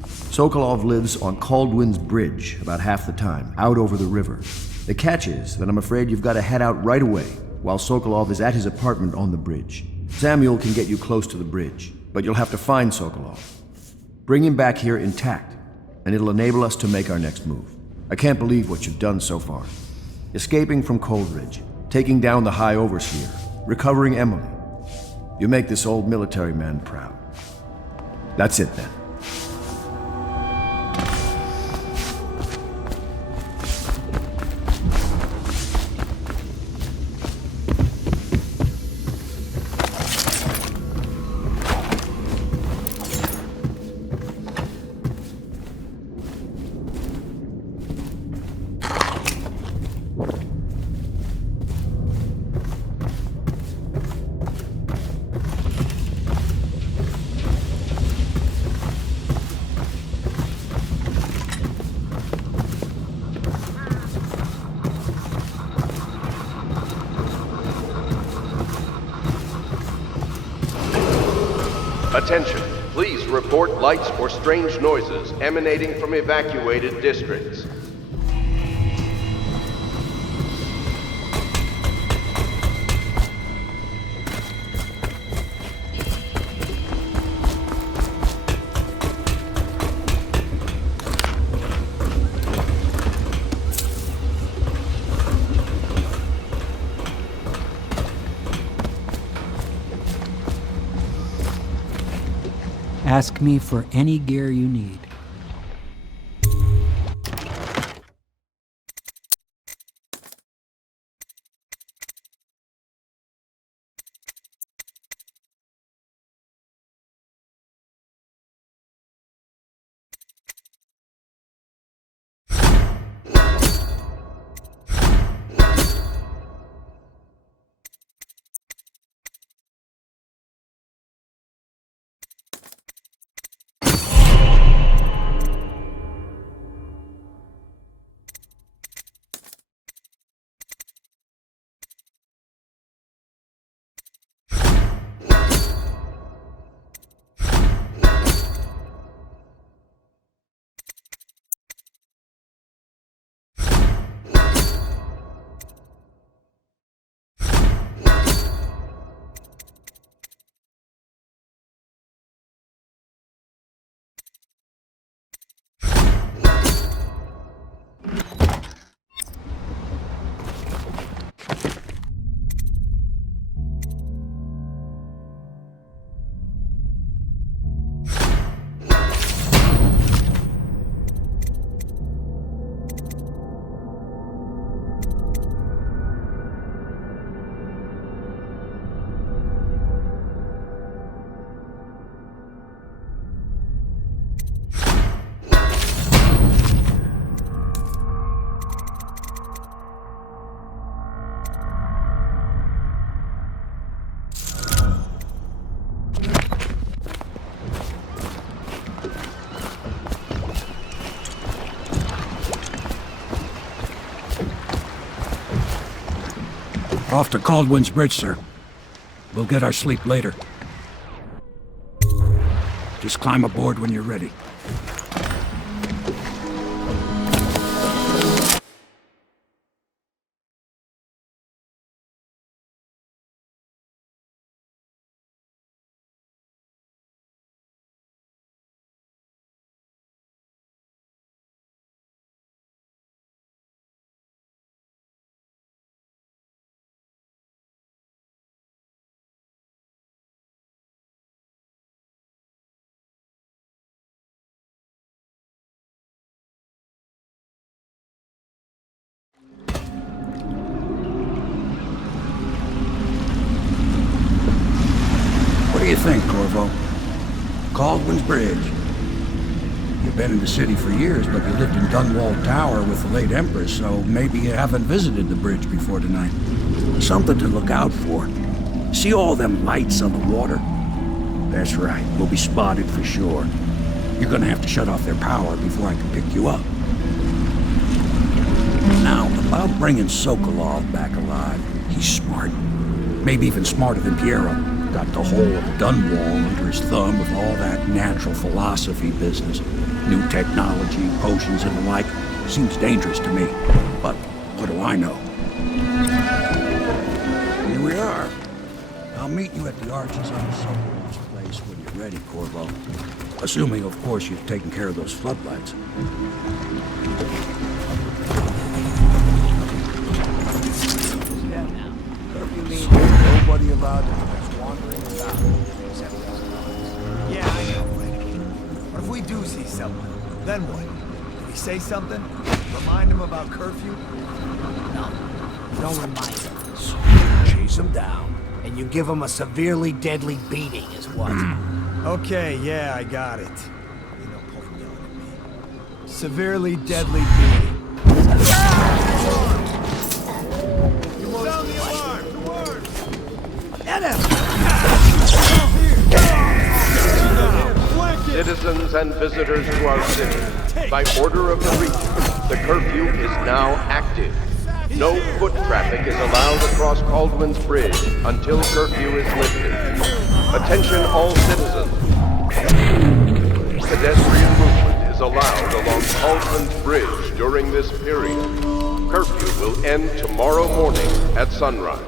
Sokolov lives on Caldwin's Bridge about half the time, out over the river. The catch is that I'm afraid you've got to head out right away while Sokolov is at his apartment on the bridge. Samuel can get you close to the bridge, but you'll have to find Sokolov. Bring him back here intact, and it'll enable us to make our next move. I can't believe what you've done so far. Escaping from Coldridge, taking down the High Overseer, recovering Emily. You make this old military man proud. That's it then. Attention, please report lights or strange noises emanating from evacuated districts. Ask me for any gear you need. Off to Caldwin's Bridge, sir. We'll get our sleep later. Just climb aboard when you're ready. What do you think, Corvo? Caldwin's Bridge. You've been in the city for years, but you lived in Dunwall Tower with the late Empress, so maybe you haven't visited the bridge before tonight. Something to look out for. See all them lights on the water? That's right, we'll be spotted for sure. You're gonna have to shut off their power before I can pick you up. Now, about bringing Sokolov back alive, he's smart. Maybe even smarter than Piero. Got the whole of Dunwall under his thumb with all that natural philosophy business. New technology, potions and the like. Seems dangerous to me. But what do I know? Here we are. I'll meet you at the arches on Sokolov's place when you're ready, Corvo. Assuming, of course, you've taken care of those floodlights. Nobody allowed to be wandering about except us. Yeah, I know, Frank. But if we do see someone, then what? Do we say something? Remind them about curfew? No. Don't remind them. Chase them down, and you give them a severely deadly beating is what. Okay, yeah, I got it. You know, point yelling at me. Severely deadly beating. Sound the alarm! To work! Get him! Citizens and visitors to our city, by order of the Regent, the curfew is now active. No foot traffic is allowed across Caldwin's Bridge until curfew is lifted. Attention all citizens. Pedestrian movement is allowed along Cauldron's Bridge during this period. Curfew will end tomorrow morning at sunrise.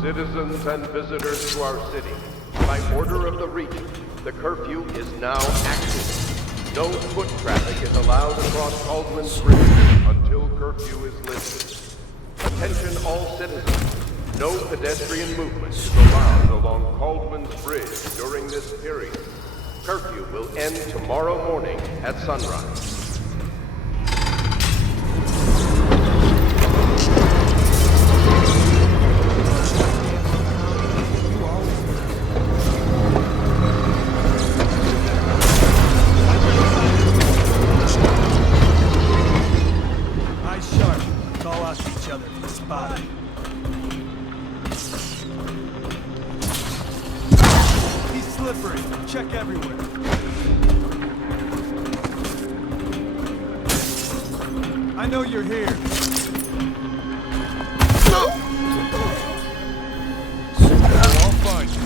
Citizens and visitors to our city, by order of the Regent, the curfew is now active. No foot traffic is allowed across Cauldron's Bridge until curfew is lifted. Attention all citizens, no pedestrian movement is allowed along Cauldron's Bridge during this period. Curfew will end tomorrow morning at sunrise. Check everywhere. I know you're here. I'll find you.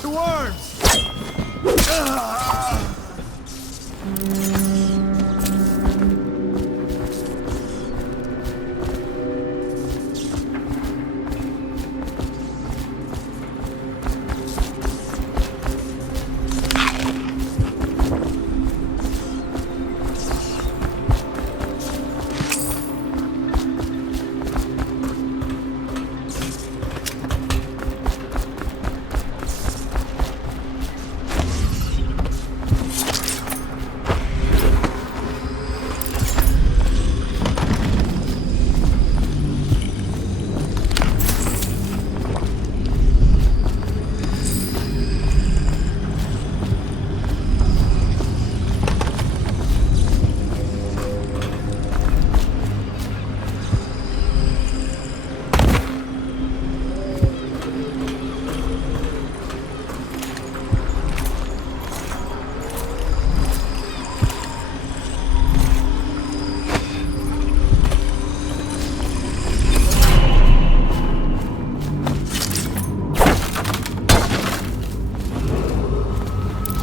To arms!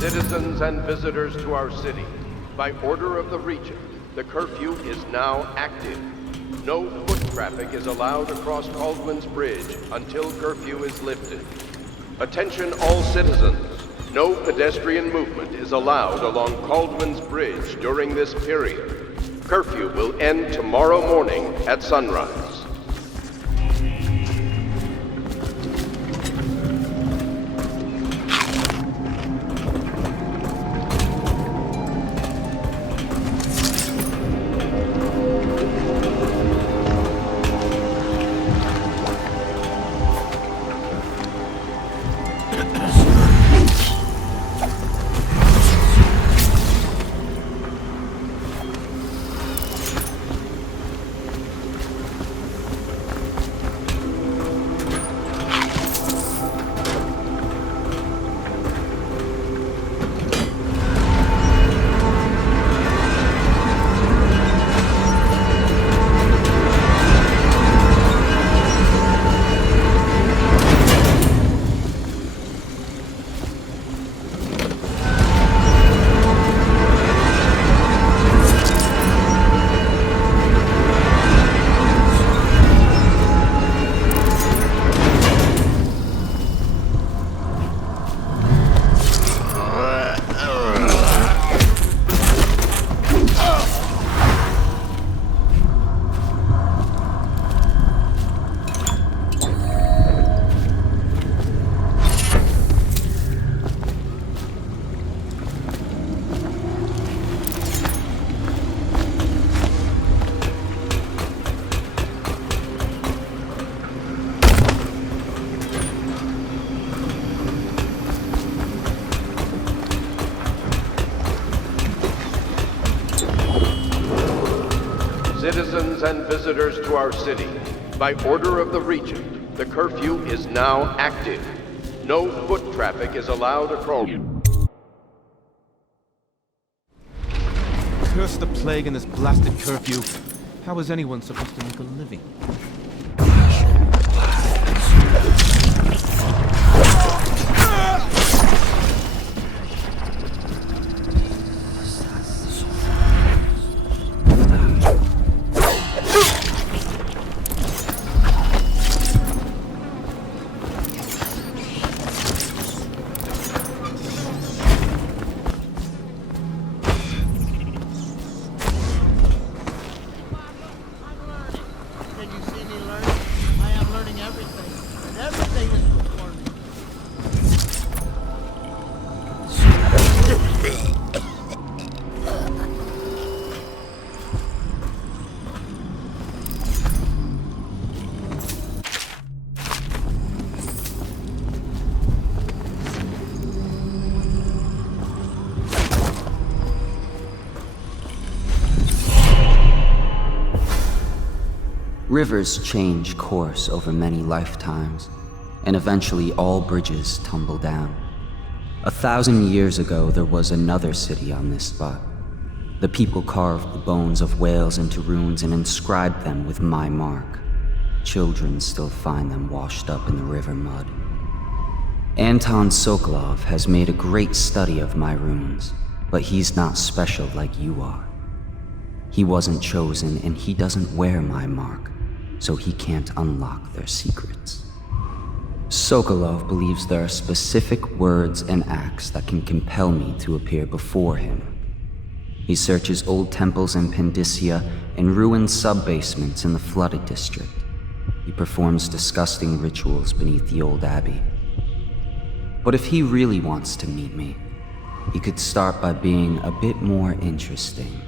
Citizens and visitors to our city, by order of the Regent, the curfew is now active. No foot traffic is allowed across Cauldron's Bridge until curfew is lifted. Attention all citizens, no pedestrian movement is allowed along Cauldron's Bridge during this period. Curfew will end tomorrow morning at sunrise. citizens and visitors to our city. By order of the Regent, the curfew is now active. No foot traffic is allowed across. Curse the plague and this blasted curfew. How is anyone supposed to make a living? Rivers change course over many lifetimes, and eventually all bridges tumble down. 1,000 years ago, there was another city on this spot. The people carved the bones of whales into runes and inscribed them with my mark. Children still find them washed up in the river mud. Anton Sokolov has made a great study of my runes, but he's not special like you are. He wasn't chosen, and he doesn't wear my mark, so he can't unlock their secrets. Sokolov believes there are specific words and acts that can compel me to appear before him. He searches old temples in Pendicia and ruined sub-basements in the flooded district. He performs disgusting rituals beneath the old abbey. But if he really wants to meet me, he could start by being a bit more interesting.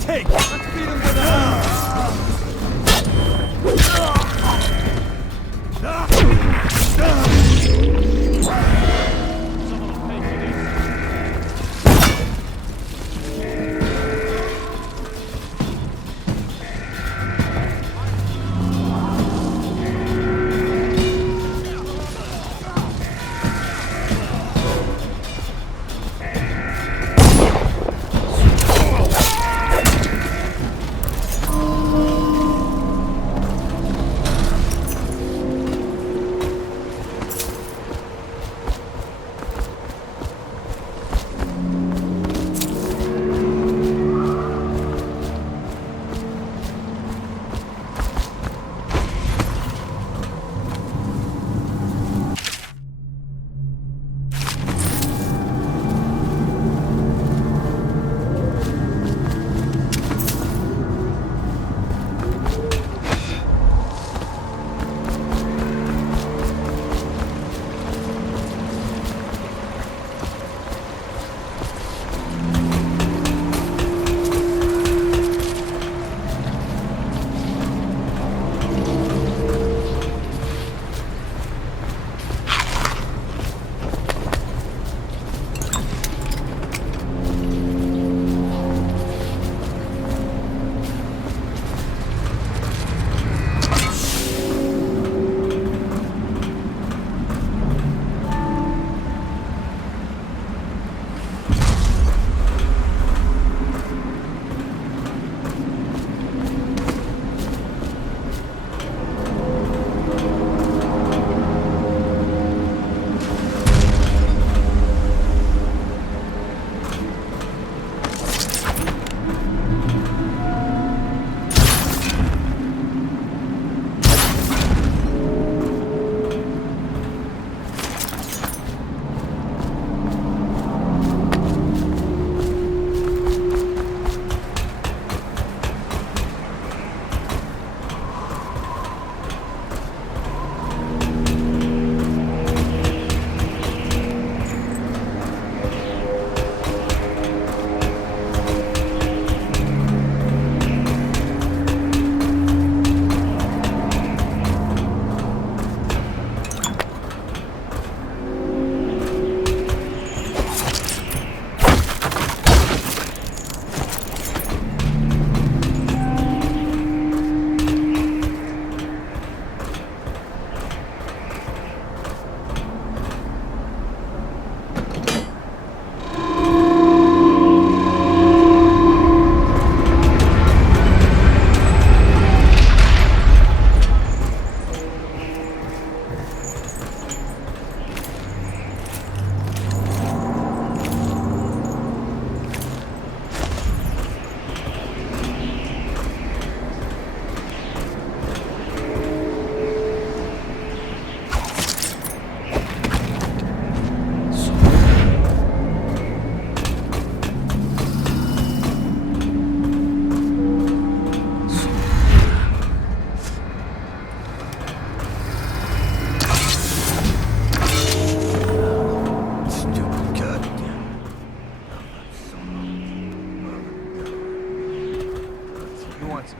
Take it! Let's beat him to the house!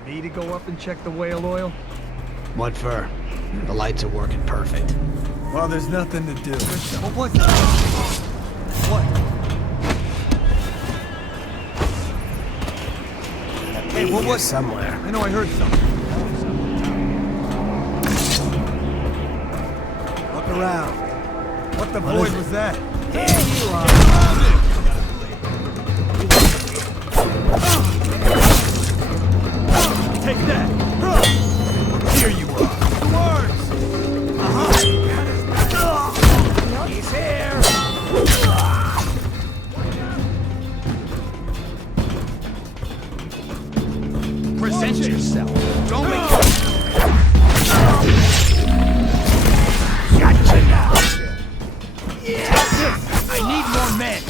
Me to go up and check the whale oil? What for? The lights are working perfect. Well, there's nothing to do. What? Hey, what was somewhere? I know I heard something. Look around. What the void was that? Here you are. Take that! Here you are! Dwarves! He's here! Present yourself! Don't make Gotcha now! I need more men!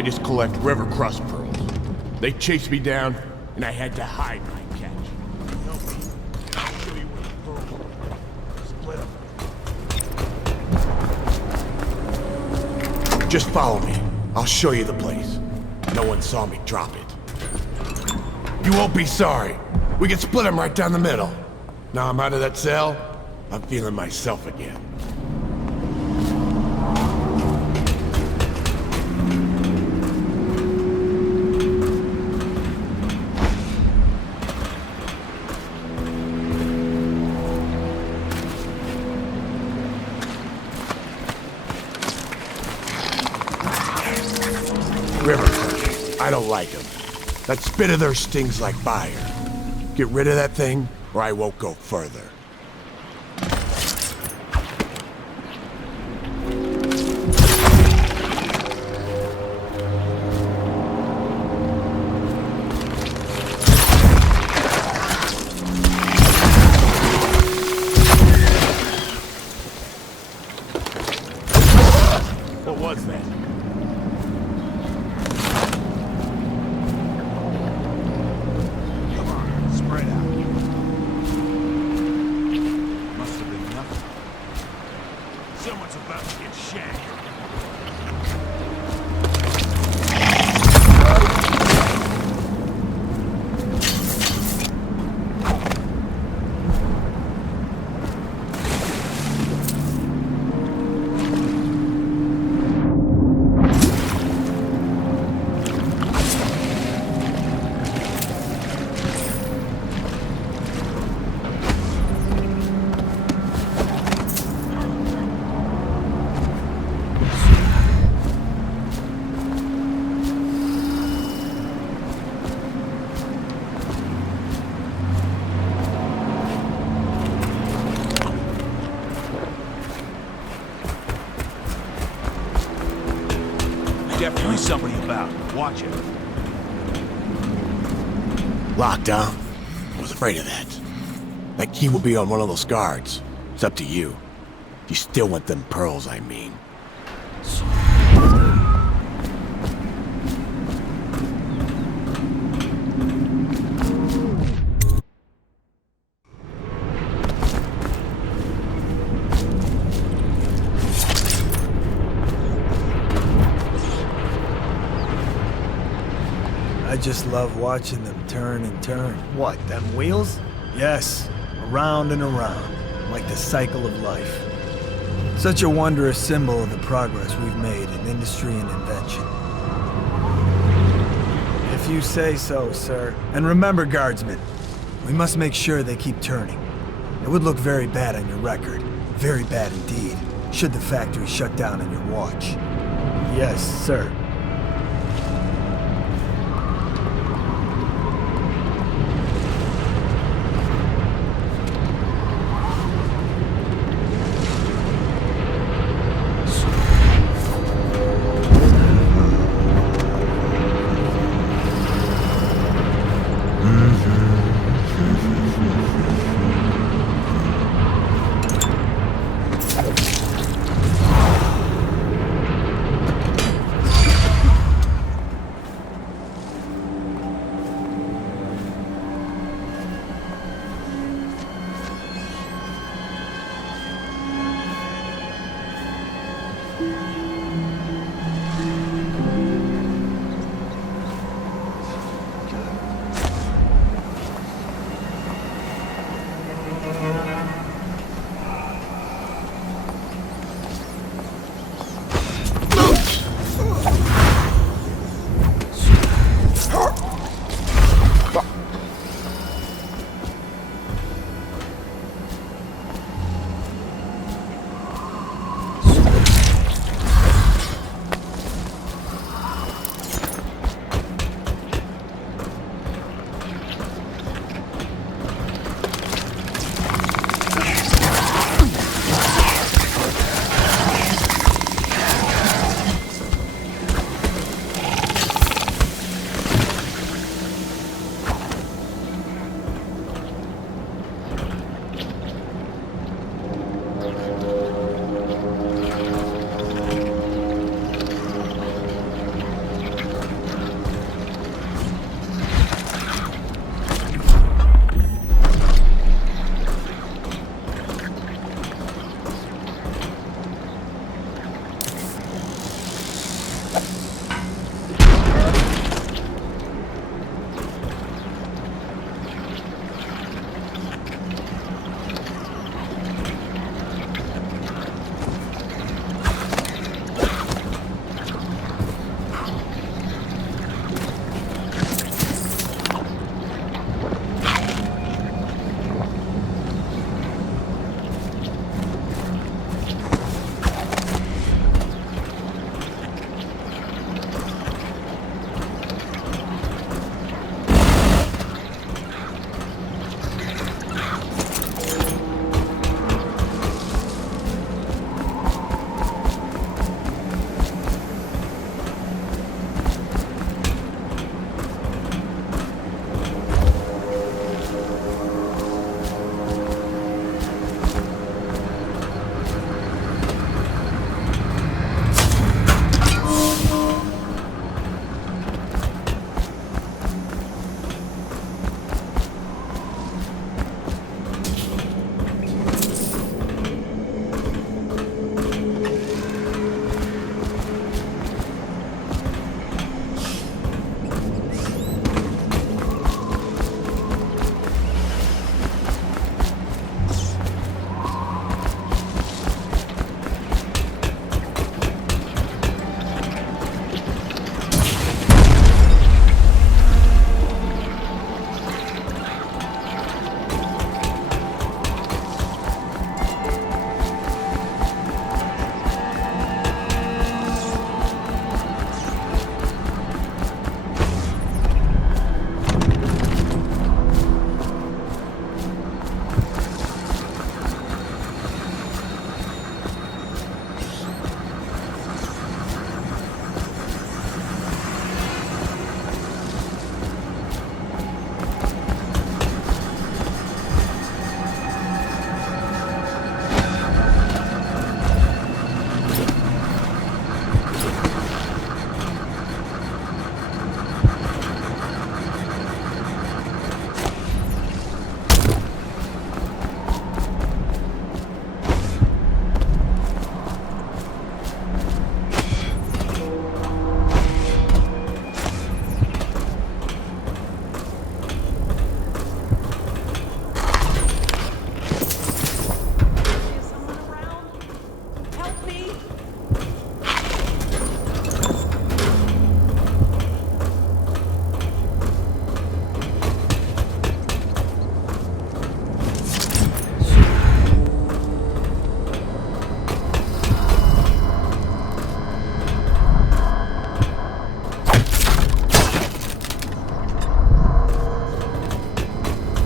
I just collect river crust pearls. They chased me down, and I had to hide my catch. Help me. I'll show you where the pearls are. Split them. Just follow me. I'll show you the place. No one saw me drop it. You won't be sorry. We can split them right down the middle. Now I'm out of that cell, I'm feeling myself again. River crust. I don't like them. That spit of theirs stings like fire. Get rid of that thing, or I won't go further. What was that? Spread out. Must have been nothing. Someone's about to get shanked. Definitely somebody about. Watch it. Locked, huh? I was afraid of that. That key will be on one of those guards. It's up to you. You still want them pearls, I mean. I just love watching them turn and turn. What, them wheels? Yes, around and around, like the cycle of life. Such a wondrous symbol of the progress we've made in industry and invention. If you say so, sir. And remember, guardsmen, we must make sure they keep turning. It would look very bad on your record. Very bad indeed, should the factory shut down on your watch. Yes, sir.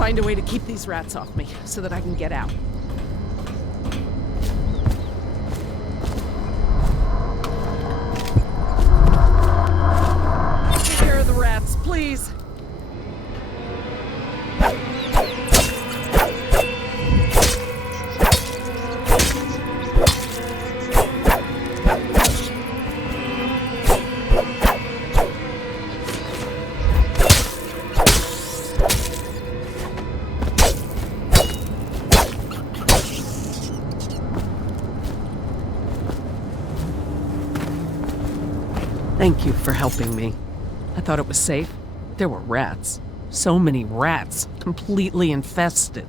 find a way to keep these rats off me so that I can get out. Take care of the rats, please. Thank you for helping me. I thought it was safe. There were rats. So many rats, completely infested.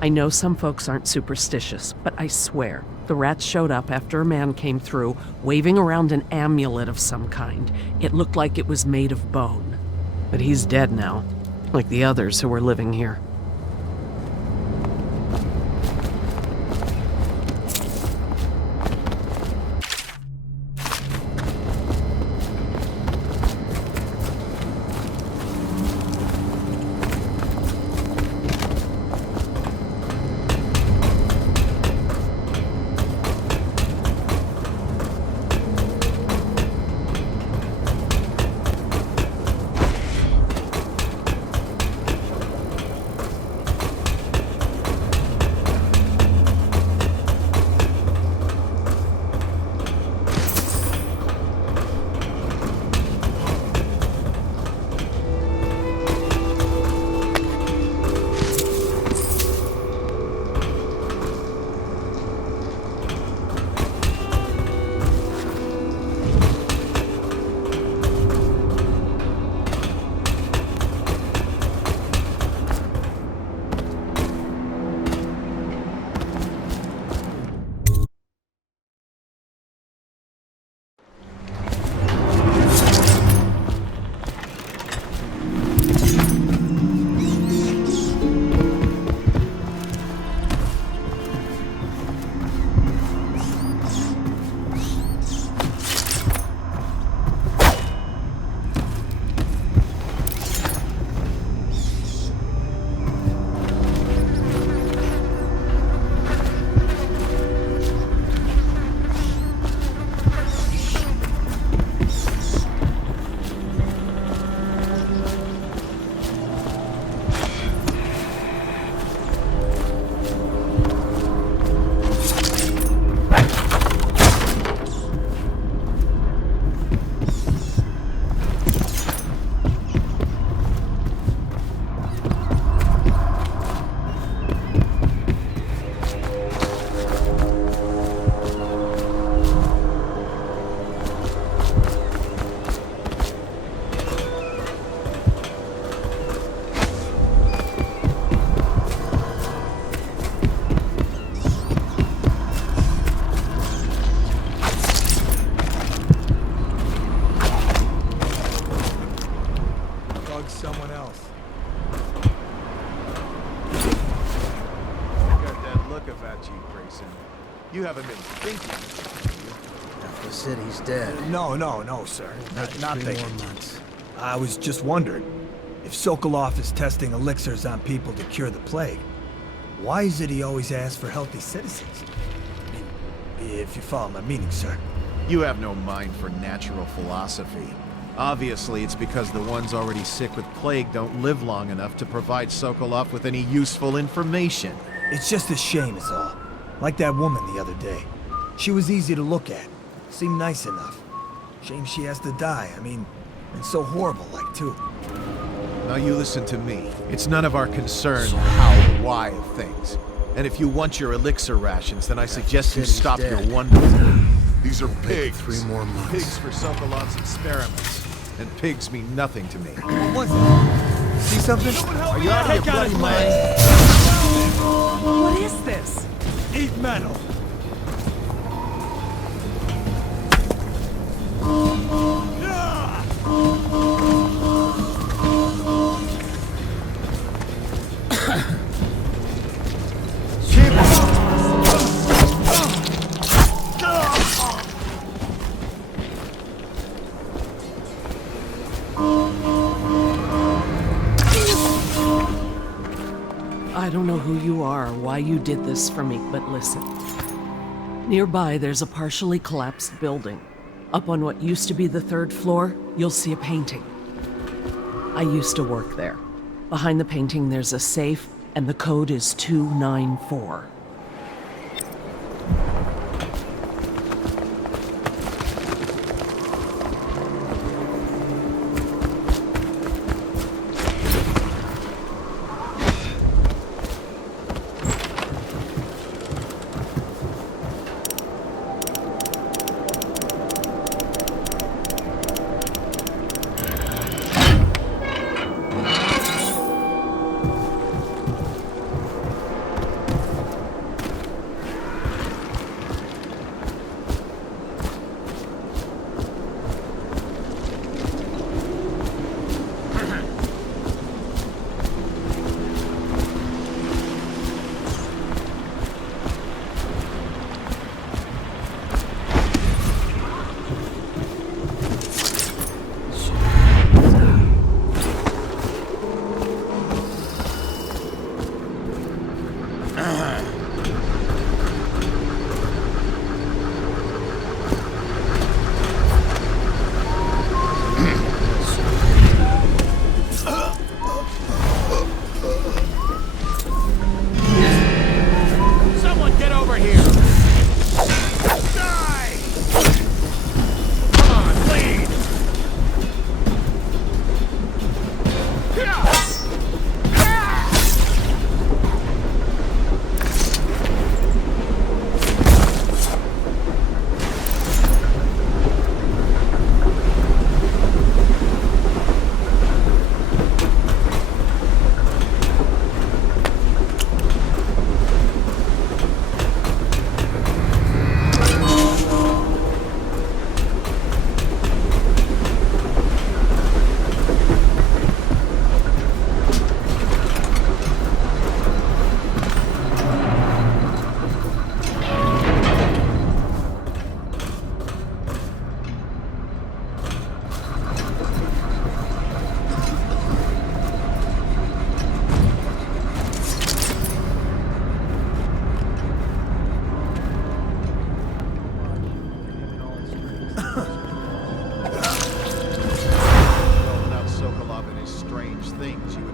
I know some folks aren't superstitious, but I swear, the rats showed up after a man came through, waving around an amulet of some kind. It looked like it was made of bone. But he's dead now, like the others who were living here. You haven't been thinking. The city's dead. No, sir. Not thinking. I was just wondering, if Sokolov is testing elixirs on people to cure the plague, why is it he always asks for healthy citizens? I mean, if you follow my meaning, sir. You have no mind for natural philosophy. Obviously, it's because the ones already sick with plague don't live long enough to provide Sokolov with any useful information. It's just a shame is all. Like that woman the other day. She was easy to look at. Seemed nice enough. Shame she has to die. I mean, and so horrible like, too. Now you listen to me. It's none of our concern how or why of things. And if you want your elixir rations, then I suggest you stop your wondering. These are pigs. 3 more months. Pigs for Sokolov's experiments. And pigs mean nothing to me. What was it? See something? Are you out of your bloody mind? What is this? Eat metal. I don't know who you are or why you did this for me, but listen. Nearby, there's a partially collapsed building. Up on what used to be the 3rd floor, you'll see a painting. I used to work there. Behind the painting, there's a safe, and the code is 294.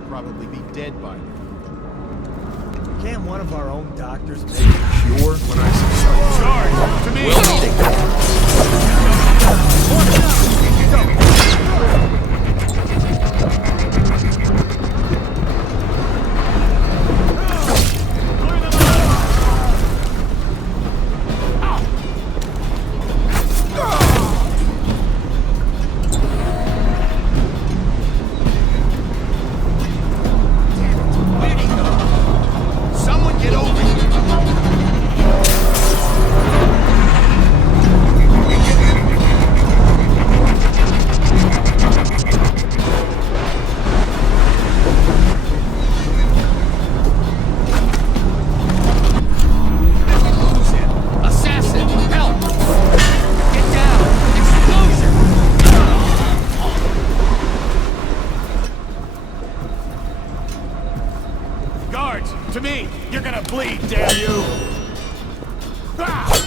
Probably be dead by now. Can't one of our own doctors make a cure? When I say so. Charge! To me! We'll need To me! You're gonna bleed, damn you! Ah!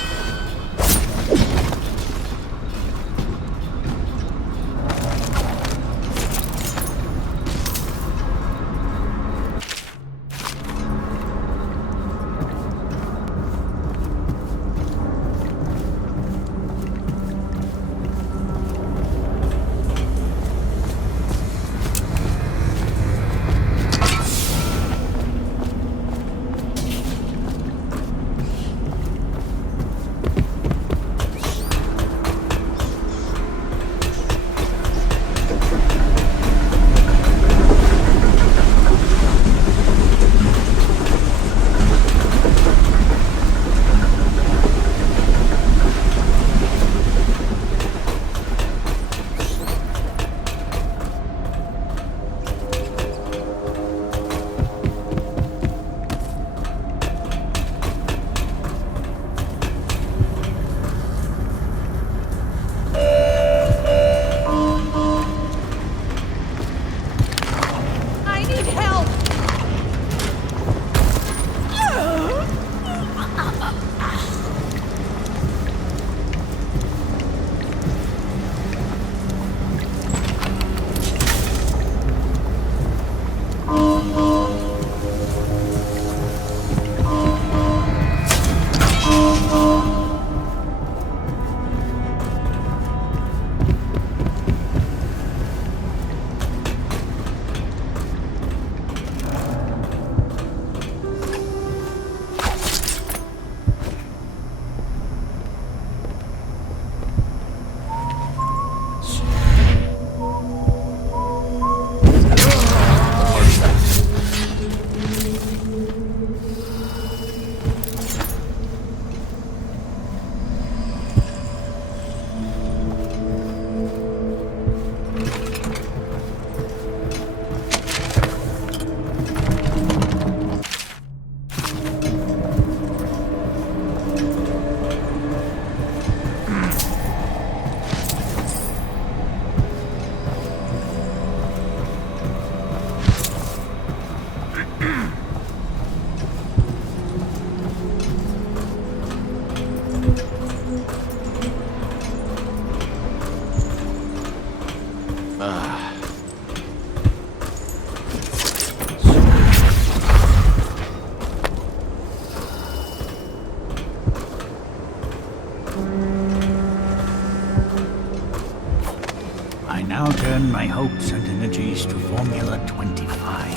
turn my hopes and energies to Formula 25,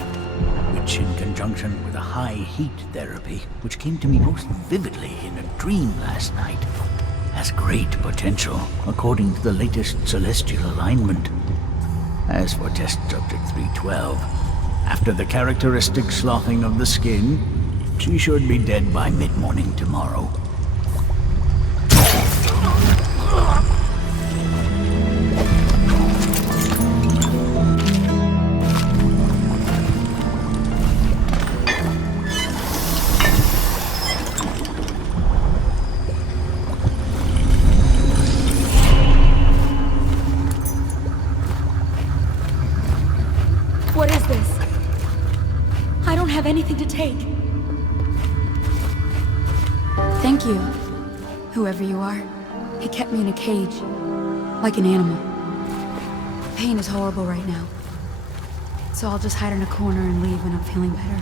which in conjunction with a high heat therapy, which came to me most vividly in a dream last night, has great potential according to the latest celestial alignment. As for test subject 312, after the characteristic sloughing of the skin, she should be dead by mid-morning tomorrow. What is this? I don't have anything to take. Thank you, whoever you are. It kept me in a cage, like an animal. Pain is horrible right now, so I'll just hide in a corner and leave when I'm feeling better.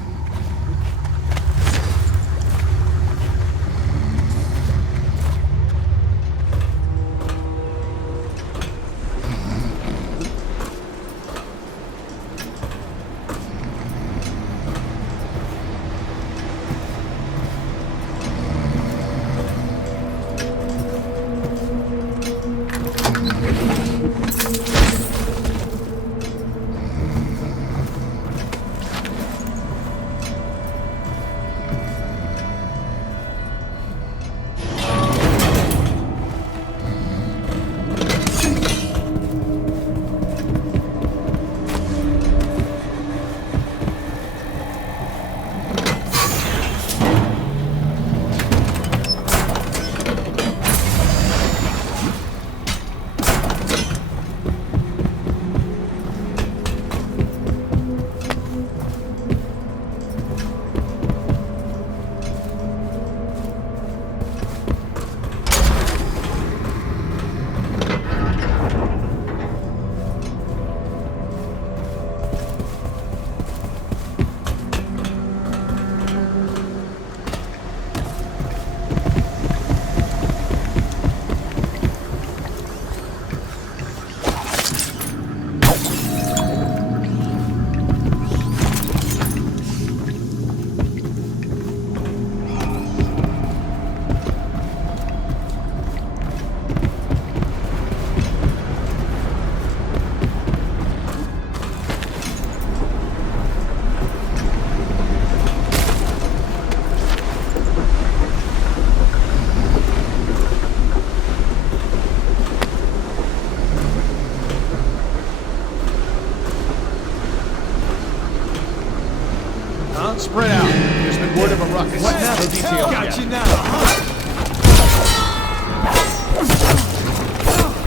Spread out. There's been word of a ruckus. What now? The detail. Got you now.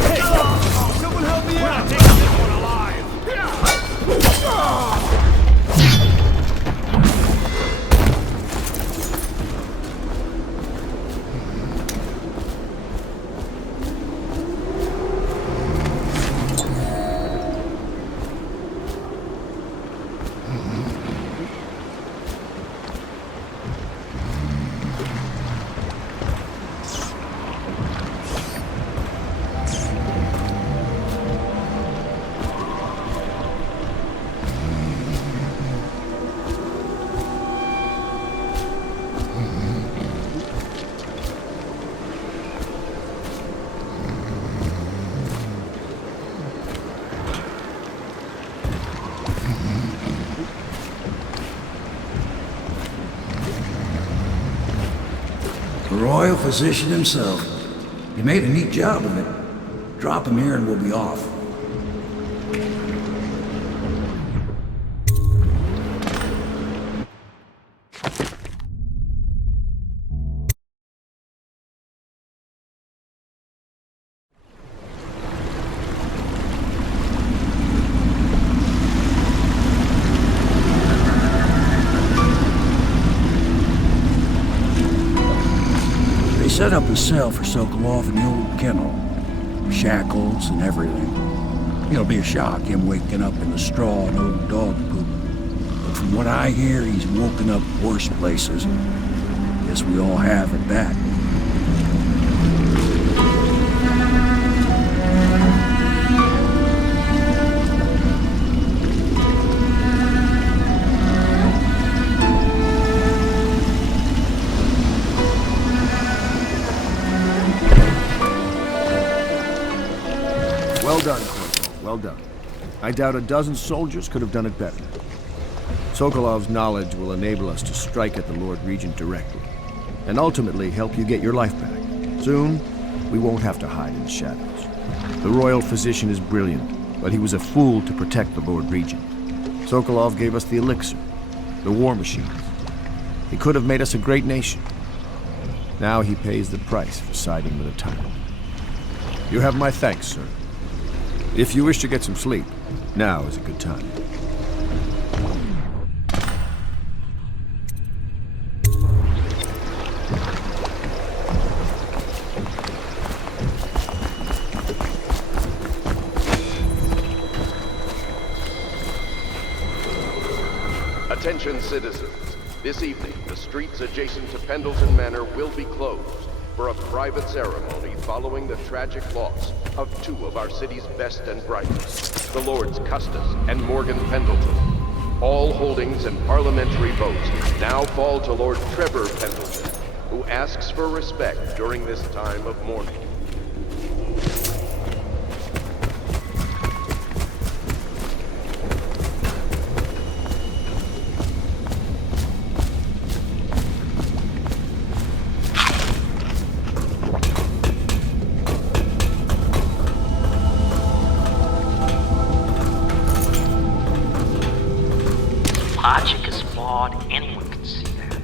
Hey! Someone help me out! Take this one alive. The royal physician himself. You made a neat job of it. Drop him here and we'll be off. Set up a cell for Sokolov in the old kennel. Shackles and everything. It'll be a shock, him waking up in the straw and old dog poop. But from what I hear, he's woken up worse places. Guess we all have at that. Well done. I doubt a dozen soldiers could have done it better. Sokolov's knowledge will enable us to strike at the Lord Regent directly, and ultimately help you get your life back. Soon, we won't have to hide in the shadows. The royal physician is brilliant, but he was a fool to protect the Lord Regent. Sokolov gave us the elixir, the war machines. He could have made us a great nation. Now he pays the price for siding with a tyrant. You have my thanks, sir. If you wish to get some sleep, now is a good time. Attention citizens. This evening, the streets adjacent to Pendleton Manor will be closed for a private ceremony following the tragic loss of two of our city's best and brightest, the Lords Custis and Morgan Pendleton. All holdings and parliamentary votes now fall to Lord Trevor Pendleton, who asks for respect during this time of mourning. Logic is flawed, anyone can see that.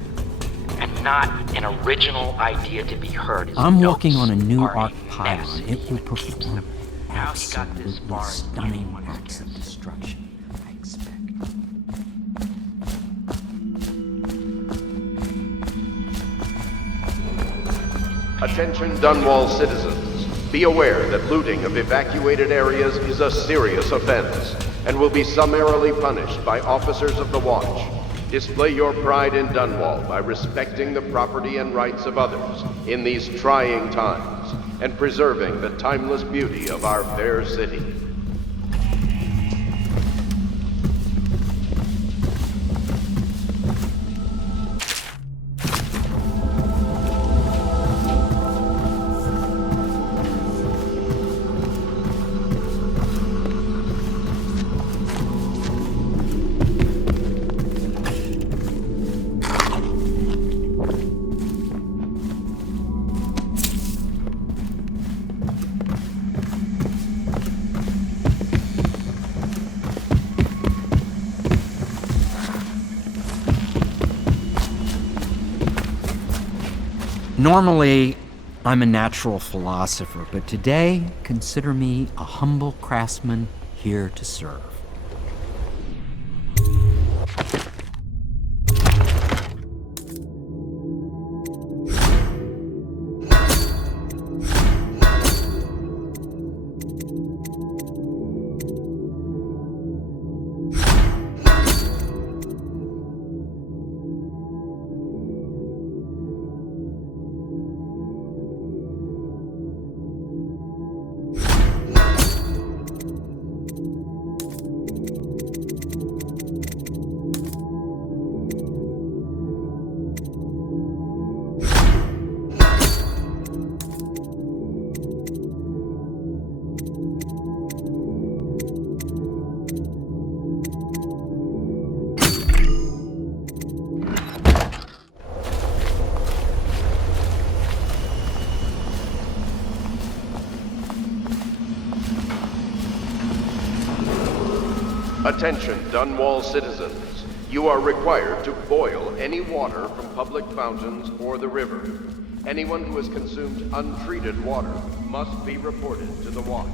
And not an original idea to be heard. I'm working on a new arc pylon. It will perform How he got this far, stunning acts of destruction, I expect. Attention Dunwall citizens. Be aware that looting of evacuated areas is a serious offense and will be summarily punished by officers of the Watch. Display your pride in Dunwall by respecting the property and rights of others in these trying times and preserving the timeless beauty of our fair city. Normally, I'm a natural philosopher, but today, consider me a humble craftsman here to serve. Attention Dunwall citizens. You are required to boil any water from public fountains or the river. Anyone who has consumed untreated water must be reported to the Watch.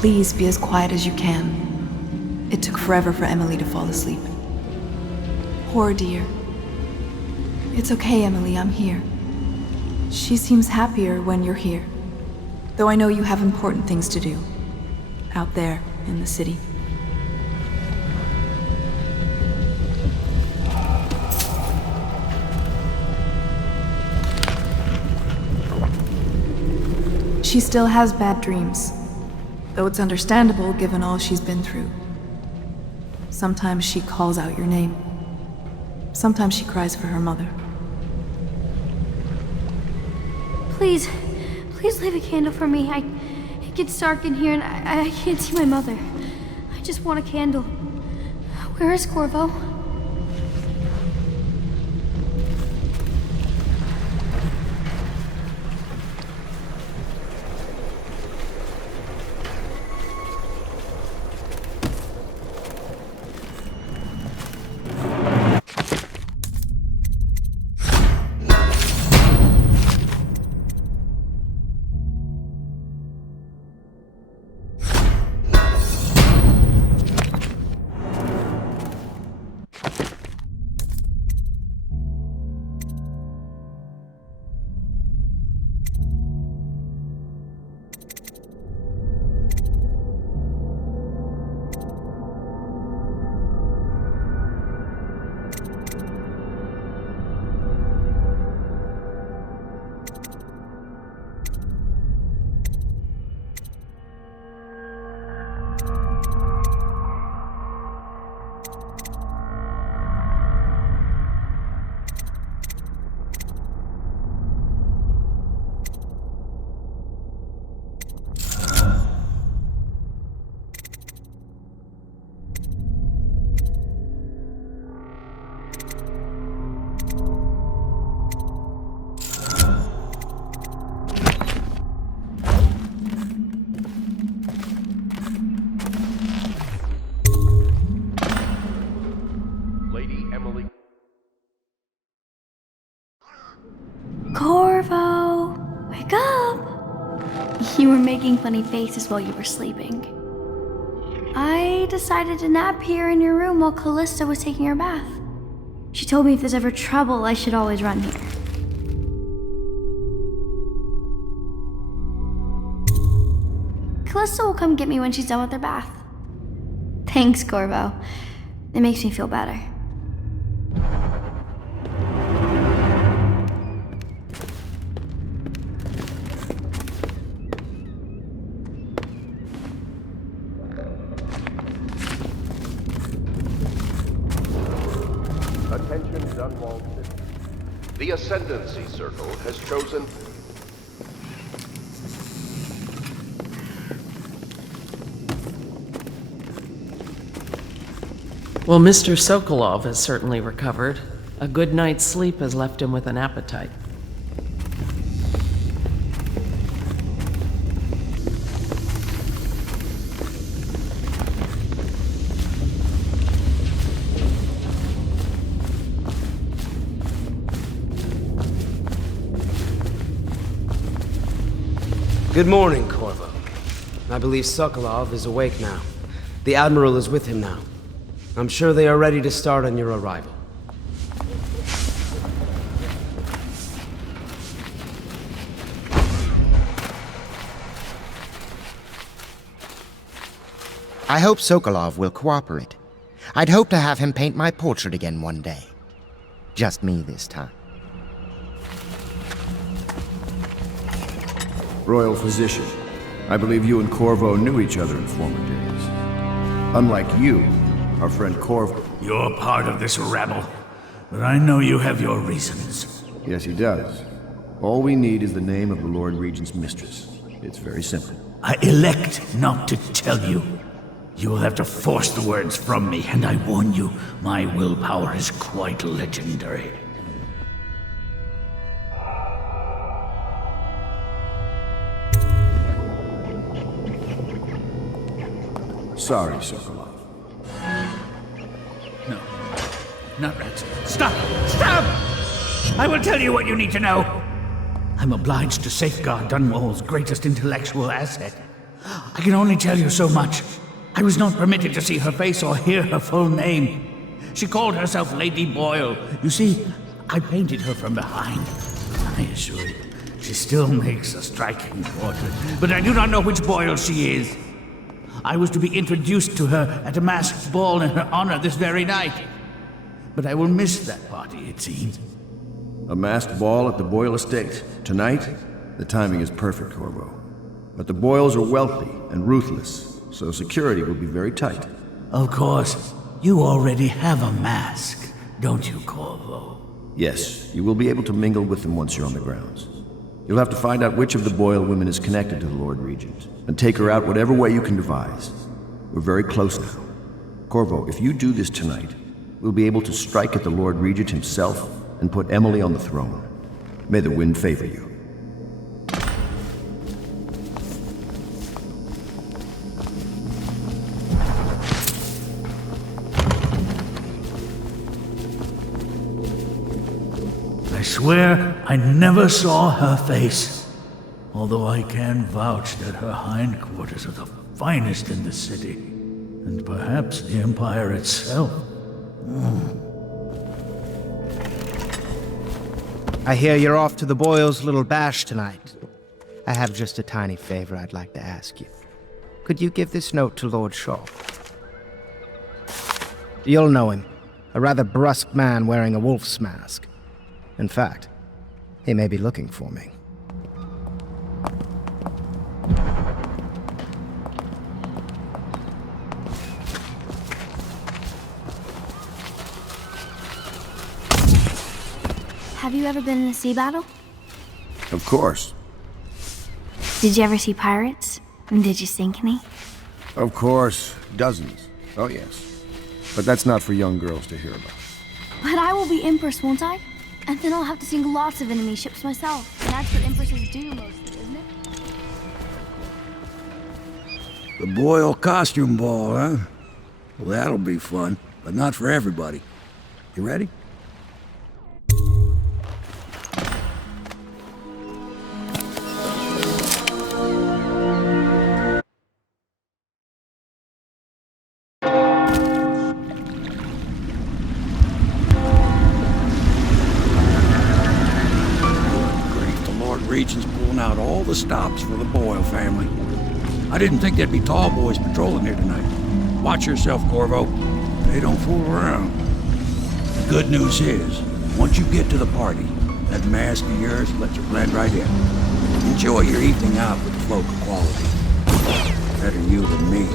Please be as quiet as you can. It took forever for Emily to fall asleep. Poor dear. It's okay, Emily, I'm here. She seems happier when you're here. Though I know you have important things to do. Out there, in the city. she still has bad dreams. Though it's understandable given all she's been through. Sometimes she calls out your name. Sometimes she cries for her mother. Please, please leave a candle for me. It gets dark in here and I can't see my mother. I just want a candle. Where is Corvo? Corvo, wake up! You were making funny faces while you were sleeping. I decided to nap here in your room while Callista was taking her bath. She told me if there's ever trouble, I should always run here. Callista will come get me when she's done with her bath. Thanks, Corvo. It makes me feel better. Attention Dunwall City. The Ascendancy Circle has chosen... Well, Mr. Sokolov has certainly recovered. A good night's sleep has left him with an appetite. Good morning, Corvo. I believe Sokolov is awake now. The Admiral is with him now. I'm sure they are ready to start on your arrival. I hope Sokolov will cooperate. I'd hope to have him paint my portrait again one day. Just me this time. Royal Physician, I believe you and Corvo knew each other in former days. Unlike you, our friend Corvo... You're part of this rabble, but I know you have your reasons. Yes, he does. All we need is the name of the Lord Regent's mistress. It's very simple. I elect not to tell you. You will have to force the words from me, and I warn you, my willpower is quite legendary. Sorry, Sokolov. No. Not rats. Stop! Stop! I will tell you what you need to know. I'm obliged to safeguard Dunwall's greatest intellectual asset. I can only tell you so much. I was not permitted to see her face or hear her full name. She called herself Lady Boyle. You see, I painted her from behind. I assure you, she still makes a striking portrait, but I do not know which Boyle she is. I was to be introduced to her at a masked ball in her honor this very night. But I will miss that party, it seems. A masked ball at the Boyle estate. Tonight? The timing is perfect, Corvo. But the Boyles are wealthy and ruthless, so security will be very tight. Of course, you already have a mask, don't you, Corvo? Yes, you will be able to mingle with them once you're on the grounds. You'll have to find out which of the Boyle women is connected to the Lord Regent, and take her out whatever way you can devise. We're very close now. Corvo, if you do this tonight, we'll be able to strike at the Lord Regent himself and put Emily on the throne. May the wind favor you. I swear I never saw her face, although I can vouch that her hindquarters are the finest in the city, and perhaps the Empire itself. I hear you're off to the Boyles' little bash tonight. I have just a tiny favor I'd like to ask you. Could you give this note to Lord Shaw? You'll know him. A rather brusque man wearing a wolf's mask. In fact, he may be looking for me. Have you ever been in a sea battle? Of course. Did you ever see pirates? And did you sink any? Of course. Dozens. Oh, yes. But that's not for young girls to hear about. But I will be Empress, won't I? And then I'll have to sink lots of enemy ships myself. And that's what Empresses do mostly, isn't it? The Boyle costume ball, huh? Well, that'll be fun, but not for everybody. You ready? Regent's pulling out all the stops for the Boyle family. I didn't think there'd be tall boys patrolling here tonight. Watch yourself, Corvo. They don't fool around. The good news is, once you get to the party, that mask of yours lets you blend right in. Enjoy your evening out with the cloak of quality. Better you than me.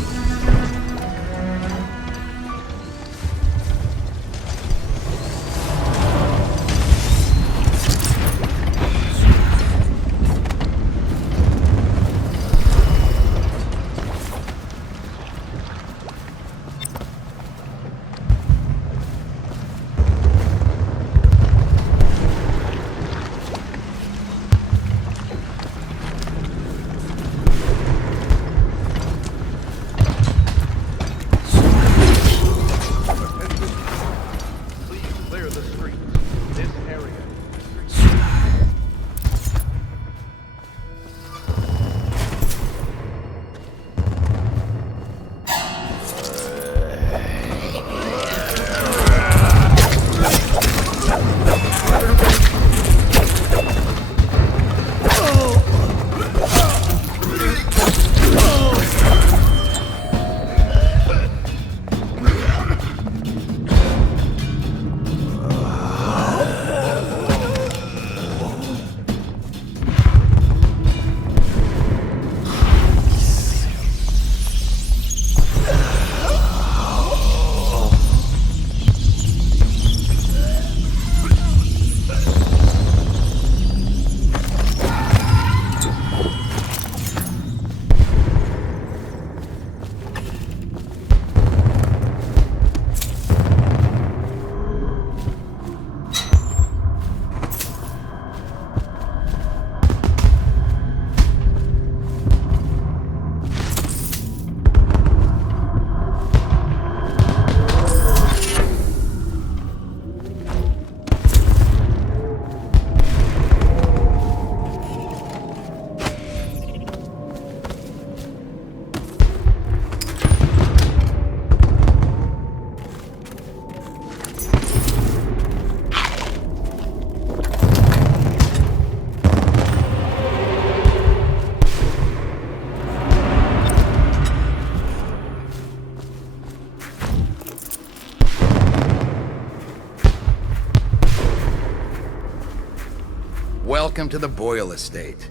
Welcome to the Boyle estate.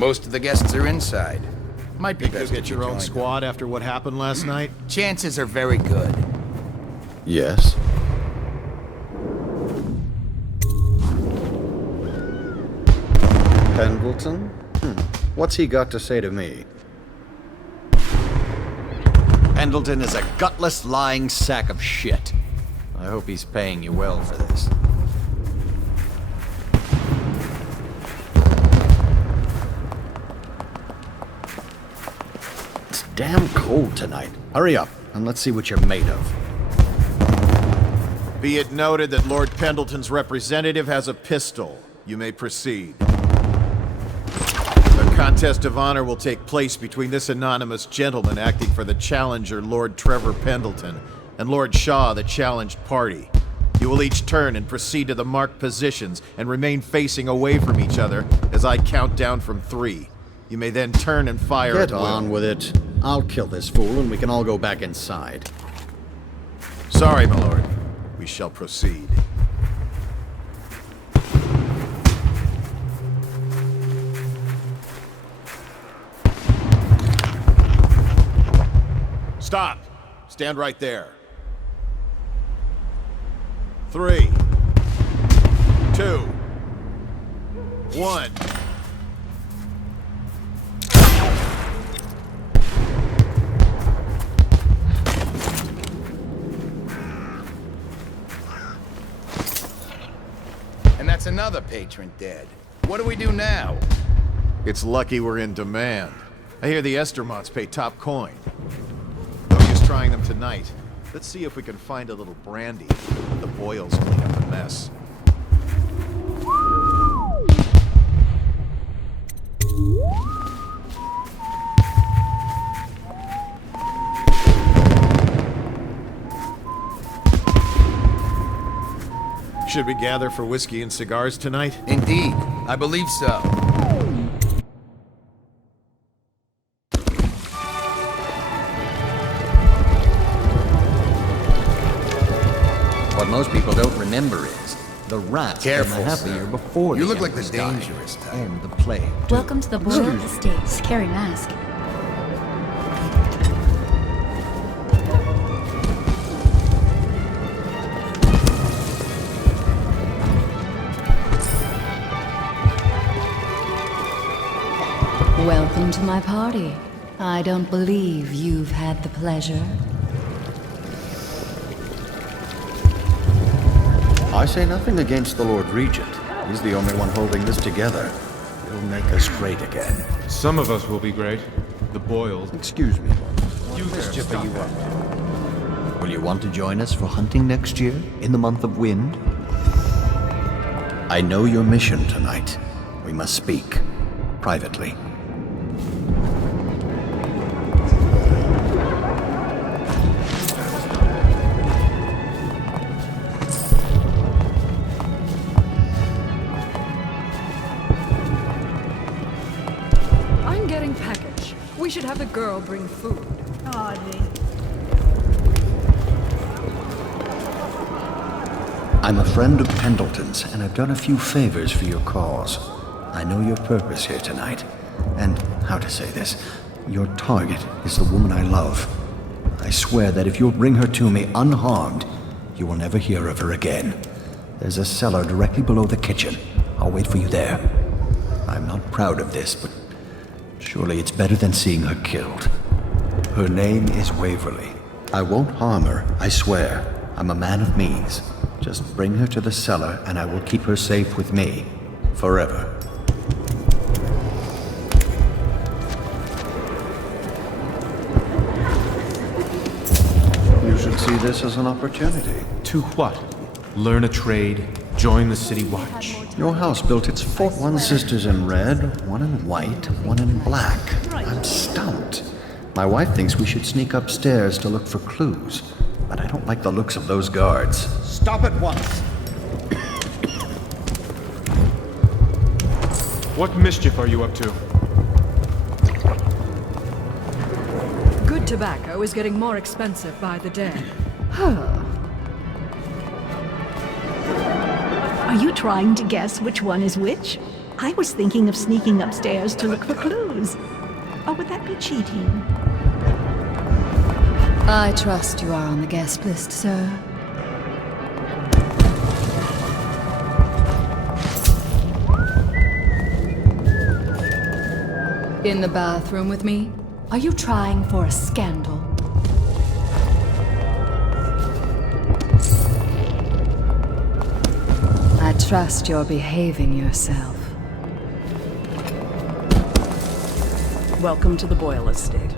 Most of the guests are inside. Might be Think you'll best get if you your own join squad after what happened last night? Chances are very good. Yes? Pendleton? What's he got to say to me? Pendleton is a gutless, lying sack of shit. I hope he's paying you well for this. It's damn cold tonight. Hurry up, and let's see what you're made of. Be it noted that Lord Pendleton's representative has a pistol. You may proceed. A contest of honor will take place between this anonymous gentleman acting for the challenger, Lord Trevor Pendleton, and Lord Shaw, the challenged party. You will each turn and proceed to the marked positions and remain facing away from each other as I count down from 3. You may then turn and fire Get at will. on with it. I'll kill this fool and we can all go back inside. Sorry, my lord. We shall proceed. Stop! Stand right there. 3, 2, 1. And that's another patron dead. What do we do now? It's lucky we're in demand. I hear the Estermonts pay top coin. No use trying them tonight. Let's see if we can find a little brandy. The boils clean up the mess. Should we gather for whiskey and cigars tonight? Indeed, I believe so. What most people don't remember is the rats Careful, came a half a year before You the look like the Empress died. dangerous type. And the plague. Welcome to the Boyle Estate. Scary mask. Welcome to my party. I don't believe you've had the pleasure. I say nothing against the Lord Regent. He's the only one holding this together. He'll make us great again. Some of us will be great. The Boyles. Excuse me. What mischief are you up to? Will you want to join us for hunting next year, in the month of wind? I know your mission tonight. We must speak. Privately. I'm getting package. We should have the girl bring food. Hardly. I'm a friend of Pendleton's, and I've done a few favors for your cause. I know your purpose here tonight. And, how to say this, your target is the woman I love. I swear that if you'll bring her to me unharmed, you will never hear of her again. There's a cellar directly below the kitchen. I'll wait for you there. I'm not proud of this, but surely it's better than seeing her killed. Her name is Waverly. I won't harm her, I swear. I'm a man of means. Just bring her to the cellar, and I will keep her safe with me. Forever. You should see this as an opportunity. To what? Learn a trade, join the city watch. Your house built its one sister's in red, one in white, one in black. I'm stumped. My wife thinks we should sneak upstairs to look for clues, but I don't like the looks of those guards. Stop at once! What mischief are you up to? Good tobacco is getting more expensive by the day. Are you trying to guess which one is which? I was thinking of sneaking upstairs to look for clues. Or would that be cheating? I trust you are on the guest list, sir. In the bathroom with me? Are you trying for a scandal? I trust you're behaving yourself. Welcome to the Boyle estate.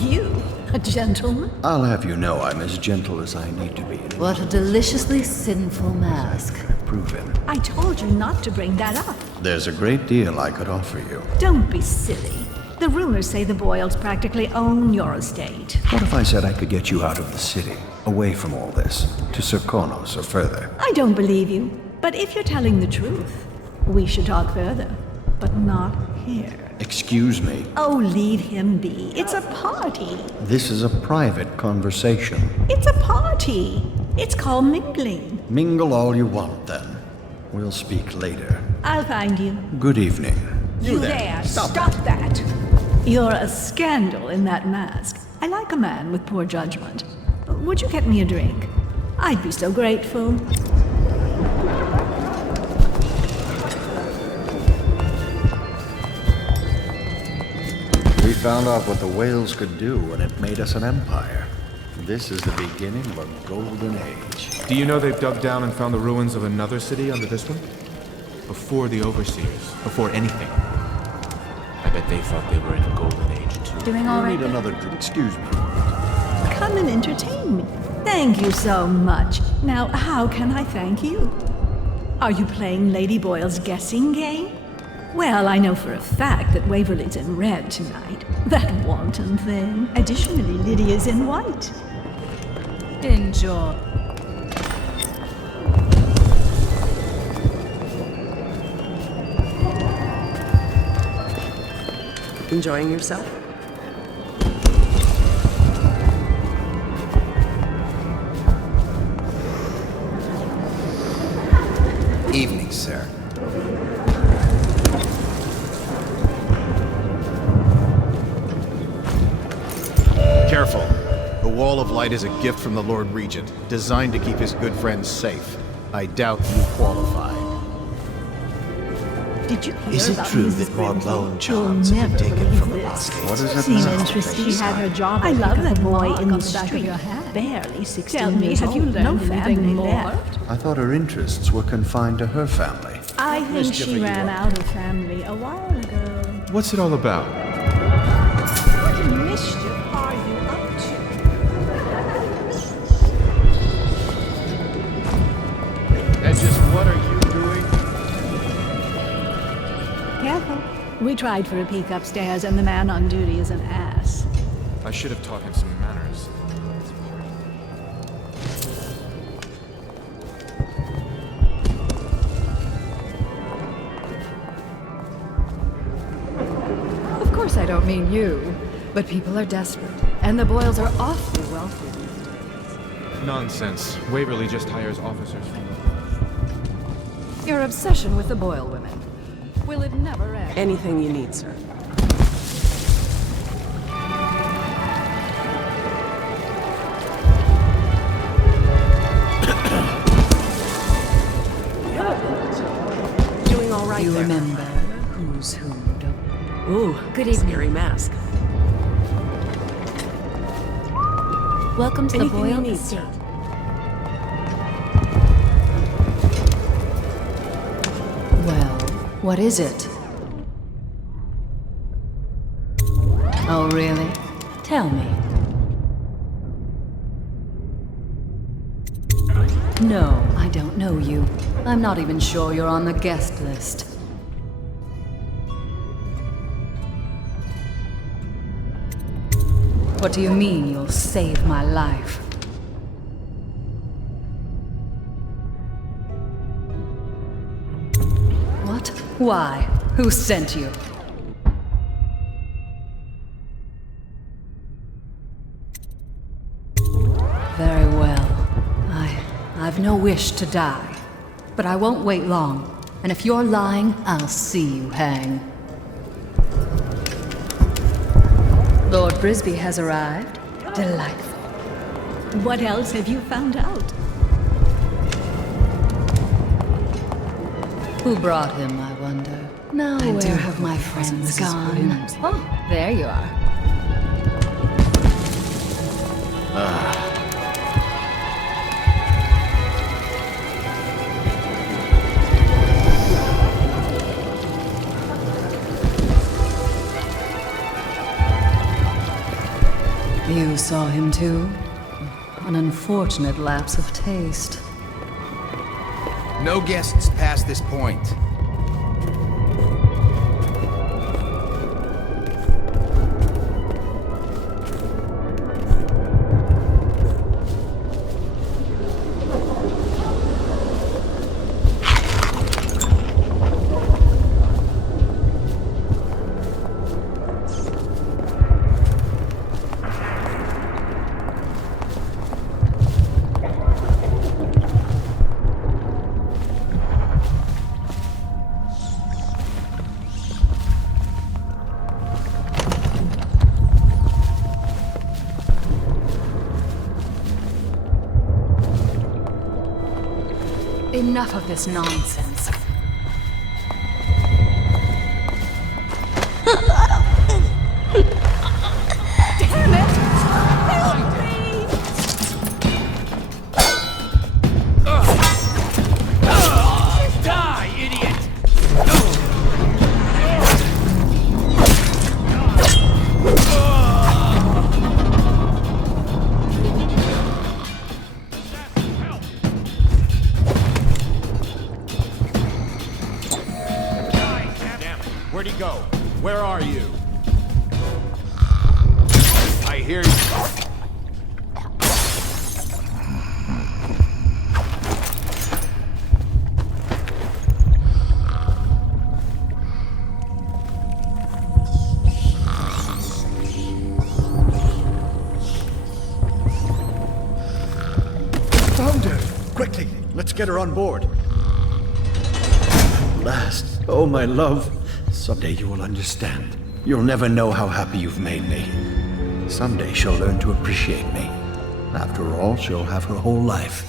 You, a gentleman? I'll have you know I'm as gentle as I need to be. What a deliciously sinful mask. Prove it. I told you not to bring that up. There's a great deal I could offer you. Don't be silly. The rumors say the Boyles practically own your estate. What if I said I could get you out of the city, away from all this, to Serkonos or further? I don't believe you, but if you're telling the truth, we should talk further, but not here. Excuse me. Oh, leave him be. It's a party. This is a private conversation. It's a party. It's called mingling. Mingle all you want, then. We'll speak later. I'll find you. Good evening. You there. Stop that. You're a scandal in that mask. I like a man with poor judgment. Would you get me a drink? I'd be so grateful. We found out what the whales could do, and it made us an empire. This is the beginning of a golden age. Do you know they've dug down and found the ruins of another city under this one? Before the Overseers, before anything. I bet they thought they were in a golden age, too. Doing all right? Need another drink. Excuse me. Come and entertain me. Thank you so much. Now, how can I thank you? Are you playing Lady Boyle's guessing game? Well, I know for a fact that Waverly's in red tonight. That wanton thing. Additionally, Lydia's in white. Enjoy. Enjoying yourself? Evening, sir. Careful. The Wall of Light is a gift from the Lord Regent, designed to keep his good friends safe. I doubt you qualify. Did you hear Is it about true Mrs. that more Grimsby? bone charms You'll have never been taken believe from the this. basket? What is it Seems now? interesting. She had her job. I love that boy in the street. Barely 16 Tell me, years have old. you No learned family anything more? left. I thought her interests were confined to her family. I think Mischief she are you ran up out of family a while ago. What's it all about? What in mischief are you up to? And just what are you doing? Careful. We tried for a peek upstairs, and the man on duty is an ass. I should have taught him some manners. Of course I don't mean you, but people are desperate, and the Boyles are awfully wealthy these days. Nonsense. Waverly just hires officers from Your obsession with the Boyle women. Will it never end? Anything you need, sir. Doing all right You there. remember who's who, don't you? Ooh, Good evening. scary mask. Welcome to Anything the you Boyle need, estate. sir. Well, what is it? Oh, really? Tell me. No, I don't know you. I'm not even sure you're on the guest list. What do you mean you'll save my life? What? Why? Who sent you? Very well. I've no wish to die. But I won't wait long. And if you're lying, I'll see you hang. Lord Brisby has arrived. Delightful. What else have you found out? Who brought him, I wonder? Now I where do have my friends gone? Oh, there you are. You saw him too? An unfortunate lapse of taste. No guests past this point. Enough of this nonsense. Damn it! Help me! Die, idiot! Where'd he go? Where are you? I hear you. Found her! Quickly, let's get her on board. At last, oh my love. Someday you will understand. You'll never know how happy you've made me. Someday she'll learn to appreciate me. After all, she'll have her whole life.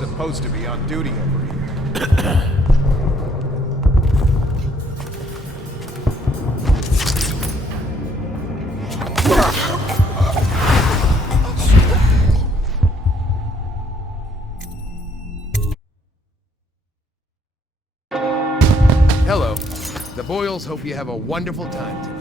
not supposed to be on duty over here. Hello. The Boyles hope you have a wonderful time tonight.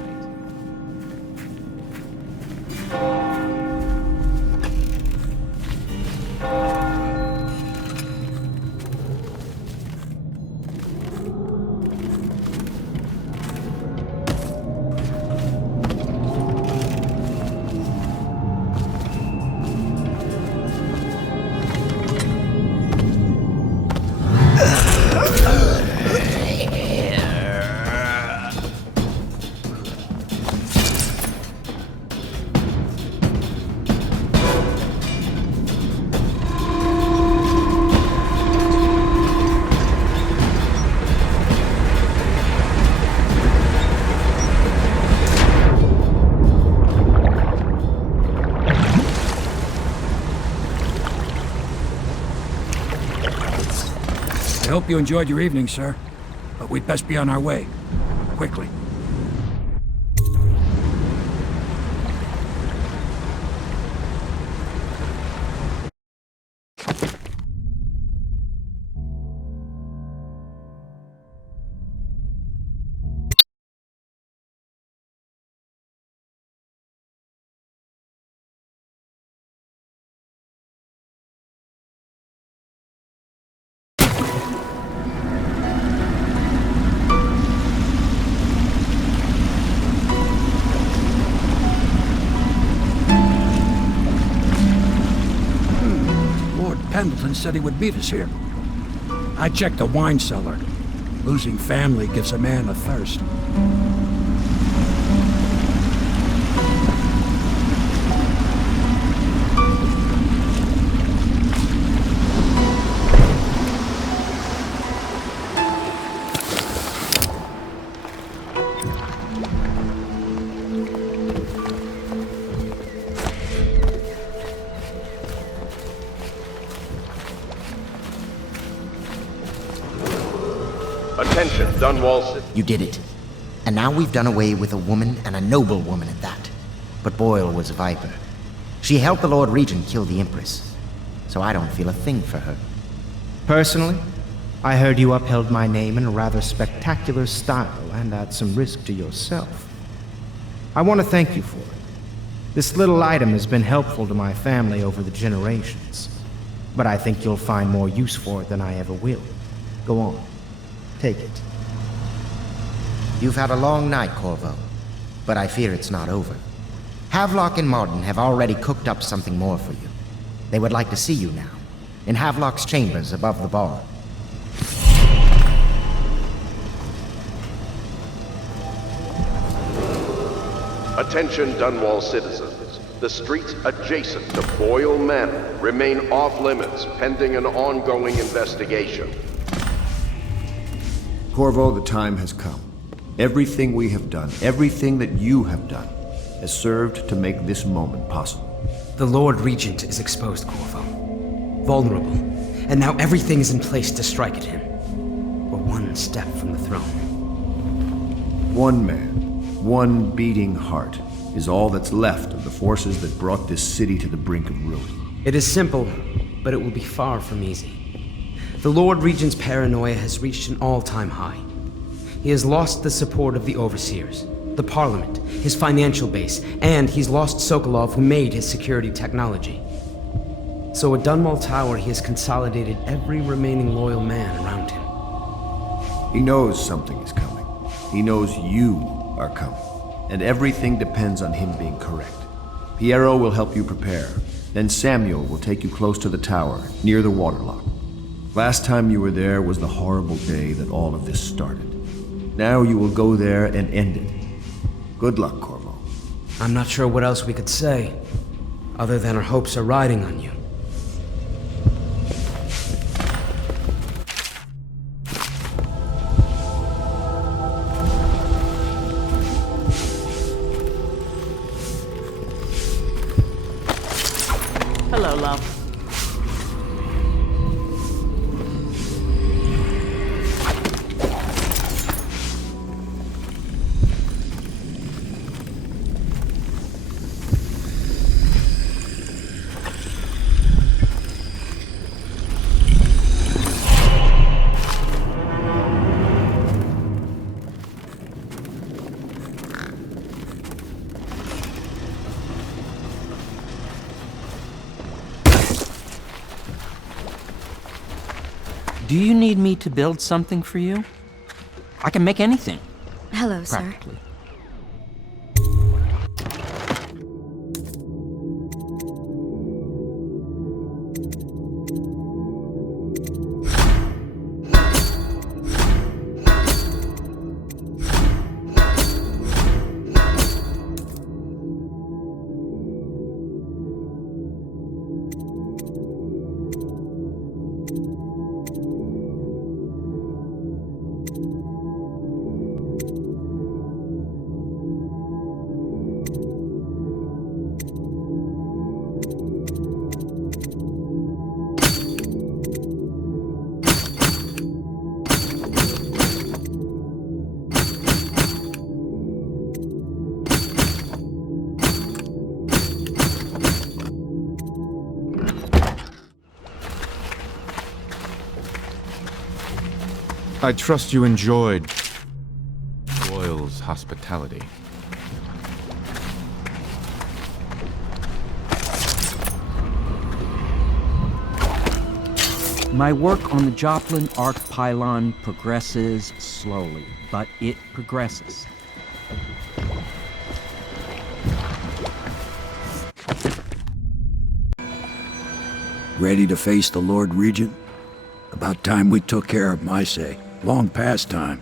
I hope you enjoyed your evening, sir. But we'd best be on our way. Quickly. Pendleton said he would meet us here. I checked the wine cellar. Losing family gives a man a thirst. Attention, Dunwall City. You did it. And now we've done away with a woman, and a noble woman at that. But Boyle was a viper. She helped the Lord Regent kill the Empress. So I don't feel a thing for her. Personally, I heard you upheld my name in a rather spectacular style and at some risk to yourself. I want to thank you for it. This little item has been helpful to my family over the generations. But I think you'll find more use for it than I ever will. Go on. Take it. You've had a long night, Corvo. But I fear it's not over. Havelock and Martin have already cooked up something more for you. They would like to see you now, in Havelock's chambers above the bar. Attention, Dunwall citizens. The streets adjacent to Boyle Manor remain off-limits pending an ongoing investigation. Corvo, the time has come. Everything we have done, everything that you have done, has served to make this moment possible. The Lord Regent is exposed, Corvo. Vulnerable. And now everything is in place to strike at him. We're one step from the throne. One man, one beating heart, is all that's left of the forces that brought this city to the brink of ruin. It is simple, but it will be far from easy. The Lord Regent's paranoia has reached an all-time high. He has lost the support of the Overseers, the Parliament, his financial base, and he's lost Sokolov, who made his security technology. So at Dunwall Tower, he has consolidated every remaining loyal man around him. He knows something is coming. He knows you are coming. And everything depends on him being correct. Piero will help you prepare. Then Samuel will take you close to the tower, near the waterlock. Last time you were there was the horrible day that all of this started. Now you will go there and end it. Good luck, Corvo. I'm not sure what else we could say, other than our hopes are riding on you. Hello, love. Do you need me to build something for you? I can make anything. Hello, sir. Practically. I trust you enjoyed Royal's hospitality. My work on the Joplin Arc Pylon progresses slowly, but it progresses. Ready to face the Lord Regent? About time we took care of my say. Long past time.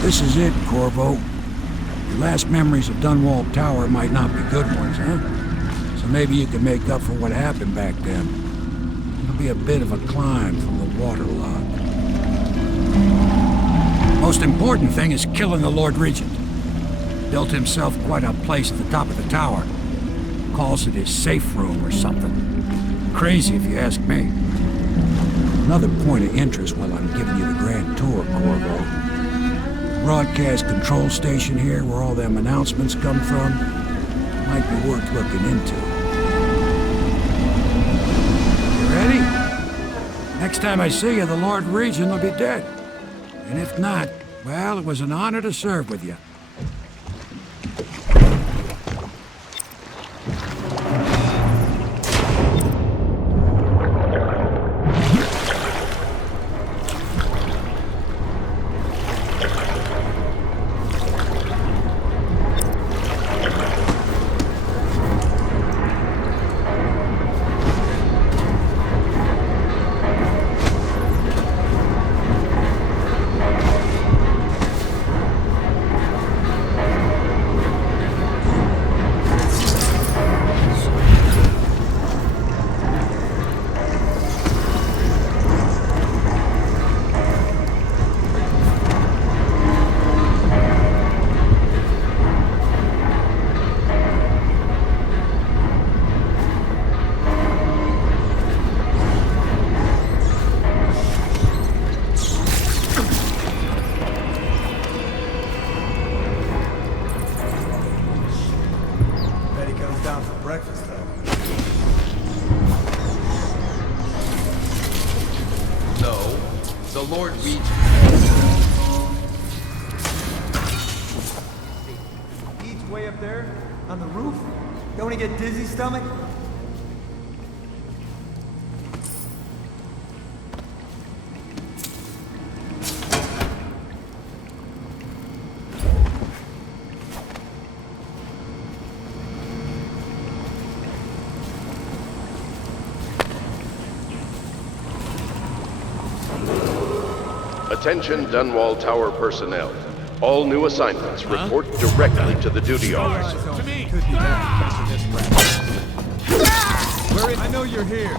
This is it, Corvo. Your last memories of Dunwall Tower might not be good ones, huh? So maybe you can make up for what happened back then. It'll be a bit of a climb from the waterlogged. Most important thing is killing the Lord Regent. Built himself quite a place at the top of the tower. Calls it his safe room or something. Crazy if you ask me. Another point of interest while I'm giving you the grand tour, Corvo. Broadcast control station here where all them announcements come from might be worth looking into. You ready? Next time I see you, the Lord Regent will be dead. And if not, well, it was an honor to serve with you. Stomach? Attention Dunwall Tower personnel. All new assignments report directly to the duty officer. To me! I know you're here.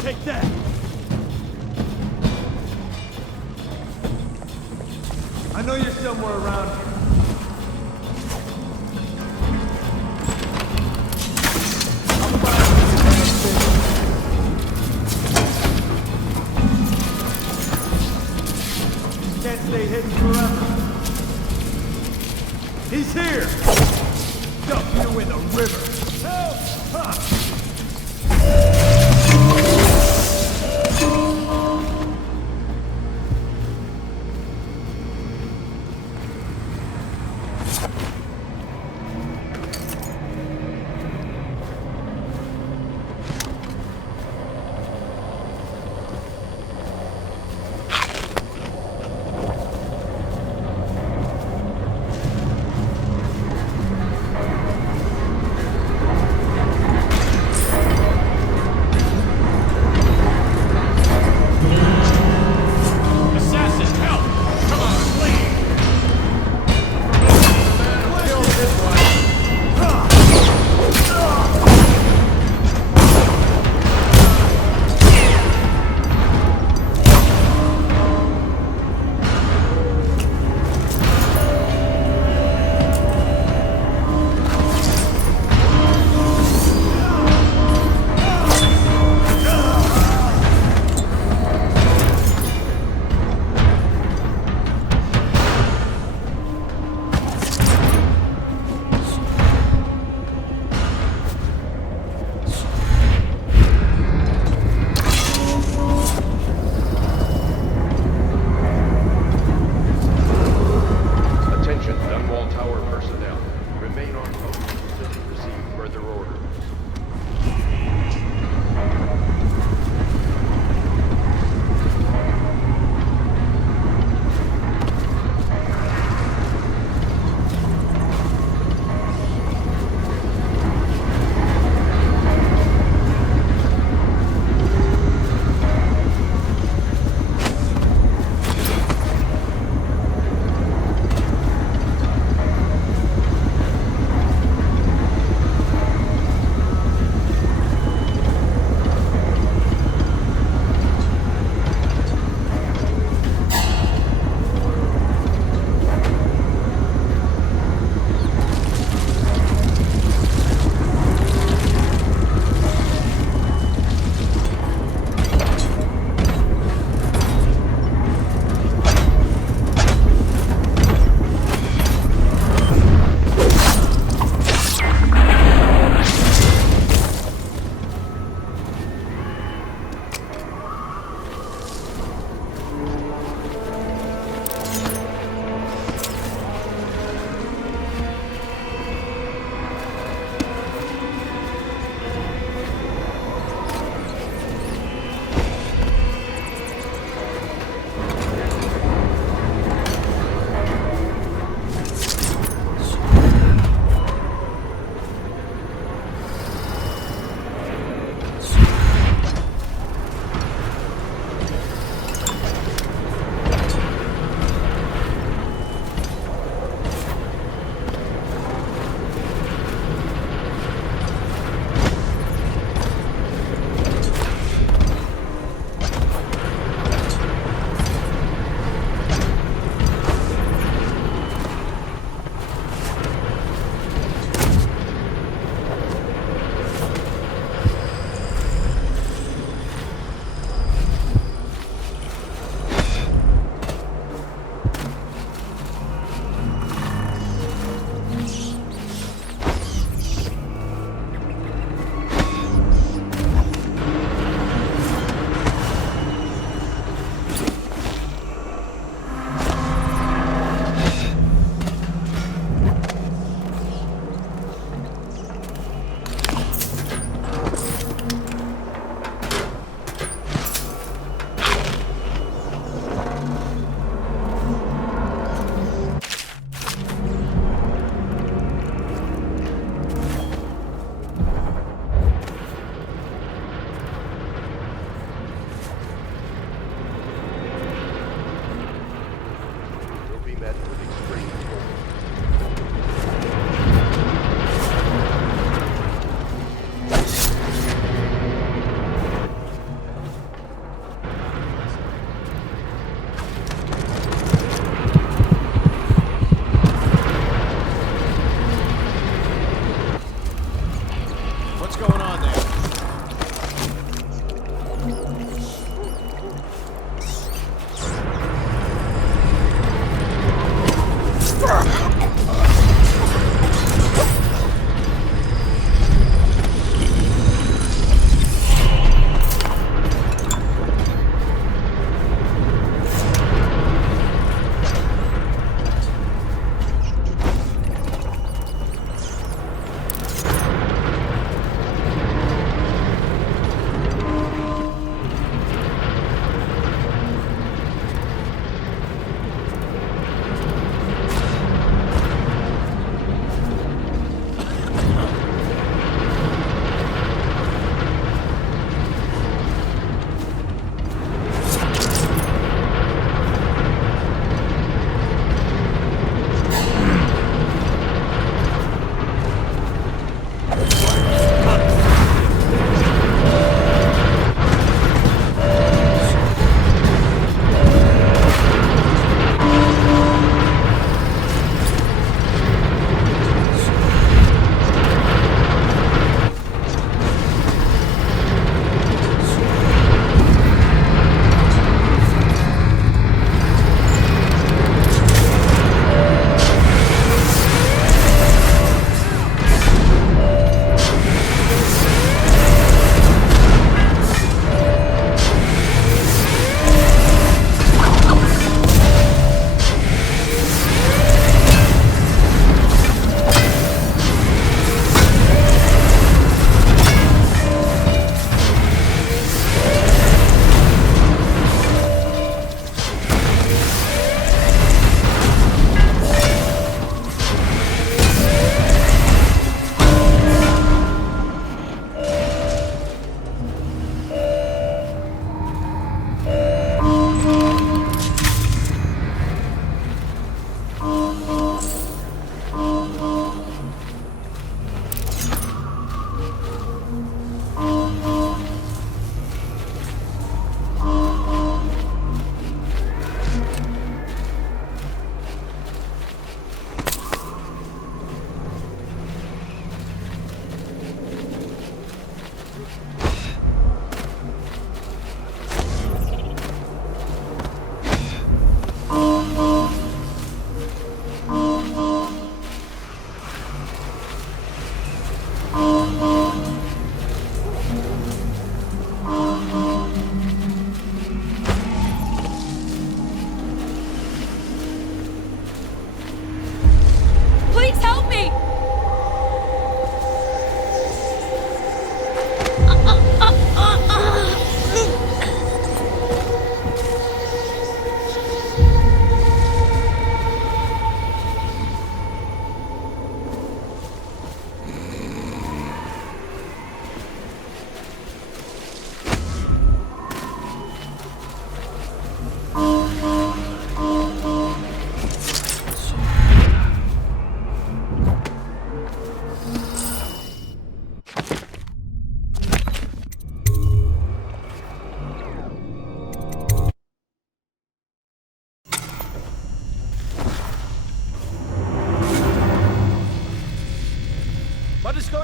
Take that. I know you're somewhere around here. Can't stay hidden forever. He's here. Dump you in the river. Help! Huh.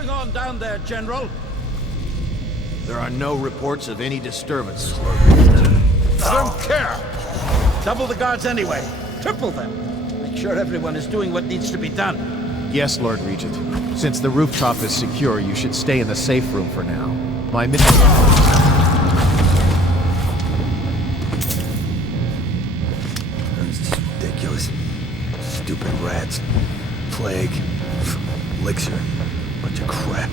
going on down there, General? There are no reports of any disturbance. I don't care. Double the guards anyway. Triple them. Make sure everyone is doing what needs to be done. Yes, Lord Regent. Since the rooftop is secure, you should stay in the safe room for now. My mission... This is ridiculous. Stupid rats. Plague. Elixir. Bunch of crap.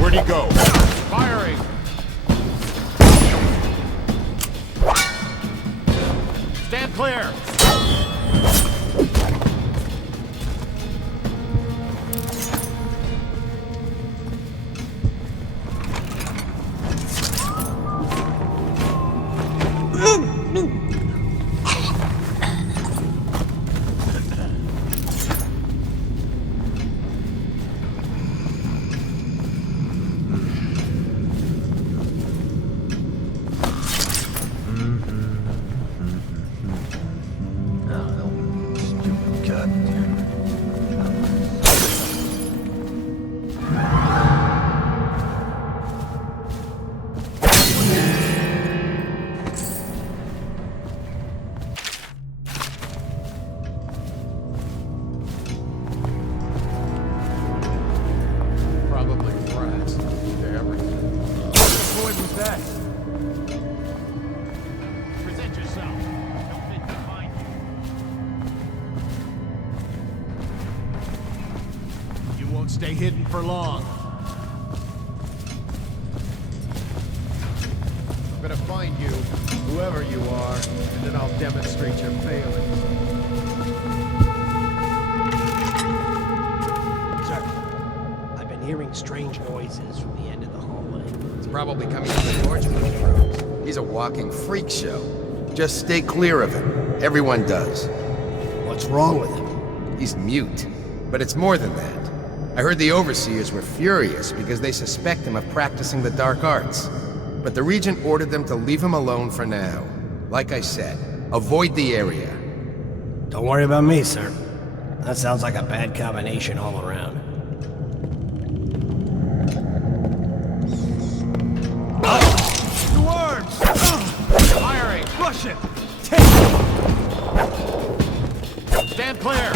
Where'd he go? Firing! Stand clear! Stay hidden for long. I'm gonna find you, whoever you are, and then I'll demonstrate your failings. Sir, I've been hearing strange noises from the end of the hallway. It's probably coming from the Torchman's rooms. He's a walking freak show. Just stay clear of him. Everyone does. What's wrong with him? He's mute. But it's more than that. I heard the Overseers were furious because they suspect him of practicing the dark arts. But the Regent ordered them to leave him alone for now. Like I said, avoid the area. Don't worry about me, sir. That sounds like a bad combination all around. To arms! Firing! Push it! Take it! Stand clear!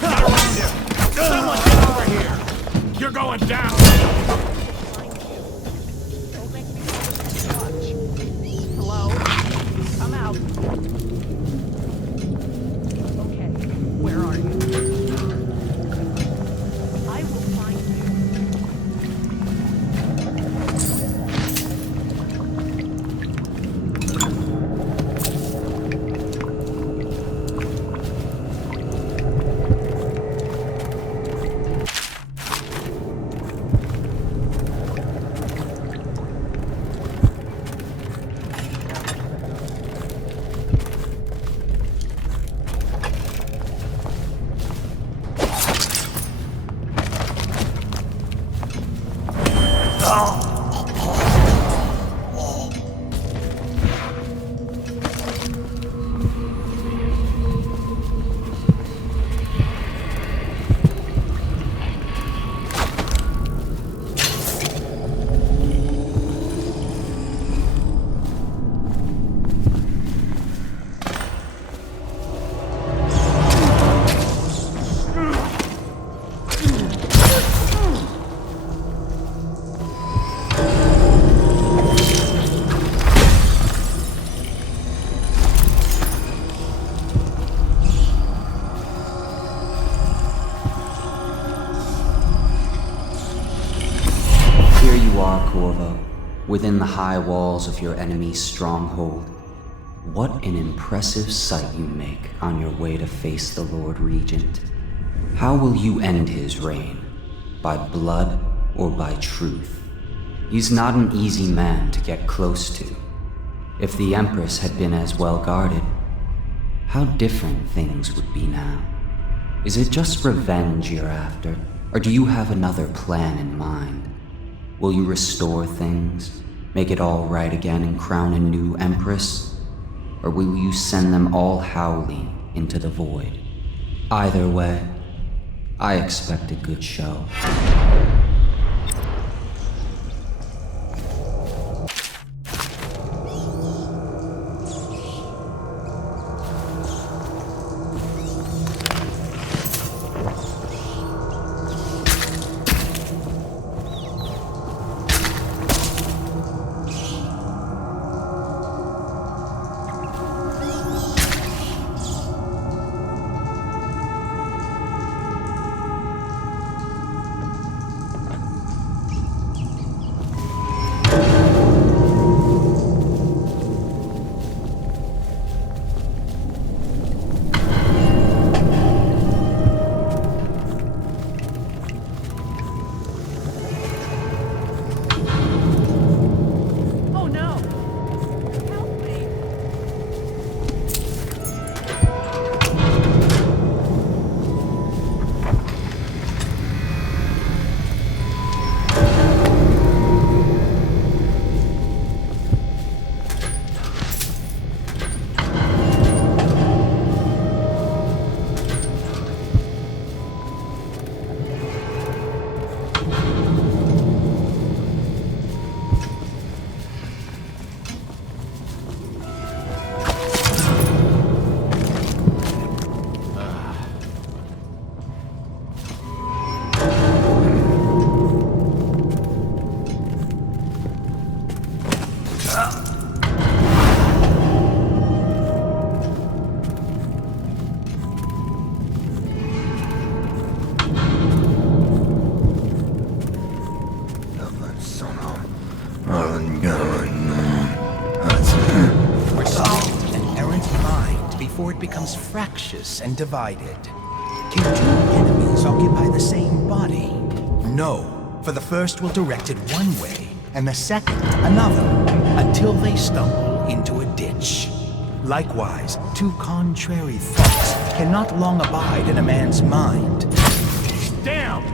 Get around him! Someone get over here! You're going down! Hello? Come out. Okay, where are you? I will find you. Corvo, within the high walls of your enemy's stronghold. What an impressive sight you make on your way to face the Lord Regent. How will you end his reign? By blood or by truth? He's not an easy man to get close to. If the Empress had been as well guarded, how different things would be now. Is it just revenge you're after, or do you have another plan in mind? Will you restore things, make it all right again and crown a new Empress? Or will you send them all howling into the void? Either way, I expect a good show. Becomes fractious and divided. Can two enemies occupy the same body? No, for the first will direct it one way, and the second another, until they stumble into a ditch. Likewise, two contrary thoughts cannot long abide in a man's mind. Down!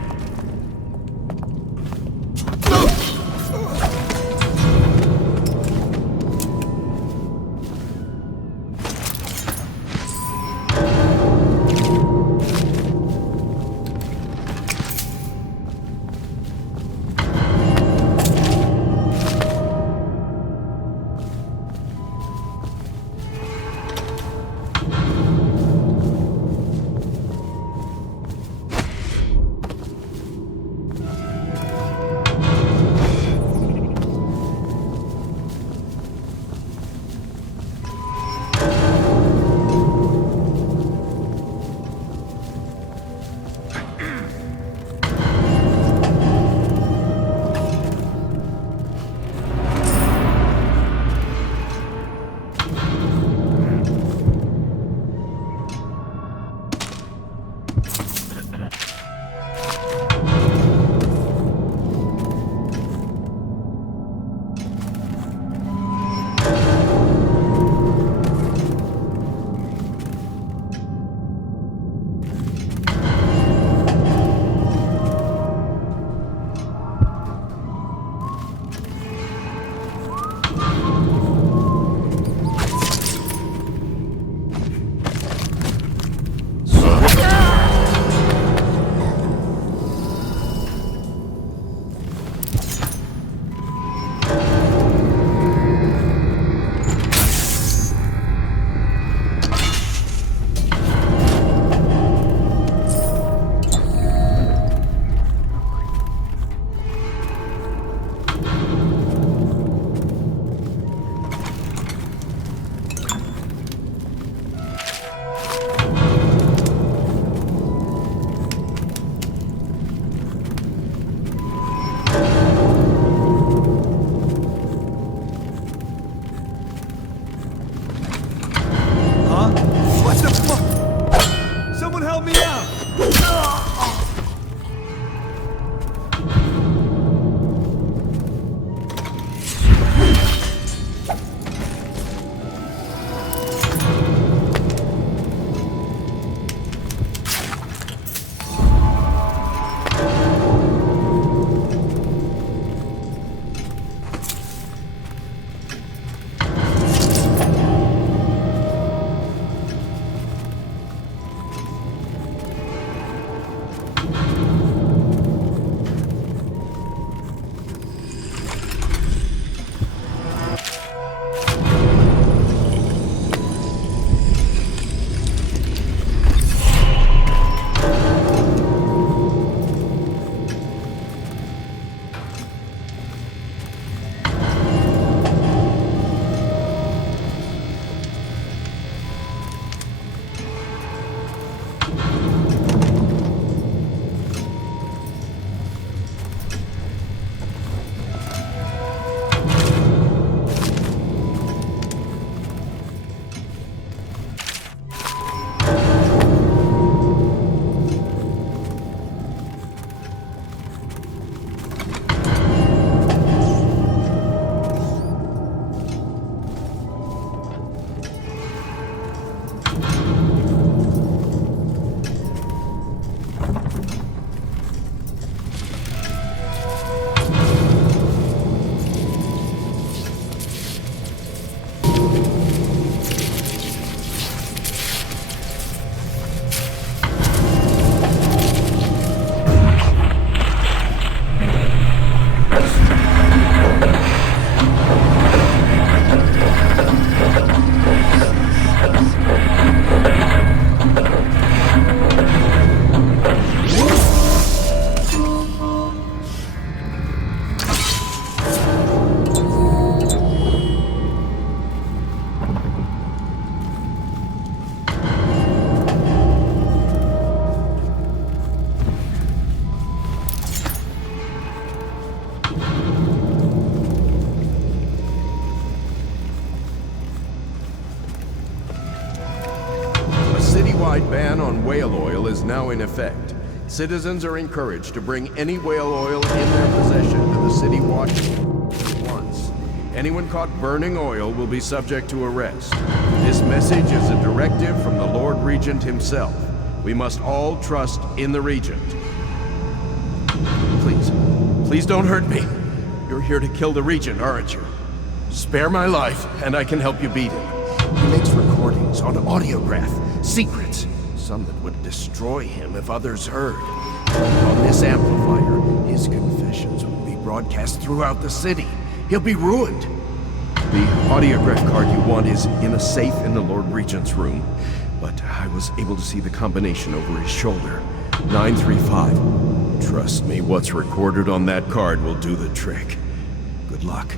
citywide ban on whale oil is now in effect. Citizens are encouraged to bring any whale oil in their possession to the city watch once. Anyone caught burning oil will be subject to arrest. This message is a directive from the Lord Regent himself. We must all trust in the Regent. Please don't hurt me. You're here to kill the Regent, aren't you? Spare my life, and I can help you beat him. He makes recordings on audiograph, secrets, some that would destroy him if others heard. On this amplifier, his confessions would be broadcast throughout the city. He'll be ruined. The audiograph card you want is in a safe in the Lord Regent's room, but I was able to see the combination over his shoulder. 935. Trust me, what's recorded on that card will do the trick. Good luck.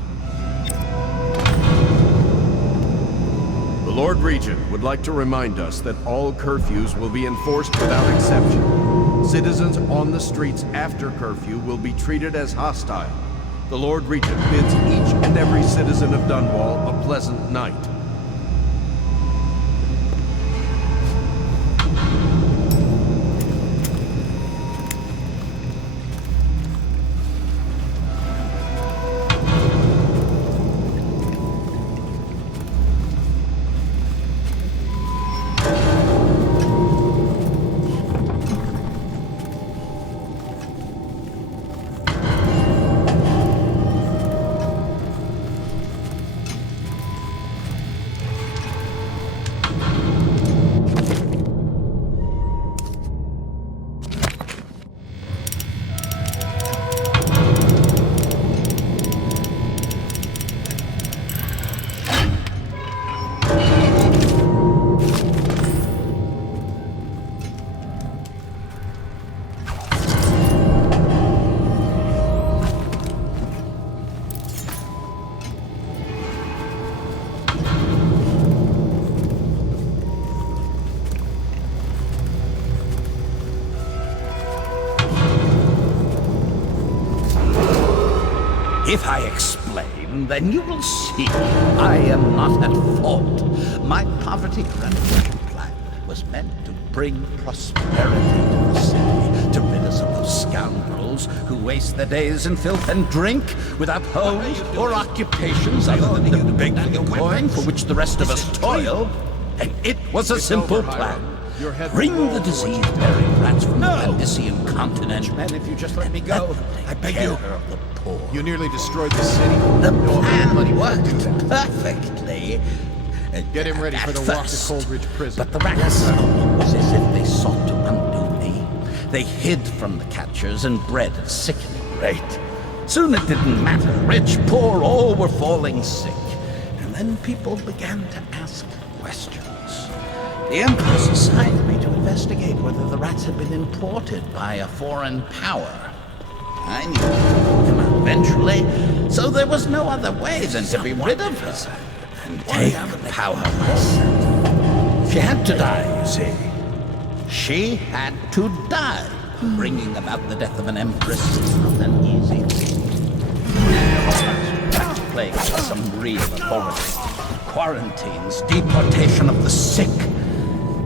The Lord Regent would like to remind us that all curfews will be enforced without exception. Citizens on the streets after curfew will be treated as hostile. The Lord Regent bids each and every citizen of Dunwall a pleasant night. If I explain, then you will see I am not at fault. My poverty renovation plan was meant to bring prosperity to the city, to rid us of those scoundrels who waste their days in filth and drink without homes or occupations other than to beg for the coin for which the rest of us toil. And it was a simple plan. Bring the disease-bearing rats from the Pandician continent. Men, if you just let me go, I beg you. You nearly destroyed the city. The No amount of money plan would do worked that. perfectly. Get him ready for the walk to Coldridge Prison. But the rats, it was as if they sought to undo me. They hid from the catchers and bred at a sickening rate. Soon it didn't matter. Rich, poor, all were falling sick. And then people began to ask questions. The Empress assigned me to investigate whether the rats had been imported by a foreign power. I knew it would come out eventually, so there was no other way than to be rid of her and take power myself. She had to die, you see. She had to die. Bringing about the death of an empress is not an easy thing. Plague with some real authority. Quarantines, deportation of the sick.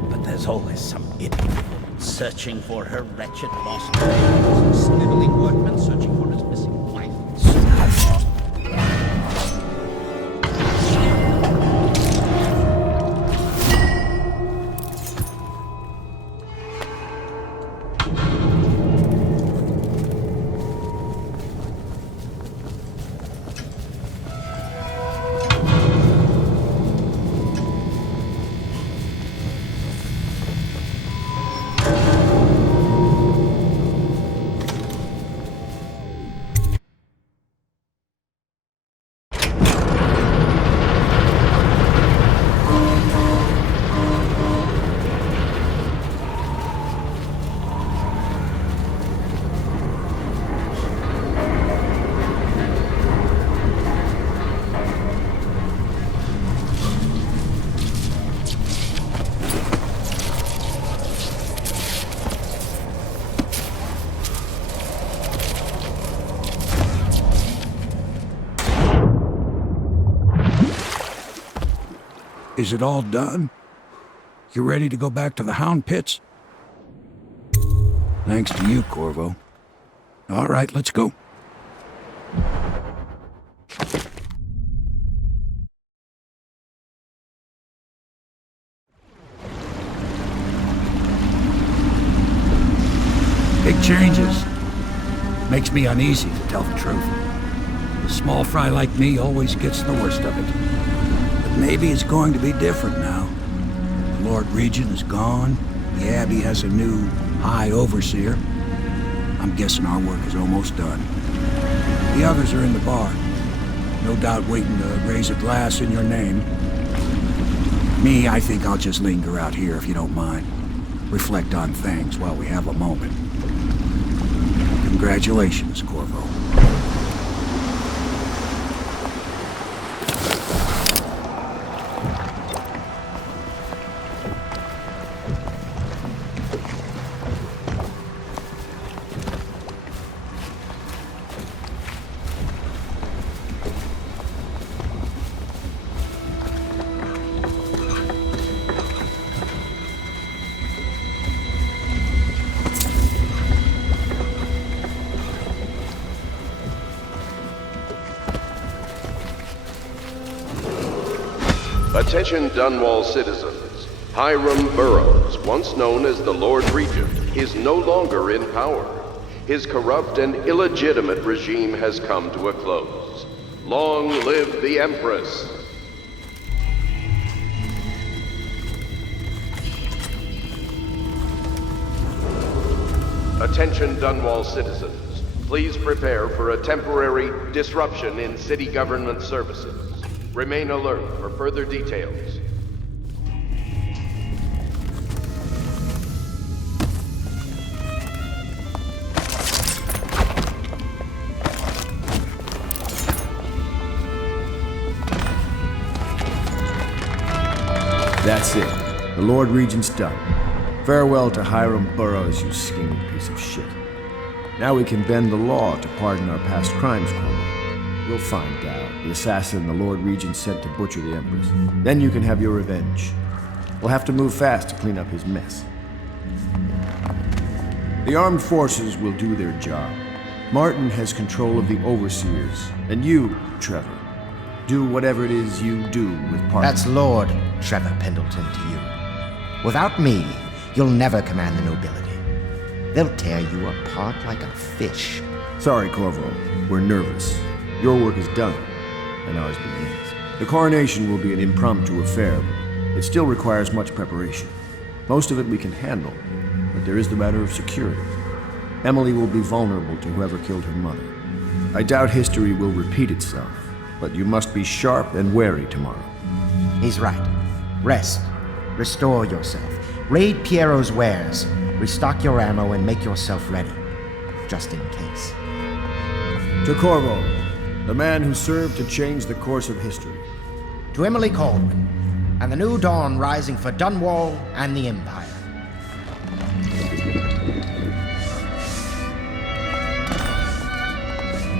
But there's always some idiot searching for her wretched lost babes, sniveling workmen searching for his missing wife. Is it all done? You ready to go back to the Hound Pits? Thanks to you, Corvo. All right, let's go. Big changes. Makes me uneasy, to tell the truth. A small fry like me always gets the worst of it. But maybe it's going to be different now. The Lord Regent is gone. The Abbey has a new High Overseer. I'm guessing our work is almost done. The others are in the bar. No doubt waiting to raise a glass in your name. Me, I think I'll just linger out here if you don't mind. Reflect on things while we have a moment. Congratulations, Corvo. Attention Dunwall citizens. Hiram Burrows, once known as the Lord Regent, is no longer in power. His corrupt and illegitimate regime has come to a close. Long live the Empress! Attention Dunwall citizens. Please prepare for a temporary disruption in city government services. Remain alert for further details. That's it. The Lord Regent's done. Farewell to Hiram Burrows, you scheming piece of shit. Now we can bend the law to pardon our past crimes, Corvo. We'll find out the assassin the Lord Regent sent to butcher the Empress. Then you can have your revenge. We'll have to move fast to clean up his mess. The armed forces will do their job. Martin has control of the Overseers, and you, Trevor, do whatever it is you do with Parker. That's Lord Trevor Pendleton to you. Without me, you'll never command the nobility. They'll tear you apart like a fish. Sorry, Corvo. We're nervous. Your work is done, and ours begins. The coronation will be an impromptu affair, but it still requires much preparation. Most of it we can handle, but there is the matter of security. Emily will be vulnerable to whoever killed her mother. I doubt history will repeat itself, but you must be sharp and wary tomorrow. He's right. Rest. Restore yourself. Raid Piero's wares. Restock your ammo and make yourself ready, just in case. To Corvo, the man who served to change the course of history. To Emily Caldwin, and the new dawn rising for Dunwall and the Empire.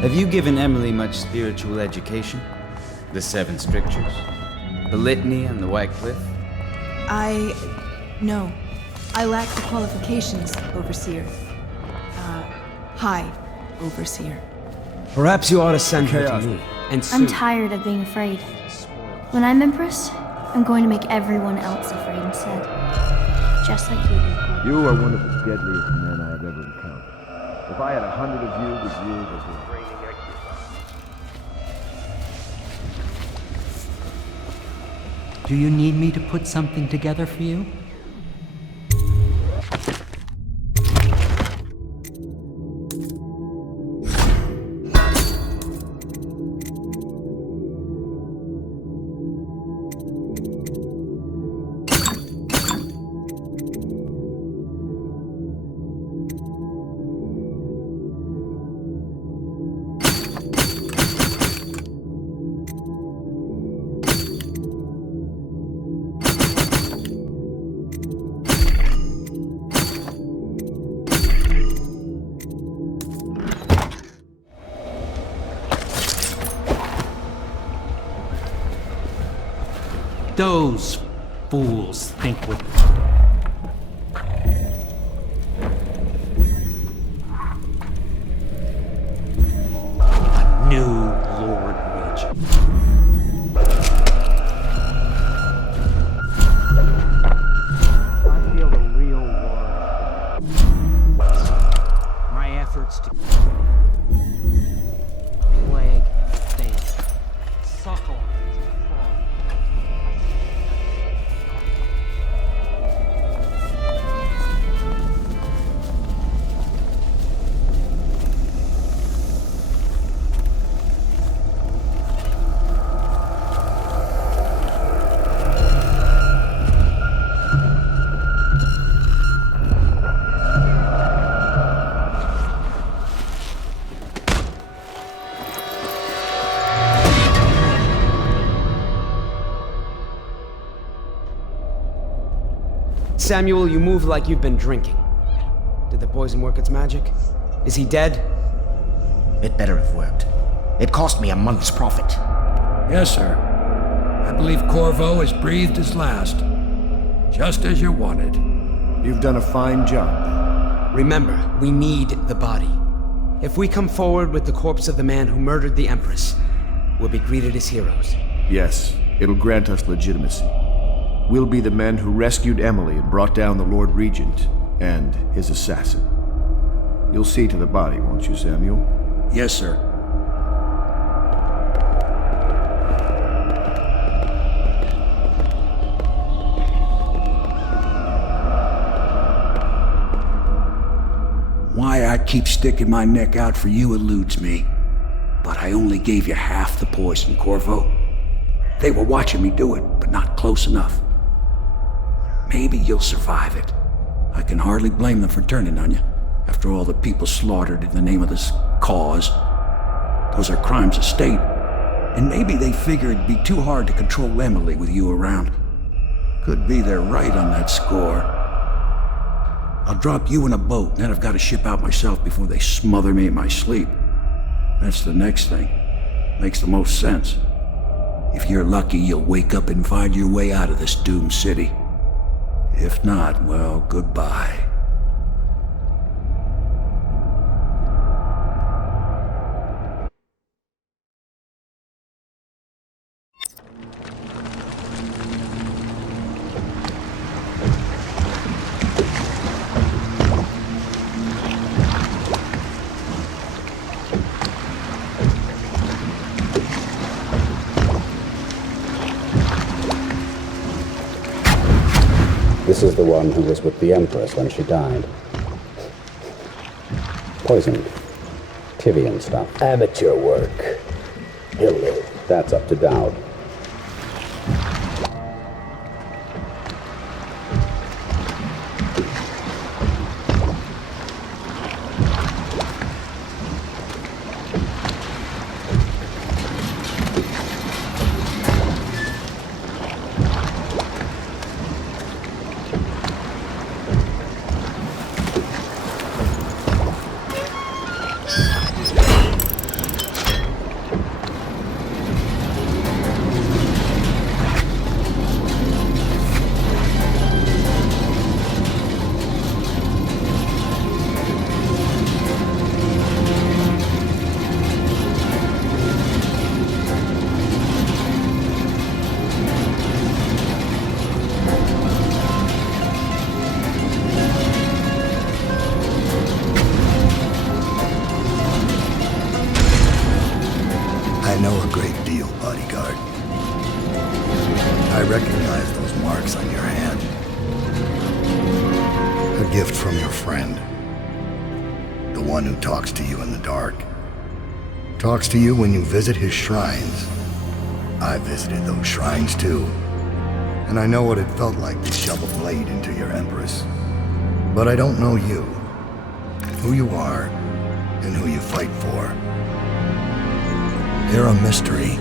Have you given Emily much spiritual education? The Seven Strictures? The Litany and the White Cliff? No. I lack the qualifications, Overseer. High Overseer. Perhaps you ought to send her to me, and soon. I'm tired of being afraid. When I'm Empress, I'm going to make everyone else afraid instead. Just like you do. You are one of the deadliest men I have ever encountered. If I had 100 of you, with you as a training exercise. Do you need me to put something together for you? Those fools think with... A new Lord Regent. I feel the real war. My efforts to... plague, faith, suckle. Samuel, you move like you've been drinking. Did the poison work its magic? Is he dead? It better have worked. It cost me a month's profit. Yes, sir. I believe Corvo has breathed his last. Just as you wanted. You've done a fine job. Remember, we need the body. If we come forward with the corpse of the man who murdered the Empress, we'll be greeted as heroes. Yes, it'll grant us legitimacy. We'll be the men who rescued Emily and brought down the Lord Regent and his assassin. You'll see to the body, won't you, Samuel? Yes, sir. Why I keep sticking my neck out for you eludes me. But I only gave you half the poison, Corvo. They were watching me do it, but not close enough. Maybe you'll survive it. I can hardly blame them for turning on you, after all the people slaughtered in the name of this cause. Those are crimes of state, and maybe they figure it'd be too hard to control Emily with you around. Could be they're right on that score. I'll drop you in a boat, and then I've got to ship out myself before they smother me in my sleep. That's the next thing. Makes the most sense. If you're lucky, you'll wake up and find your way out of this doomed city. If not, well, goodbye. This is the one who was with the Empress when she died. Poisoned. Tivian stuff. Amateur work. He'll live. That's up to Dowd. I know a great deal, bodyguard. I recognize those marks on your hand. A gift from your friend. The one who talks to you in the dark. Talks to you when you visit his shrines. I visited those shrines too. And I know what it felt like to shove a blade into your Empress. But I don't know you. Who you are, and who you fight for. You're a mystery,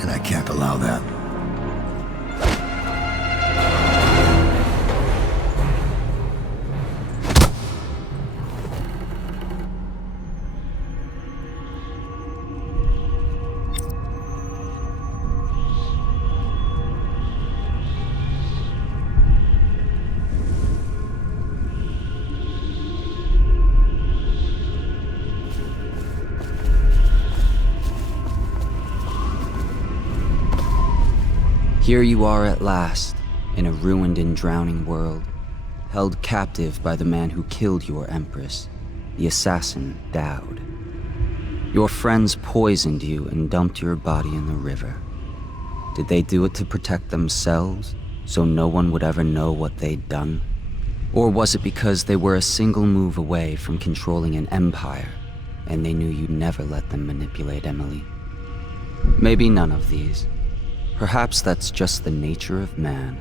and I can't allow that. Here you are at last, in a ruined and drowning world, held captive by the man who killed your empress, the assassin Dowd. Your friends poisoned you and dumped your body in the river. Did they do it to protect themselves, so no one would ever know what they'd done? Or was it because they were a single move away from controlling an empire, and they knew you'd never let them manipulate Emily? Maybe none of these. Perhaps that's just the nature of man.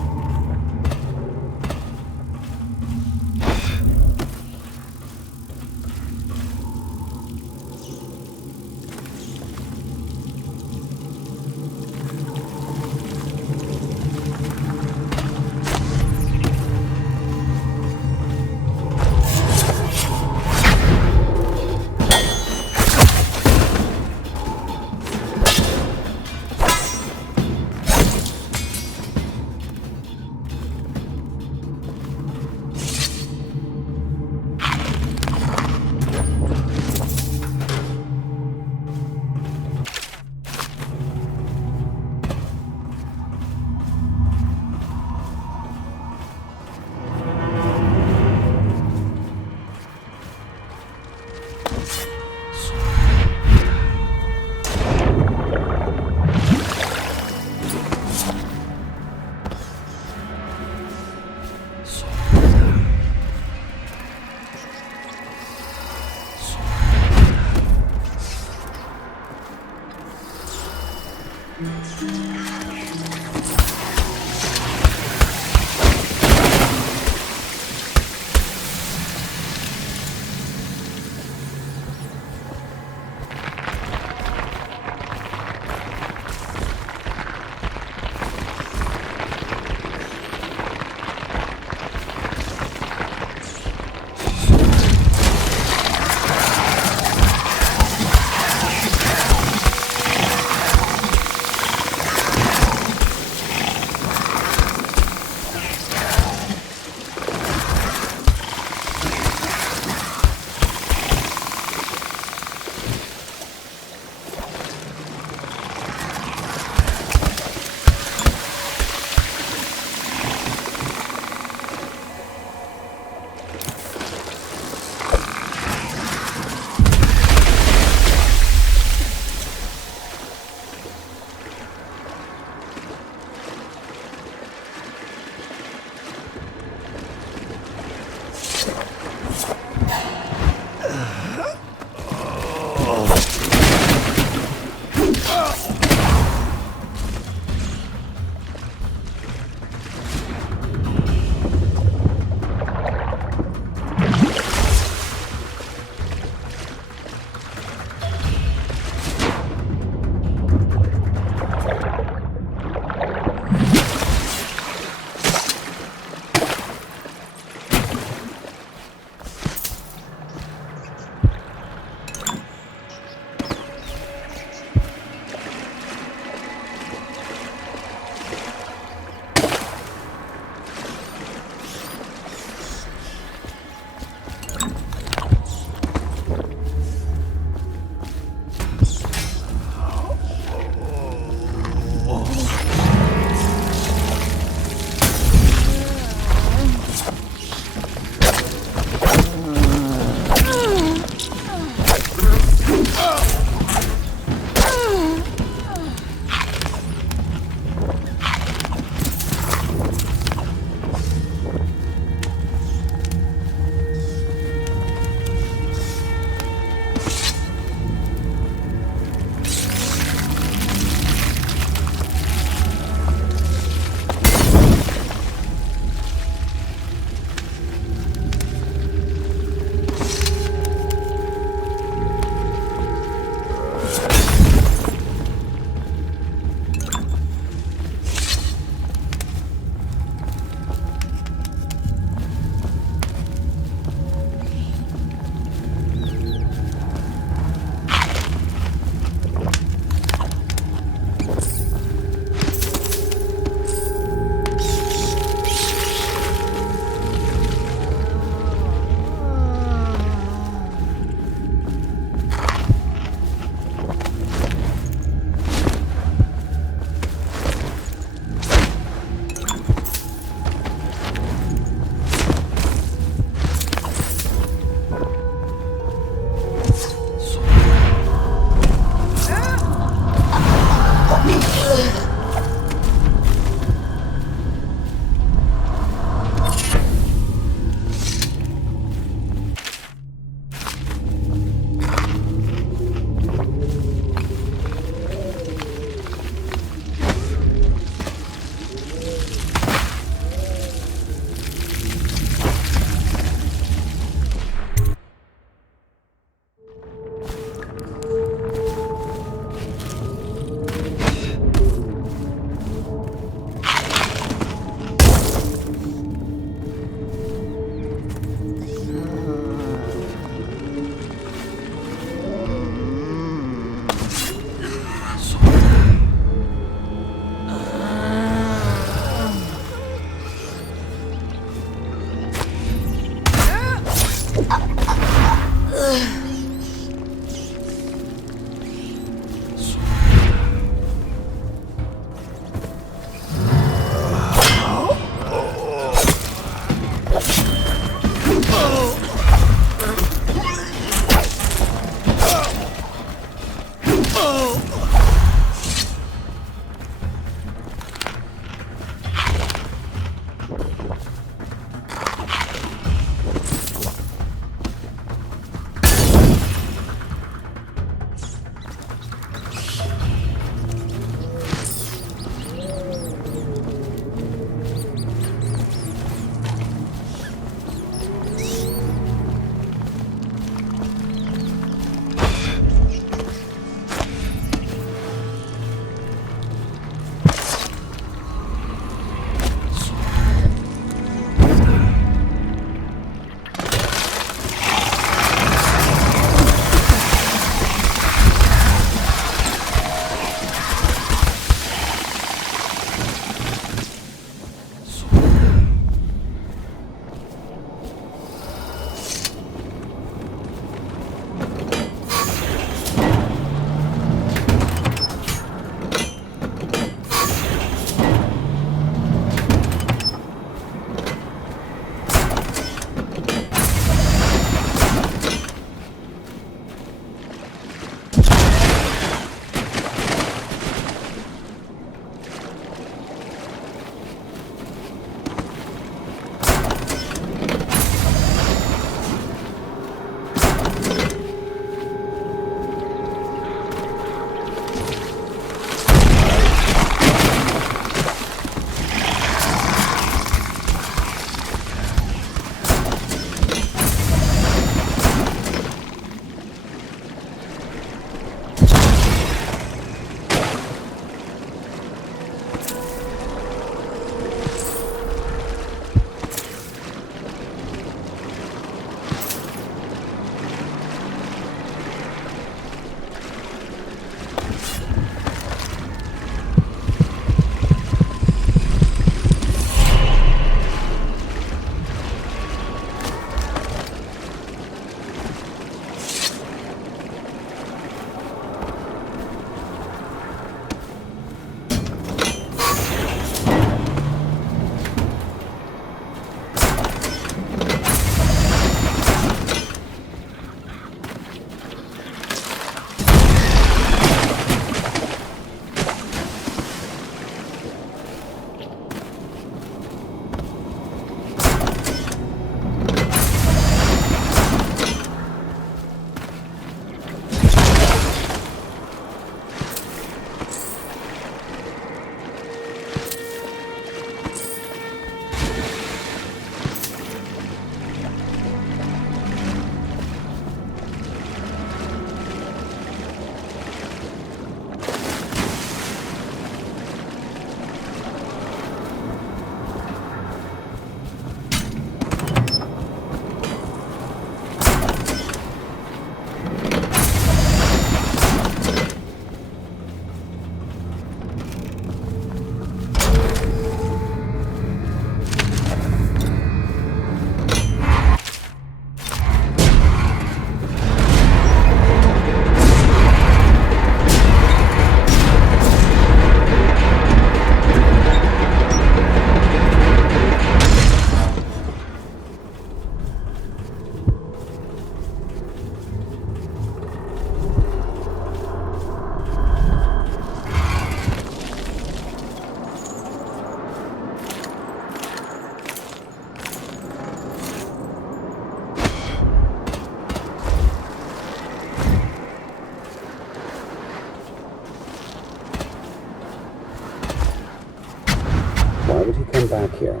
would he come back here?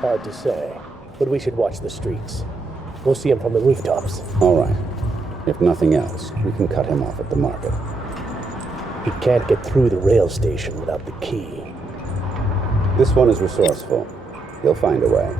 Hard to say, but we should watch the streets. We'll see him from the rooftops. All right. If nothing else, we can cut him off at the market. He can't get through the rail station without the key. This one is resourceful. He'll find a way.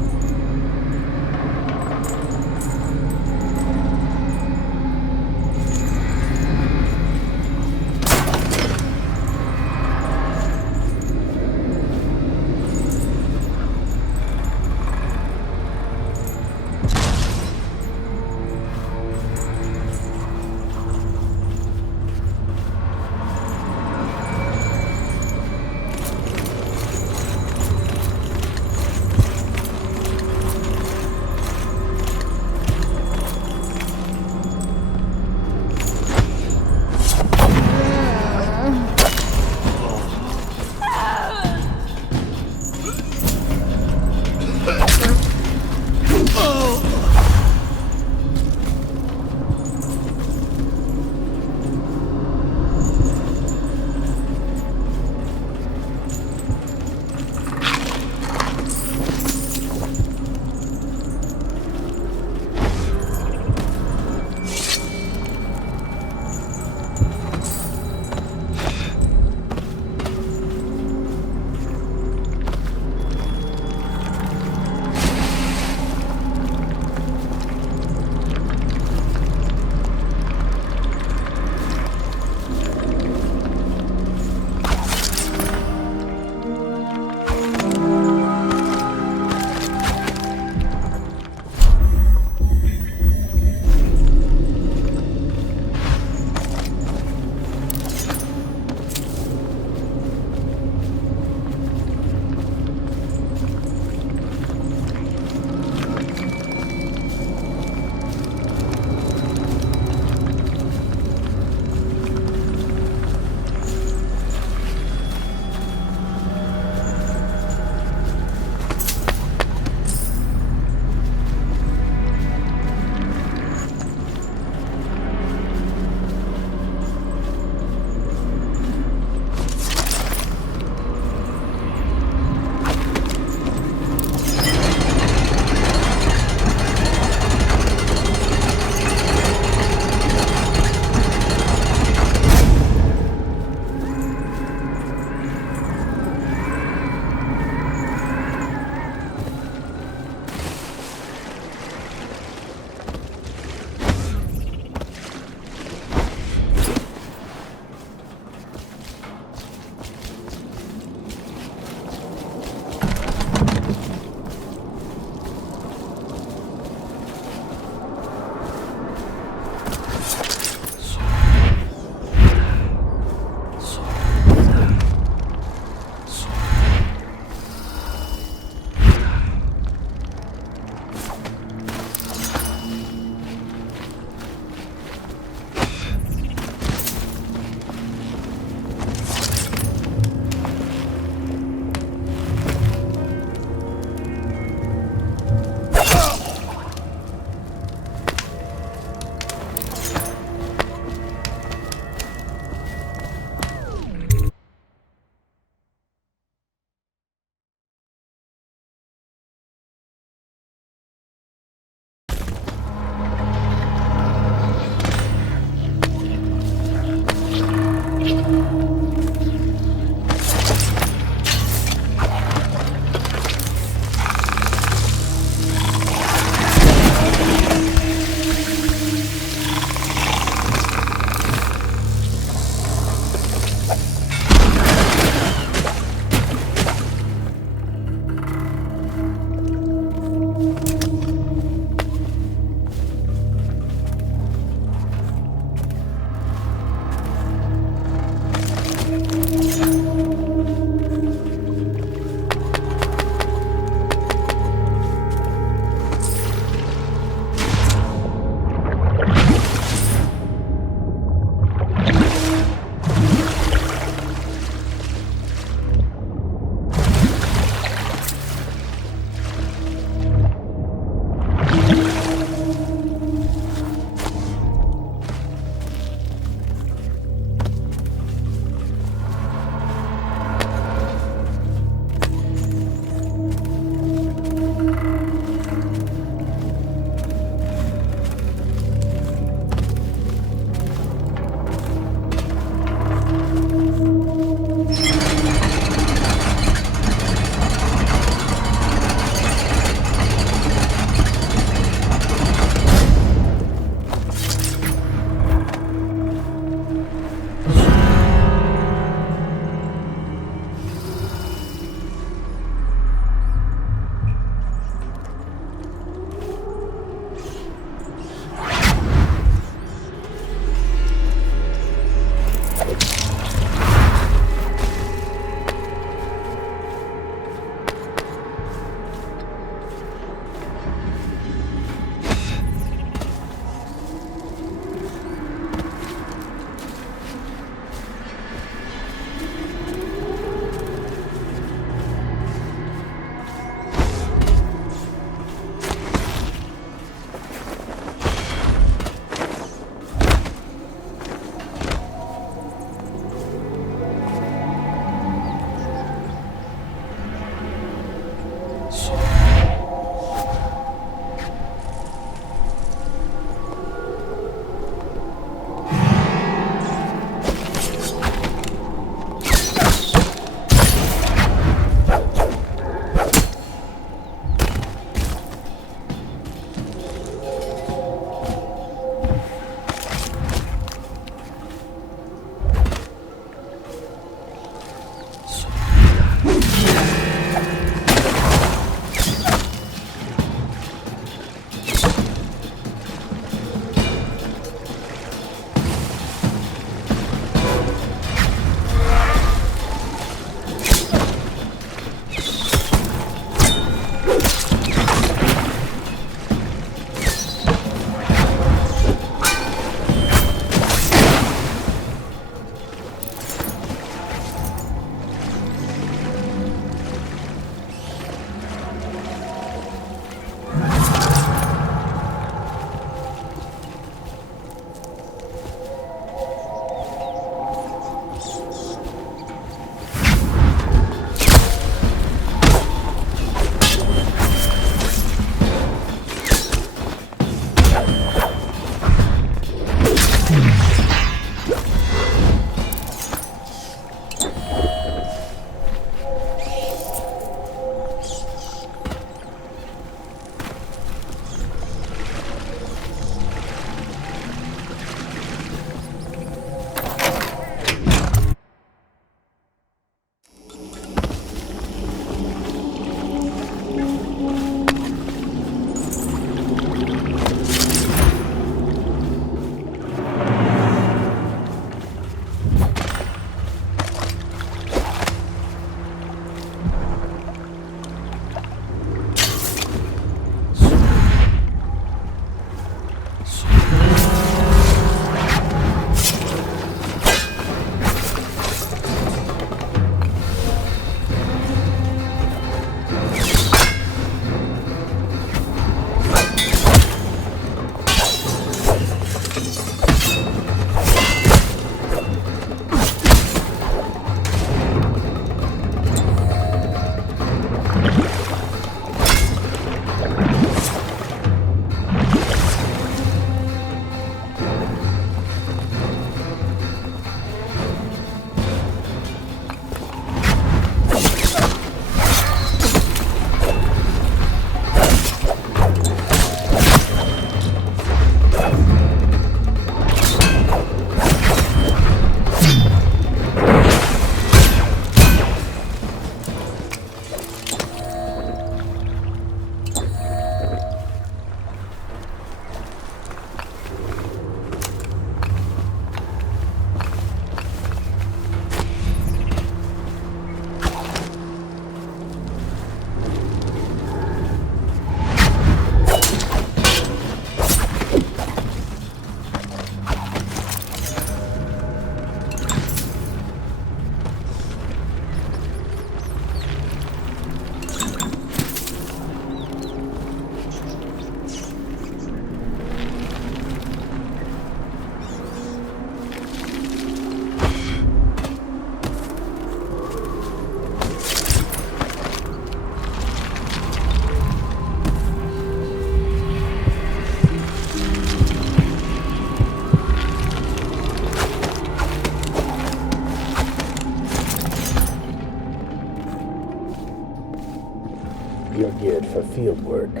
You're geared for field work. I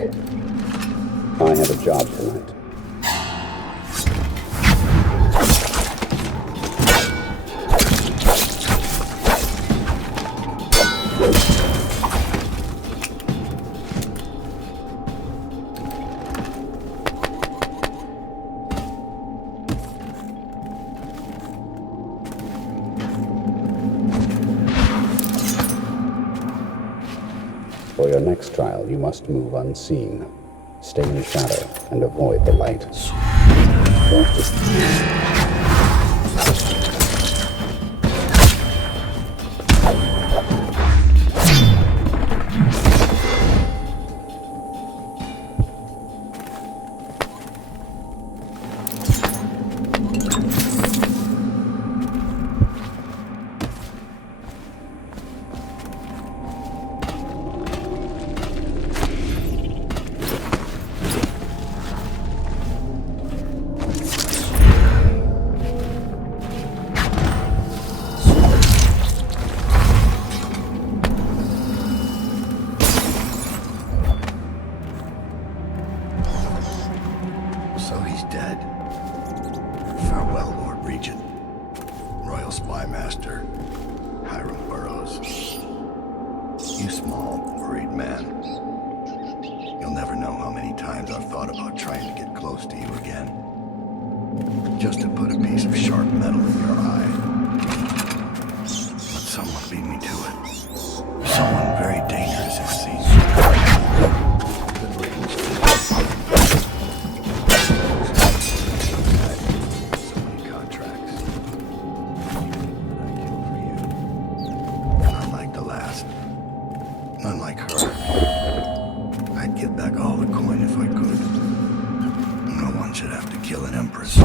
have a job tonight. For your next trial, you must move unseen. Stay in shadow and avoid the light. So he's dead. Farewell, Lord Regent. Royal Spy Master, Hiram Burroughs. You small, worried man. You'll never know how many times I've thought about trying to get close to you again. Just to put a piece of sharp metal in your eye. But someone beat me to it. Someone very dangerous, it seems. Good riddance. So many contracts. I killed for you. Not like the last. None like her. I'd give back all the coin if I could. No one should have to kill an empress.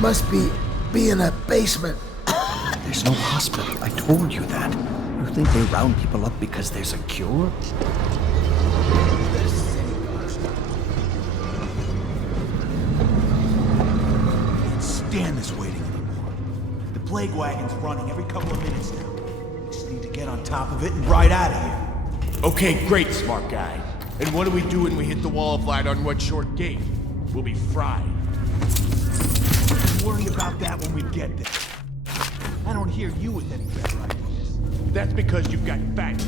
Must be in a basement. There's no hospital. I told you that. You think they round people up because there's a cure? stand this waiting anymore. The plague wagon's running every couple of minutes now. We just need to get on top of it and ride out of here. Okay, great, smart guy. And what do we do when we hit the wall of light on Red Short Gate? We'll be fried. Worry about that when we get there. I don't hear you with any better ideas. That's because you've got fat.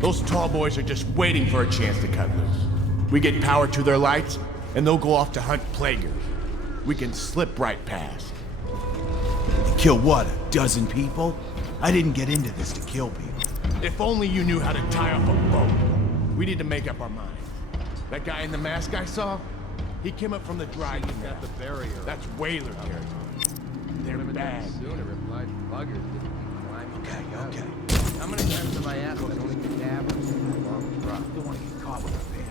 Those tall boys are just waiting for a chance to cut loose. We get power to their lights, and they'll go off to hunt plaguers. We can slip right past. Kill what, a dozen people? I didn't get into this to kill people. If only you knew how to tie up a boat. We need to make up our minds. That guy in the mask I saw, he came up from the dry. He's got the barrier. That's whaler territory. They're bad. Okay. How many times have I asked? Only cadavers. Don't want to get caught with our pants.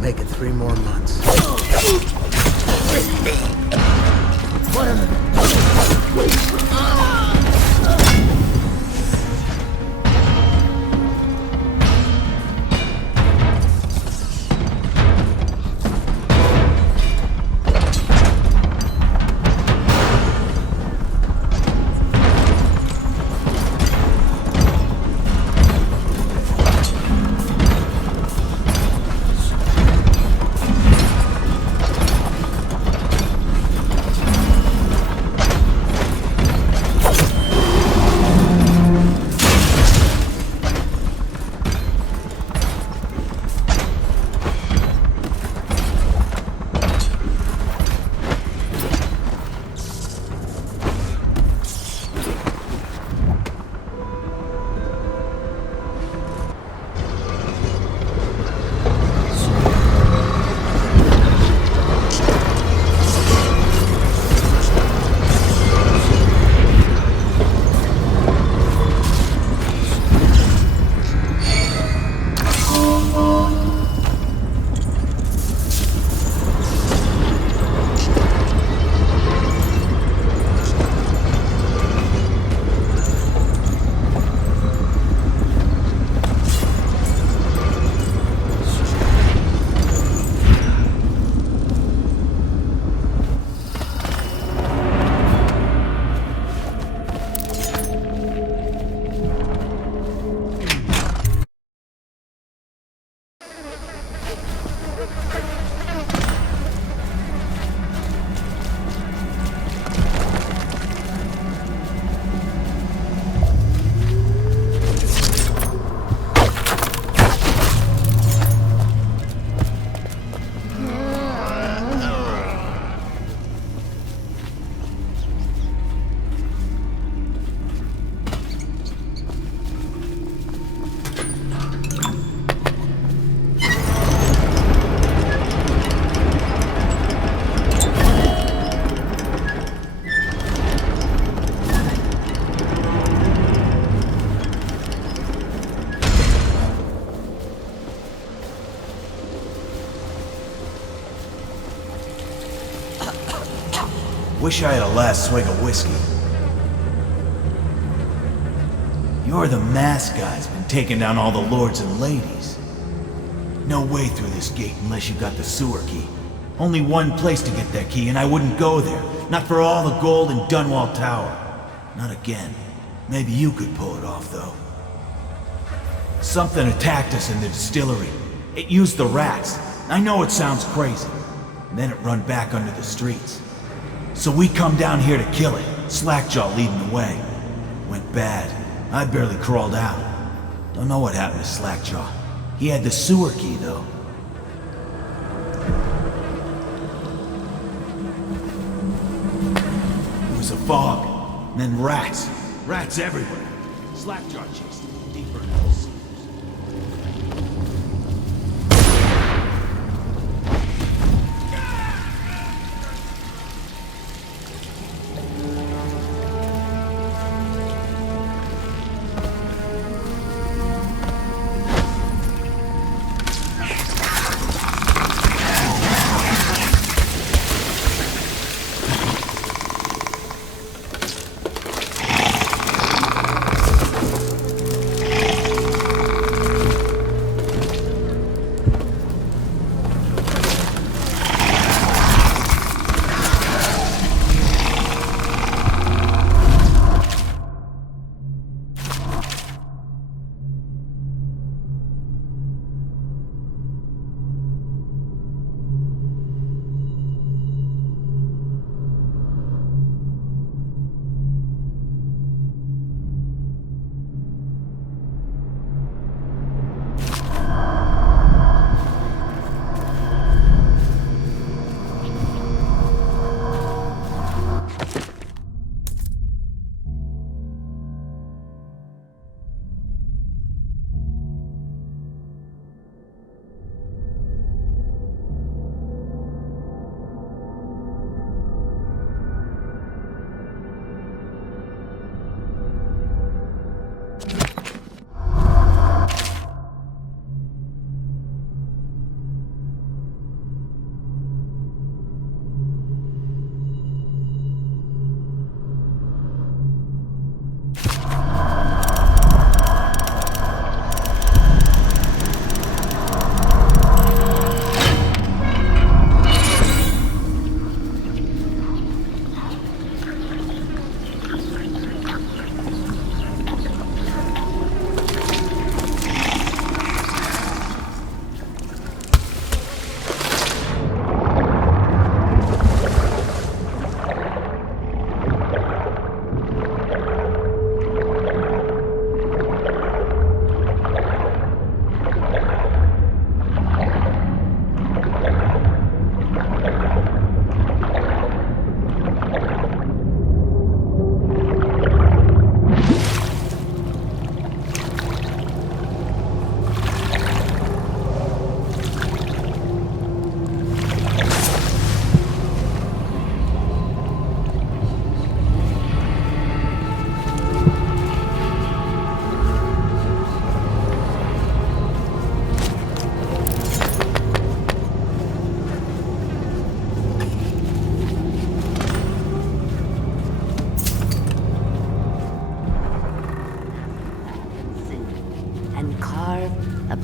Make it 3 more months. Wish I had a last swig of whiskey. You're the masked guy's been taking down all the lords and ladies. No way through this gate unless you got the sewer key. Only one place to get that key, and I wouldn't go there. Not for all the gold in Dunwall Tower. Not again. Maybe you could pull it off, though. Something attacked us in the distillery. It used the rats. I know it sounds crazy. And then it run back under the streets. So we come down here to kill it, Slackjaw leading the way. Went bad. I barely crawled out. Don't know what happened to Slackjaw. He had the sewer key, though. It was a fog, and then rats. Rats everywhere. Slackjaw chased him deeper into the sewers.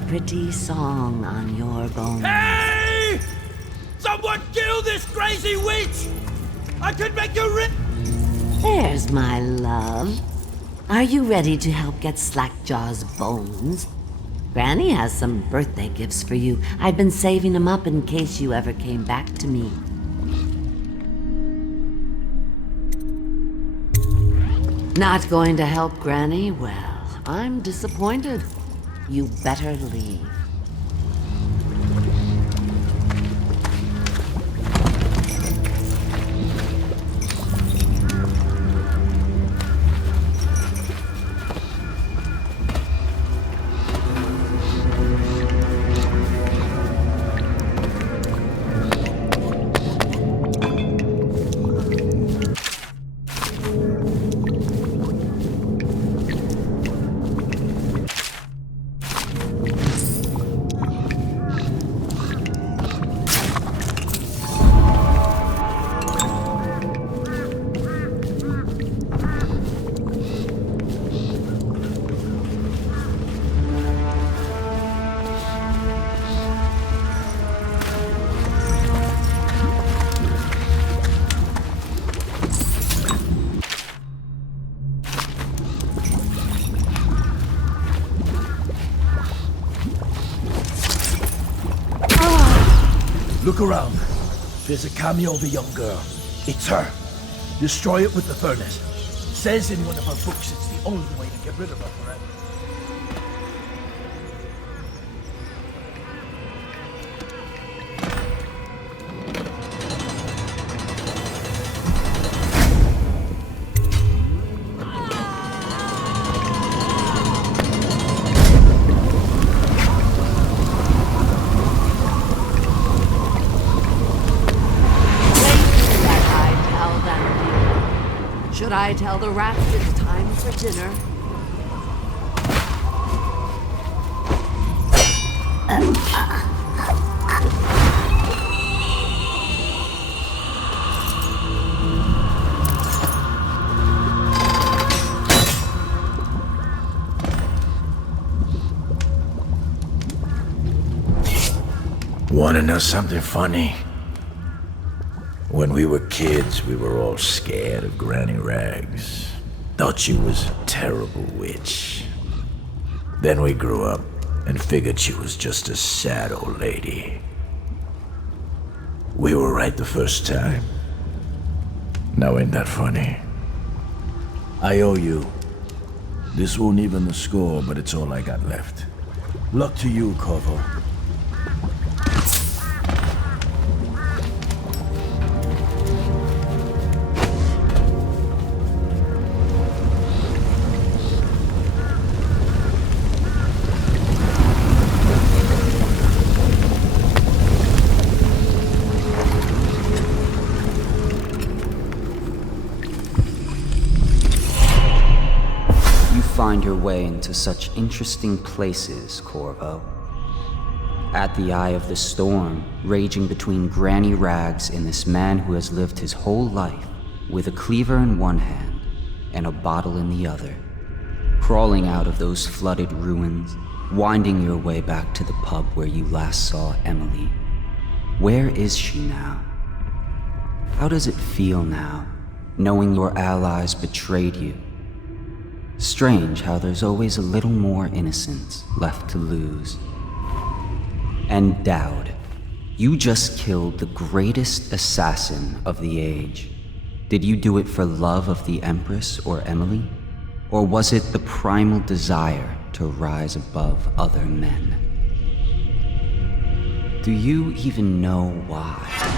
Pretty song on your bones. Hey! Someone kill this crazy witch! I could make a rip. There's my love. Are you ready to help get Slackjaw's bones? Granny has some birthday gifts for you. I've been saving them up in case you ever came back to me. Not going to help Granny? Well, I'm disappointed. You better leave. Look around. There's a cameo of a young girl. It's her. Destroy it with the furnace. Says in one of our books it's the only way to get rid of her forever. Should I tell the rats it's time for dinner? Wanna know something funny? When we were kids, we were all scared of Granny Rags. Thought she was a terrible witch. Then we grew up and figured she was just a sad old lady. We were right the first time. Now ain't that funny? I owe you. This won't even the score, but it's all I got left. Luck to you, Corvo. Find your way into such interesting places, Corvo. At the eye of the storm, raging between Granny Rags and this man who has lived his whole life with a cleaver in one hand and a bottle in the other, crawling out of those flooded ruins, winding your way back to the pub where you last saw Emily. Where is she now? How does it feel now, knowing your allies betrayed you? Strange how there's always a little more innocence left to lose. And Dowd, you just killed the greatest assassin of the age. Did you do it for love of the Empress or Emily? Or was it the primal desire to rise above other men? Do you even know why?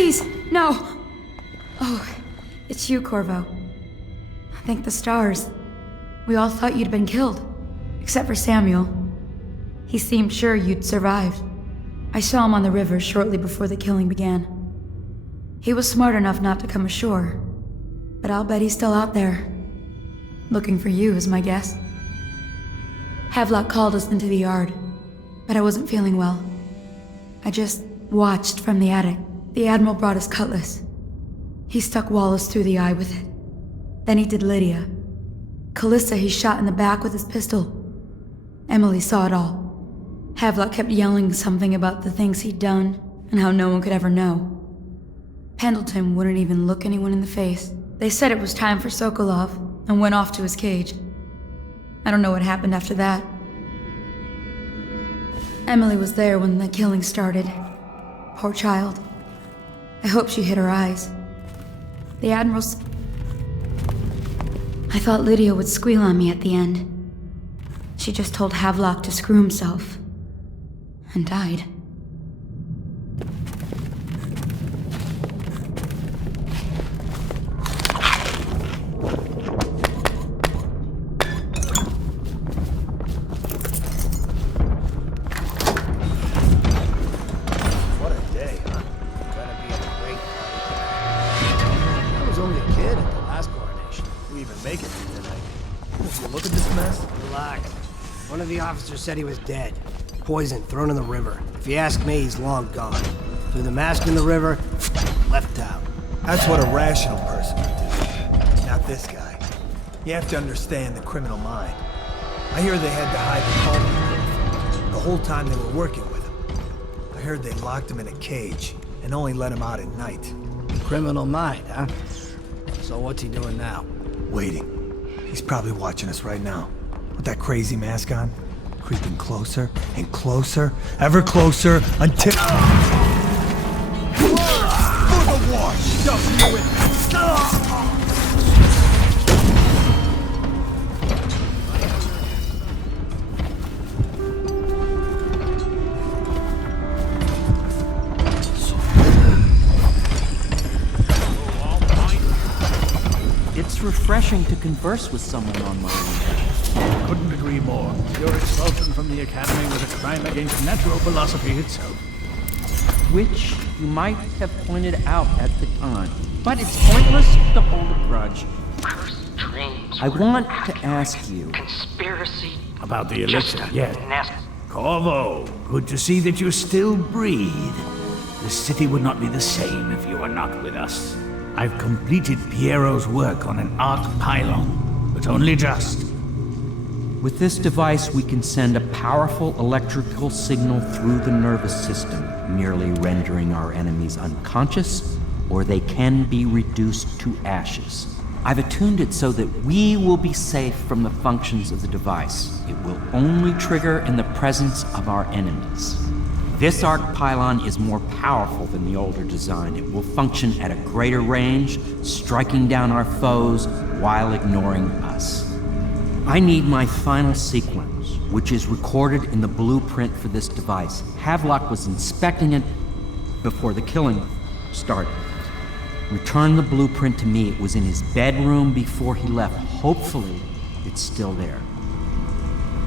Please, no! Oh, it's you, Corvo. Thank the stars. We all thought you'd been killed. Except for Samuel. He seemed sure you'd survived. I saw him on the river shortly before the killing began. He was smart enough not to come ashore. But I'll bet he's still out there. Looking for you, is my guess. Havelock called us into the yard, but I wasn't feeling well. I just watched from the attic. The Admiral brought his cutlass. He stuck Wallace through the eye with it. Then he did Lydia. Callista he shot in the back with his pistol. Emily saw it all. Havelock kept yelling something about the things he'd done, and how no one could ever know. Pendleton wouldn't even look anyone in the face. They said it was time for Sokolov, and went off to his cage. I don't know what happened after that. Emily was there when the killing started. Poor child. I hope she hid her eyes. The Admiral's... I thought Lydia would squeal on me at the end. She just told Havelock to screw himself. And died. What a day, huh? Gonna be a great party. I was only a kid at the last coronation. We even make it through tonight. If you look at this mess, Relax. One of the officers said he was dead. Poisoned, thrown in the river. If you ask me, he's long gone. Threw the mask in the river, left town. that's what a rational person would do. Not this guy. You have to understand the criminal mind. I hear they had to hide the culprit the whole time they were working with him. I heard they locked him in a cage and only let him out at night. Criminal mind, huh? So what's he doing now? Waiting. He's probably watching us right now. With that crazy mask on. Creeping closer and closer, ever closer, until... For the war! Stuff you with me! It's refreshing to converse with someone on my own. Couldn't agree more. Your expulsion from the Academy was a crime against natural philosophy itself. Which you might have pointed out at the time. But it's pointless to hold a grudge. I want to ask you... Conspiracy. About the elixir, yes. Corvo, good to see that you still breathe. The city would not be the same if you were not with us. I've completed Piero's work on an arc pylon, but only just. With this device, we can send a powerful electrical signal through the nervous system, merely rendering our enemies unconscious, or they can be reduced to ashes. I've attuned it so that we will be safe from the functions of the device. It will only trigger in the presence of our enemies. This arc pylon is more powerful than the older design. It will function at a greater range, striking down our foes while ignoring us. I need my final sequence, which is recorded in the blueprint for this device. Havelock was inspecting it before the killing started. Return the blueprint to me. It was in his bedroom before he left. Hopefully, it's still there.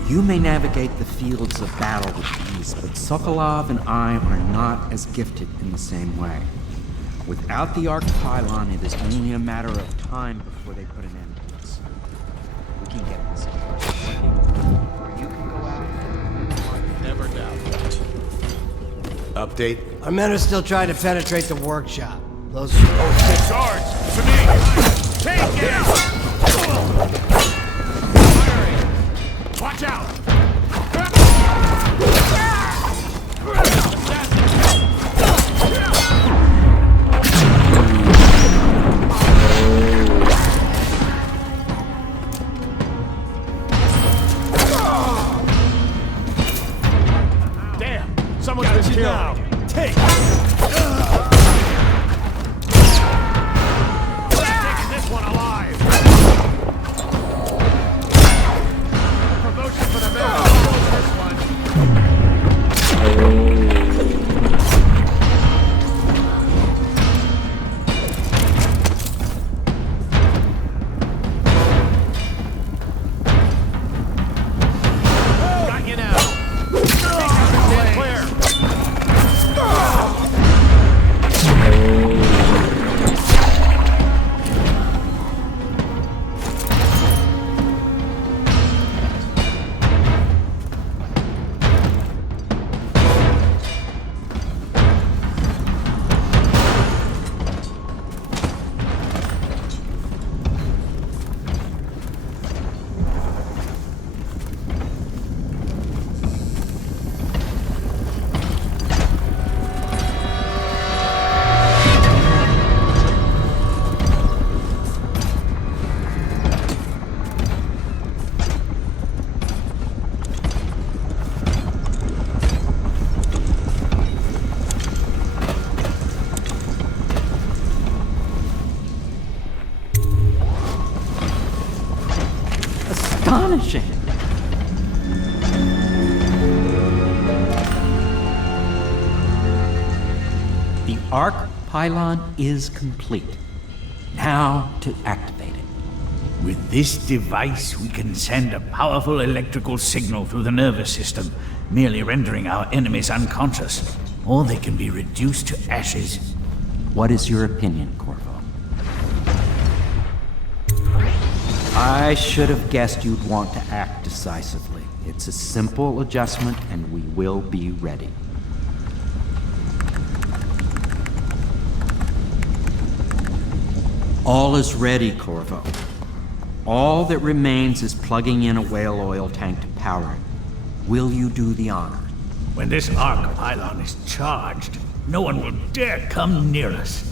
You may navigate the fields of battle with ease, but Sokolov and I are not as gifted in the same way. Without the arc pylon, it is only a matter of time before they put an end to us. We can get this working, or you can go out. Never doubt. Update. Our men are still trying to penetrate the workshop. Those... Oh, Sarge! To me! Take it! Watch out! Damn! Someone's been killed. Now. Take! Taking this one alive! Promotion for the men. This one. arc pylon is complete. Now to activate it. With this device, we can send a powerful electrical signal through the nervous system, merely rendering our enemies unconscious, or they can be reduced to ashes. What is your opinion, Corvo? I should have guessed you'd want to act decisively. It's a simple adjustment, and we will be ready. All is ready, Corvo. All that remains is plugging in a whale oil tank to power it. Will you do the honor? When this arc pylon is charged, no one will dare come near us.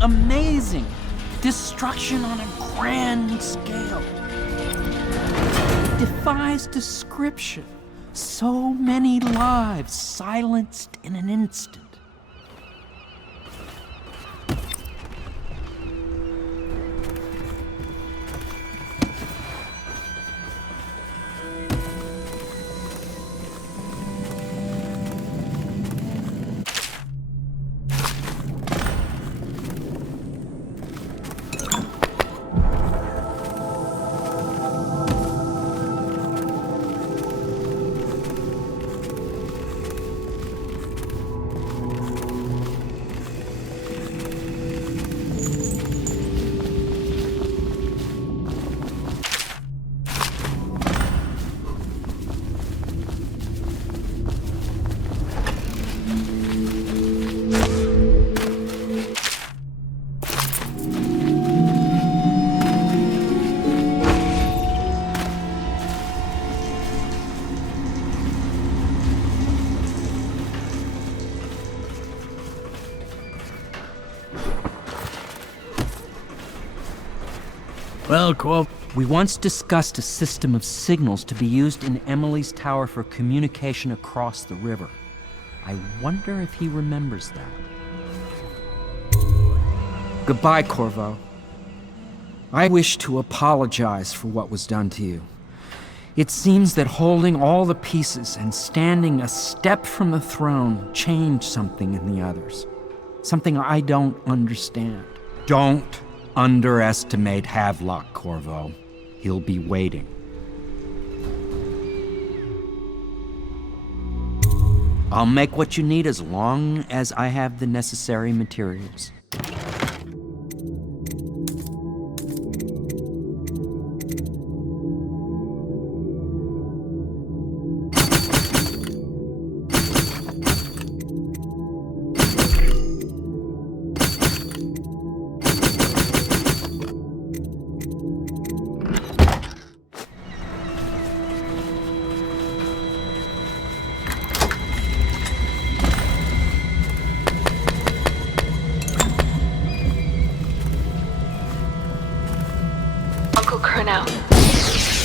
Amazing! Destruction on a grand scale. It defies description. So many lives silenced in an instant. Well, Corvo, we once discussed a system of signals to be used in Emily's tower for communication across the river. I wonder if he remembers that. Goodbye, Corvo. I wish to apologize for what was done to you. It seems that holding all the pieces and standing a step from the throne changed something in the others. Something I don't understand. Don't underestimate Havelock, Corvo. He'll be waiting. I'll make what you need as long as I have the necessary materials.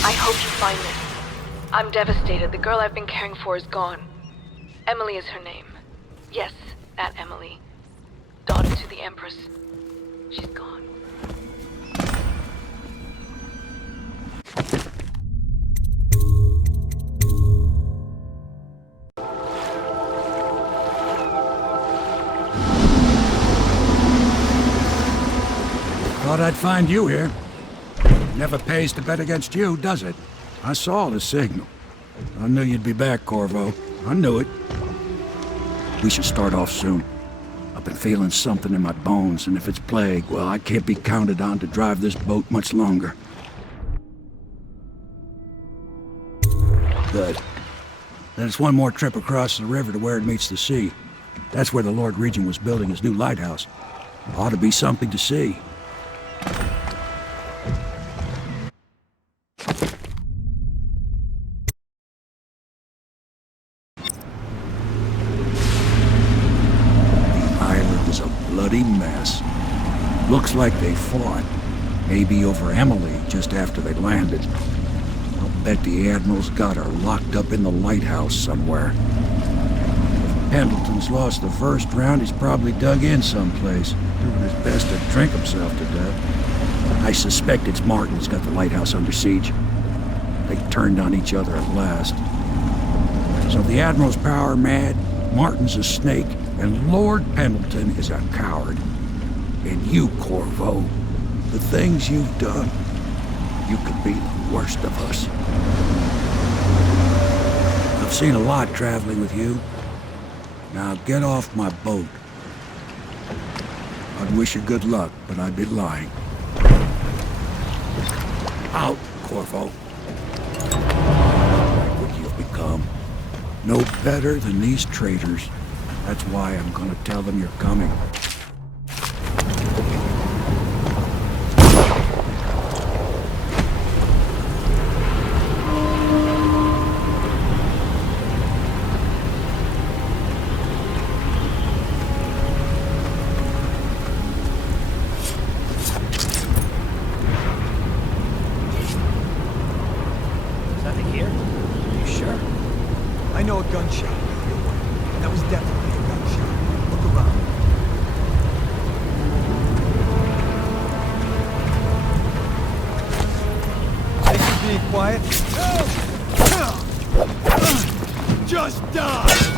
I hope you find this. I'm devastated. The girl I've been caring for is gone. Emily is her name. Yes, that Emily. Daughter to the Empress. She's gone. Thought I'd find you here. Never pays to bet against you, does it? I saw the signal. I knew you'd be back, Corvo. I knew it. We should start off soon. I've been feeling something in my bones, and if it's plague, well, I can't be counted on to drive this boat much longer. Good. Then it's one more trip across the river to where it meets the sea. That's where the Lord Regent was building his new lighthouse. Ought to be something to see. The island is a bloody mess. Looks like they fought. Maybe over Emily just after they landed. I'll bet the Admiral's got her locked up in the lighthouse somewhere. If Pendleton's lost the first round, he's probably dug in someplace, doing his best to drink himself to death. I suspect it's Martin who's got the lighthouse under siege. They turned on each other at last. So the Admiral's power mad, Martin's a snake, and Lord Pendleton is a coward. And you, Corvo, the things you've done, you could be the worst of us. I've seen a lot traveling with you. Now get off my boat. I'd wish you good luck, but I'd be lying. Out, Corvo. Look what you've become. No better than these traitors. That's why I'm gonna tell them you're coming. Nothing here? Are you sure? I know a gunshot. That was definitely a gunshot. Look around. Thanks for being quiet. Just die!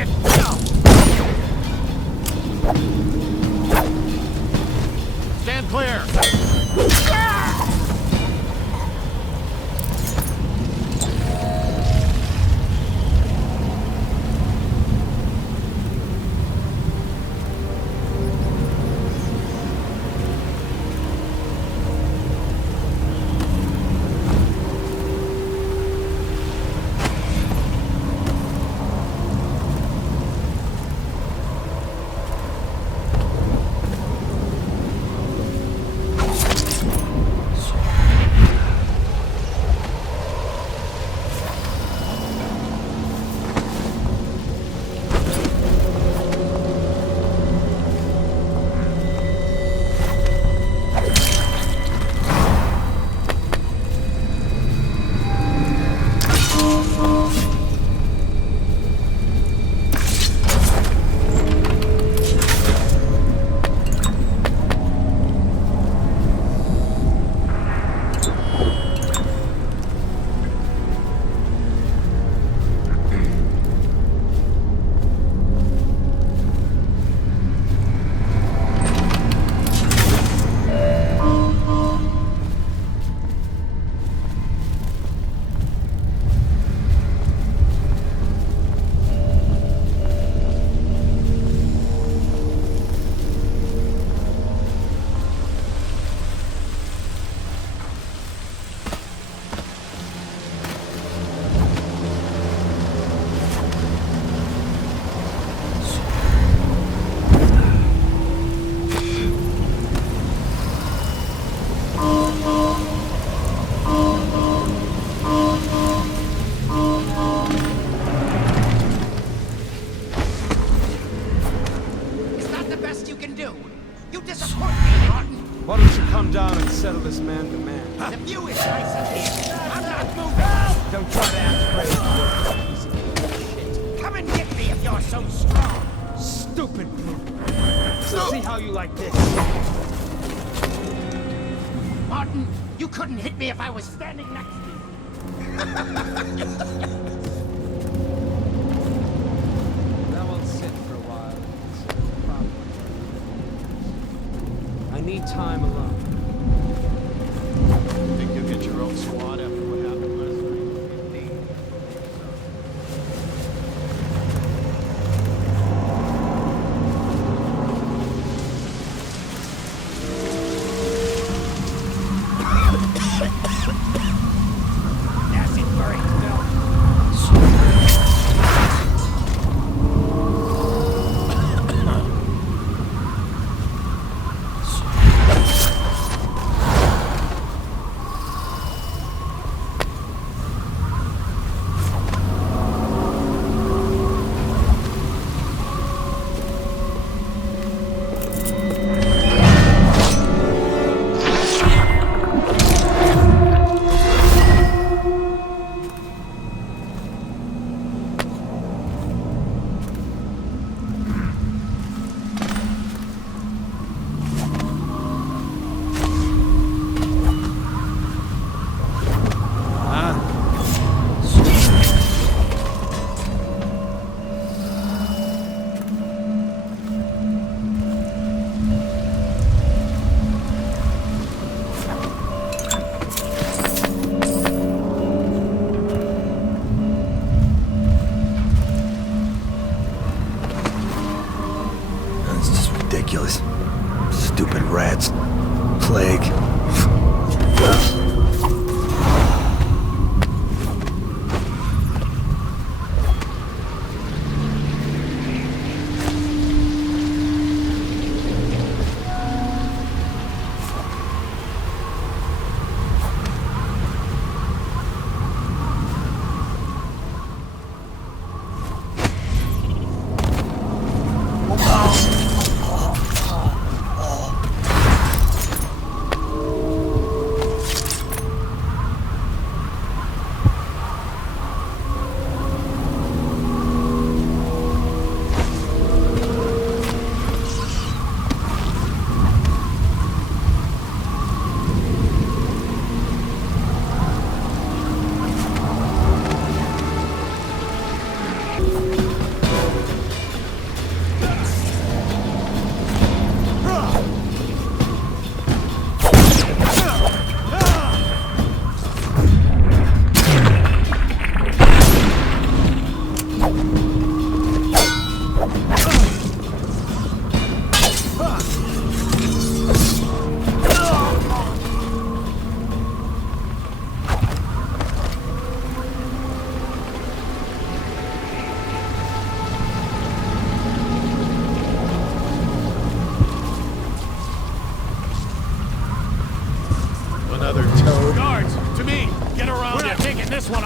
idiot! Stand clear! Why don't you come down and settle this man to man? The view is nice in here. I'm not moving. Don't try to act crazy. Piece of shit. Come and get me if you're so strong. Stupid brute. Let's see how you like this. Martin, you couldn't hit me if I was standing next to you. That won't sit for a while. I need time alone. Think you'll get your own squad after what happened last night? Indeed. Acid burning, Bill.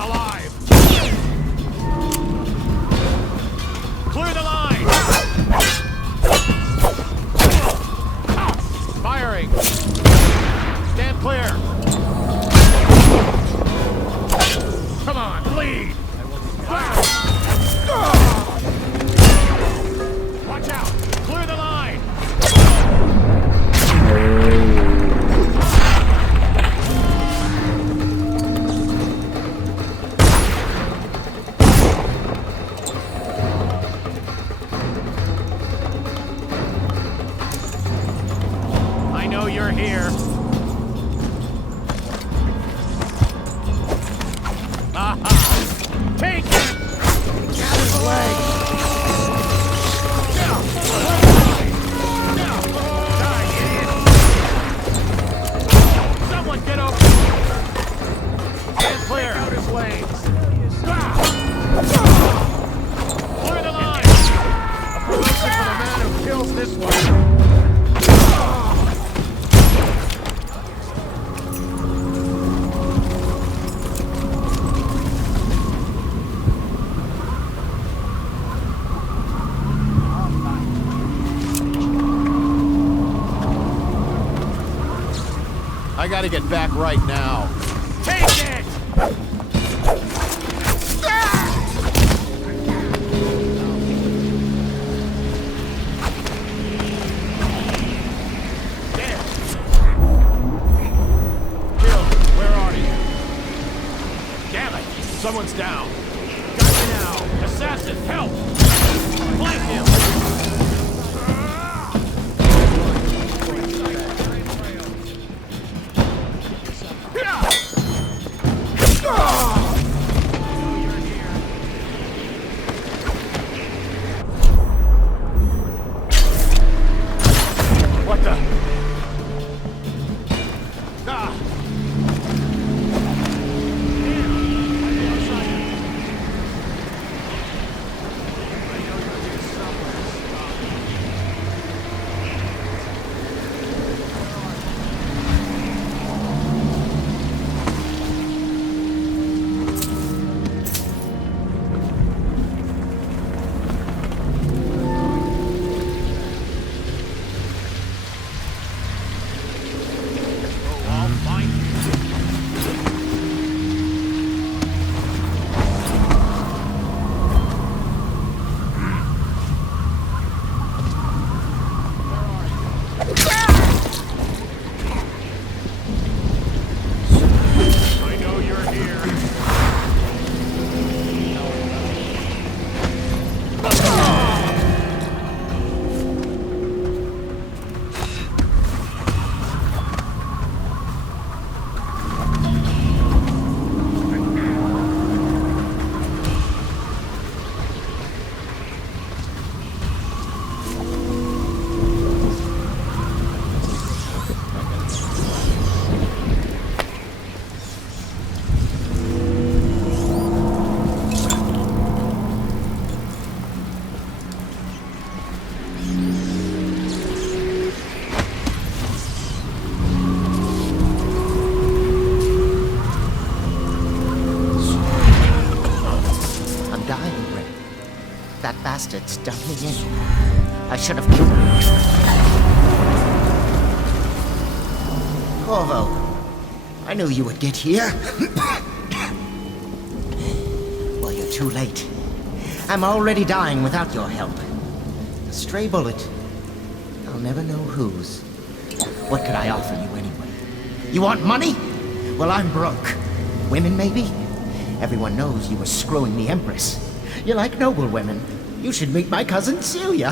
alive! Clear the line! Firing! Stand clear! Come on, bleed! Watch out! Clear the line! I know you're here. Aha! Take it! Grab his leg! Someone get over! Stand clear! Out his legs! Clear the line! A promotion for the man who kills this one! I gotta get back right now. Take it! Bill, where are you? Damn it! Someone's down. Got you now. Assassin, help! Flank him! What the? Ah! That bastard's done me in. I should have killed him. Corvo, I knew you would get here. Well, you're too late. I'm already dying without your help. A stray bullet. I'll never know whose. What could I offer you anyway? You want money? Well, I'm broke. Women, maybe? Everyone knows you were screwing the Empress. You like noble women. You should meet my cousin Celia.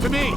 To me!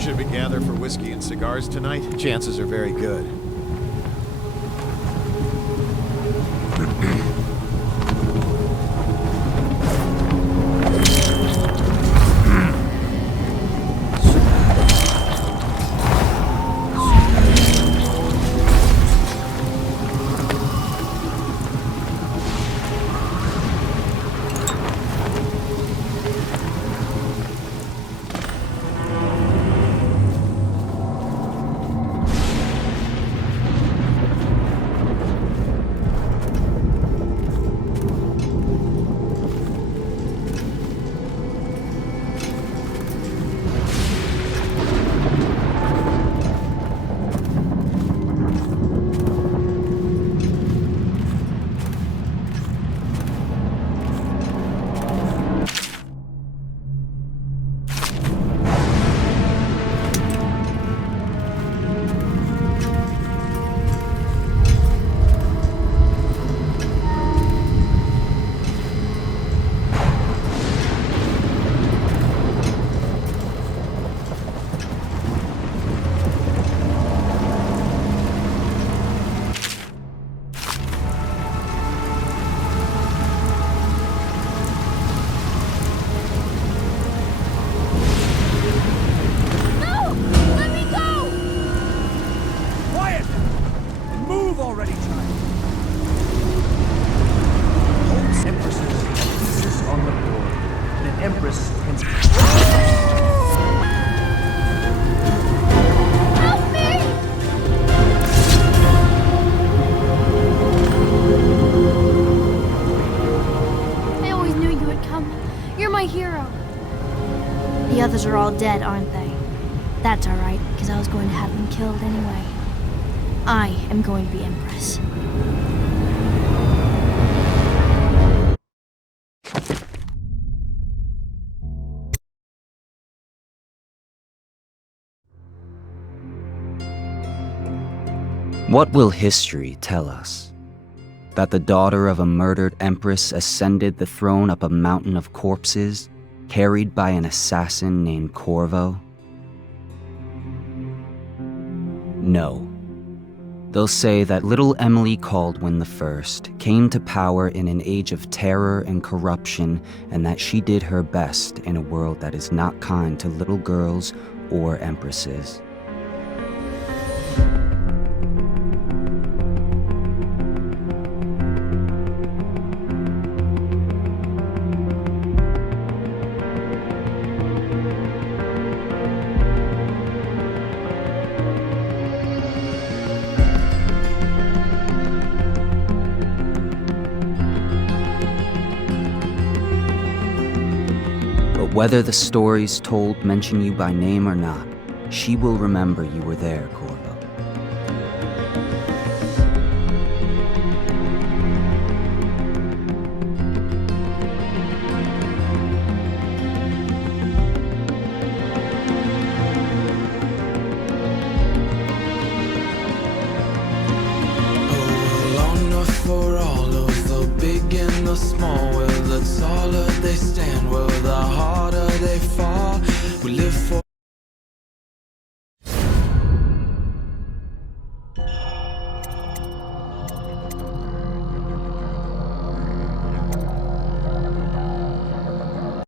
Should we gather for whiskey and cigars tonight? Chances are very good. The others are all dead, aren't they? That's alright, because I was going to have them killed anyway. I am going to be Empress. What will history tell us? That the daughter of a murdered empress ascended the throne up a mountain of corpses, carried by an assassin named Corvo? No. They'll say that little Emily Caldwin I came to power in an age of terror and corruption, and that she did her best in a world that is not kind to little girls or empresses. Whether the stories told mention you by name or not, she will remember you were there,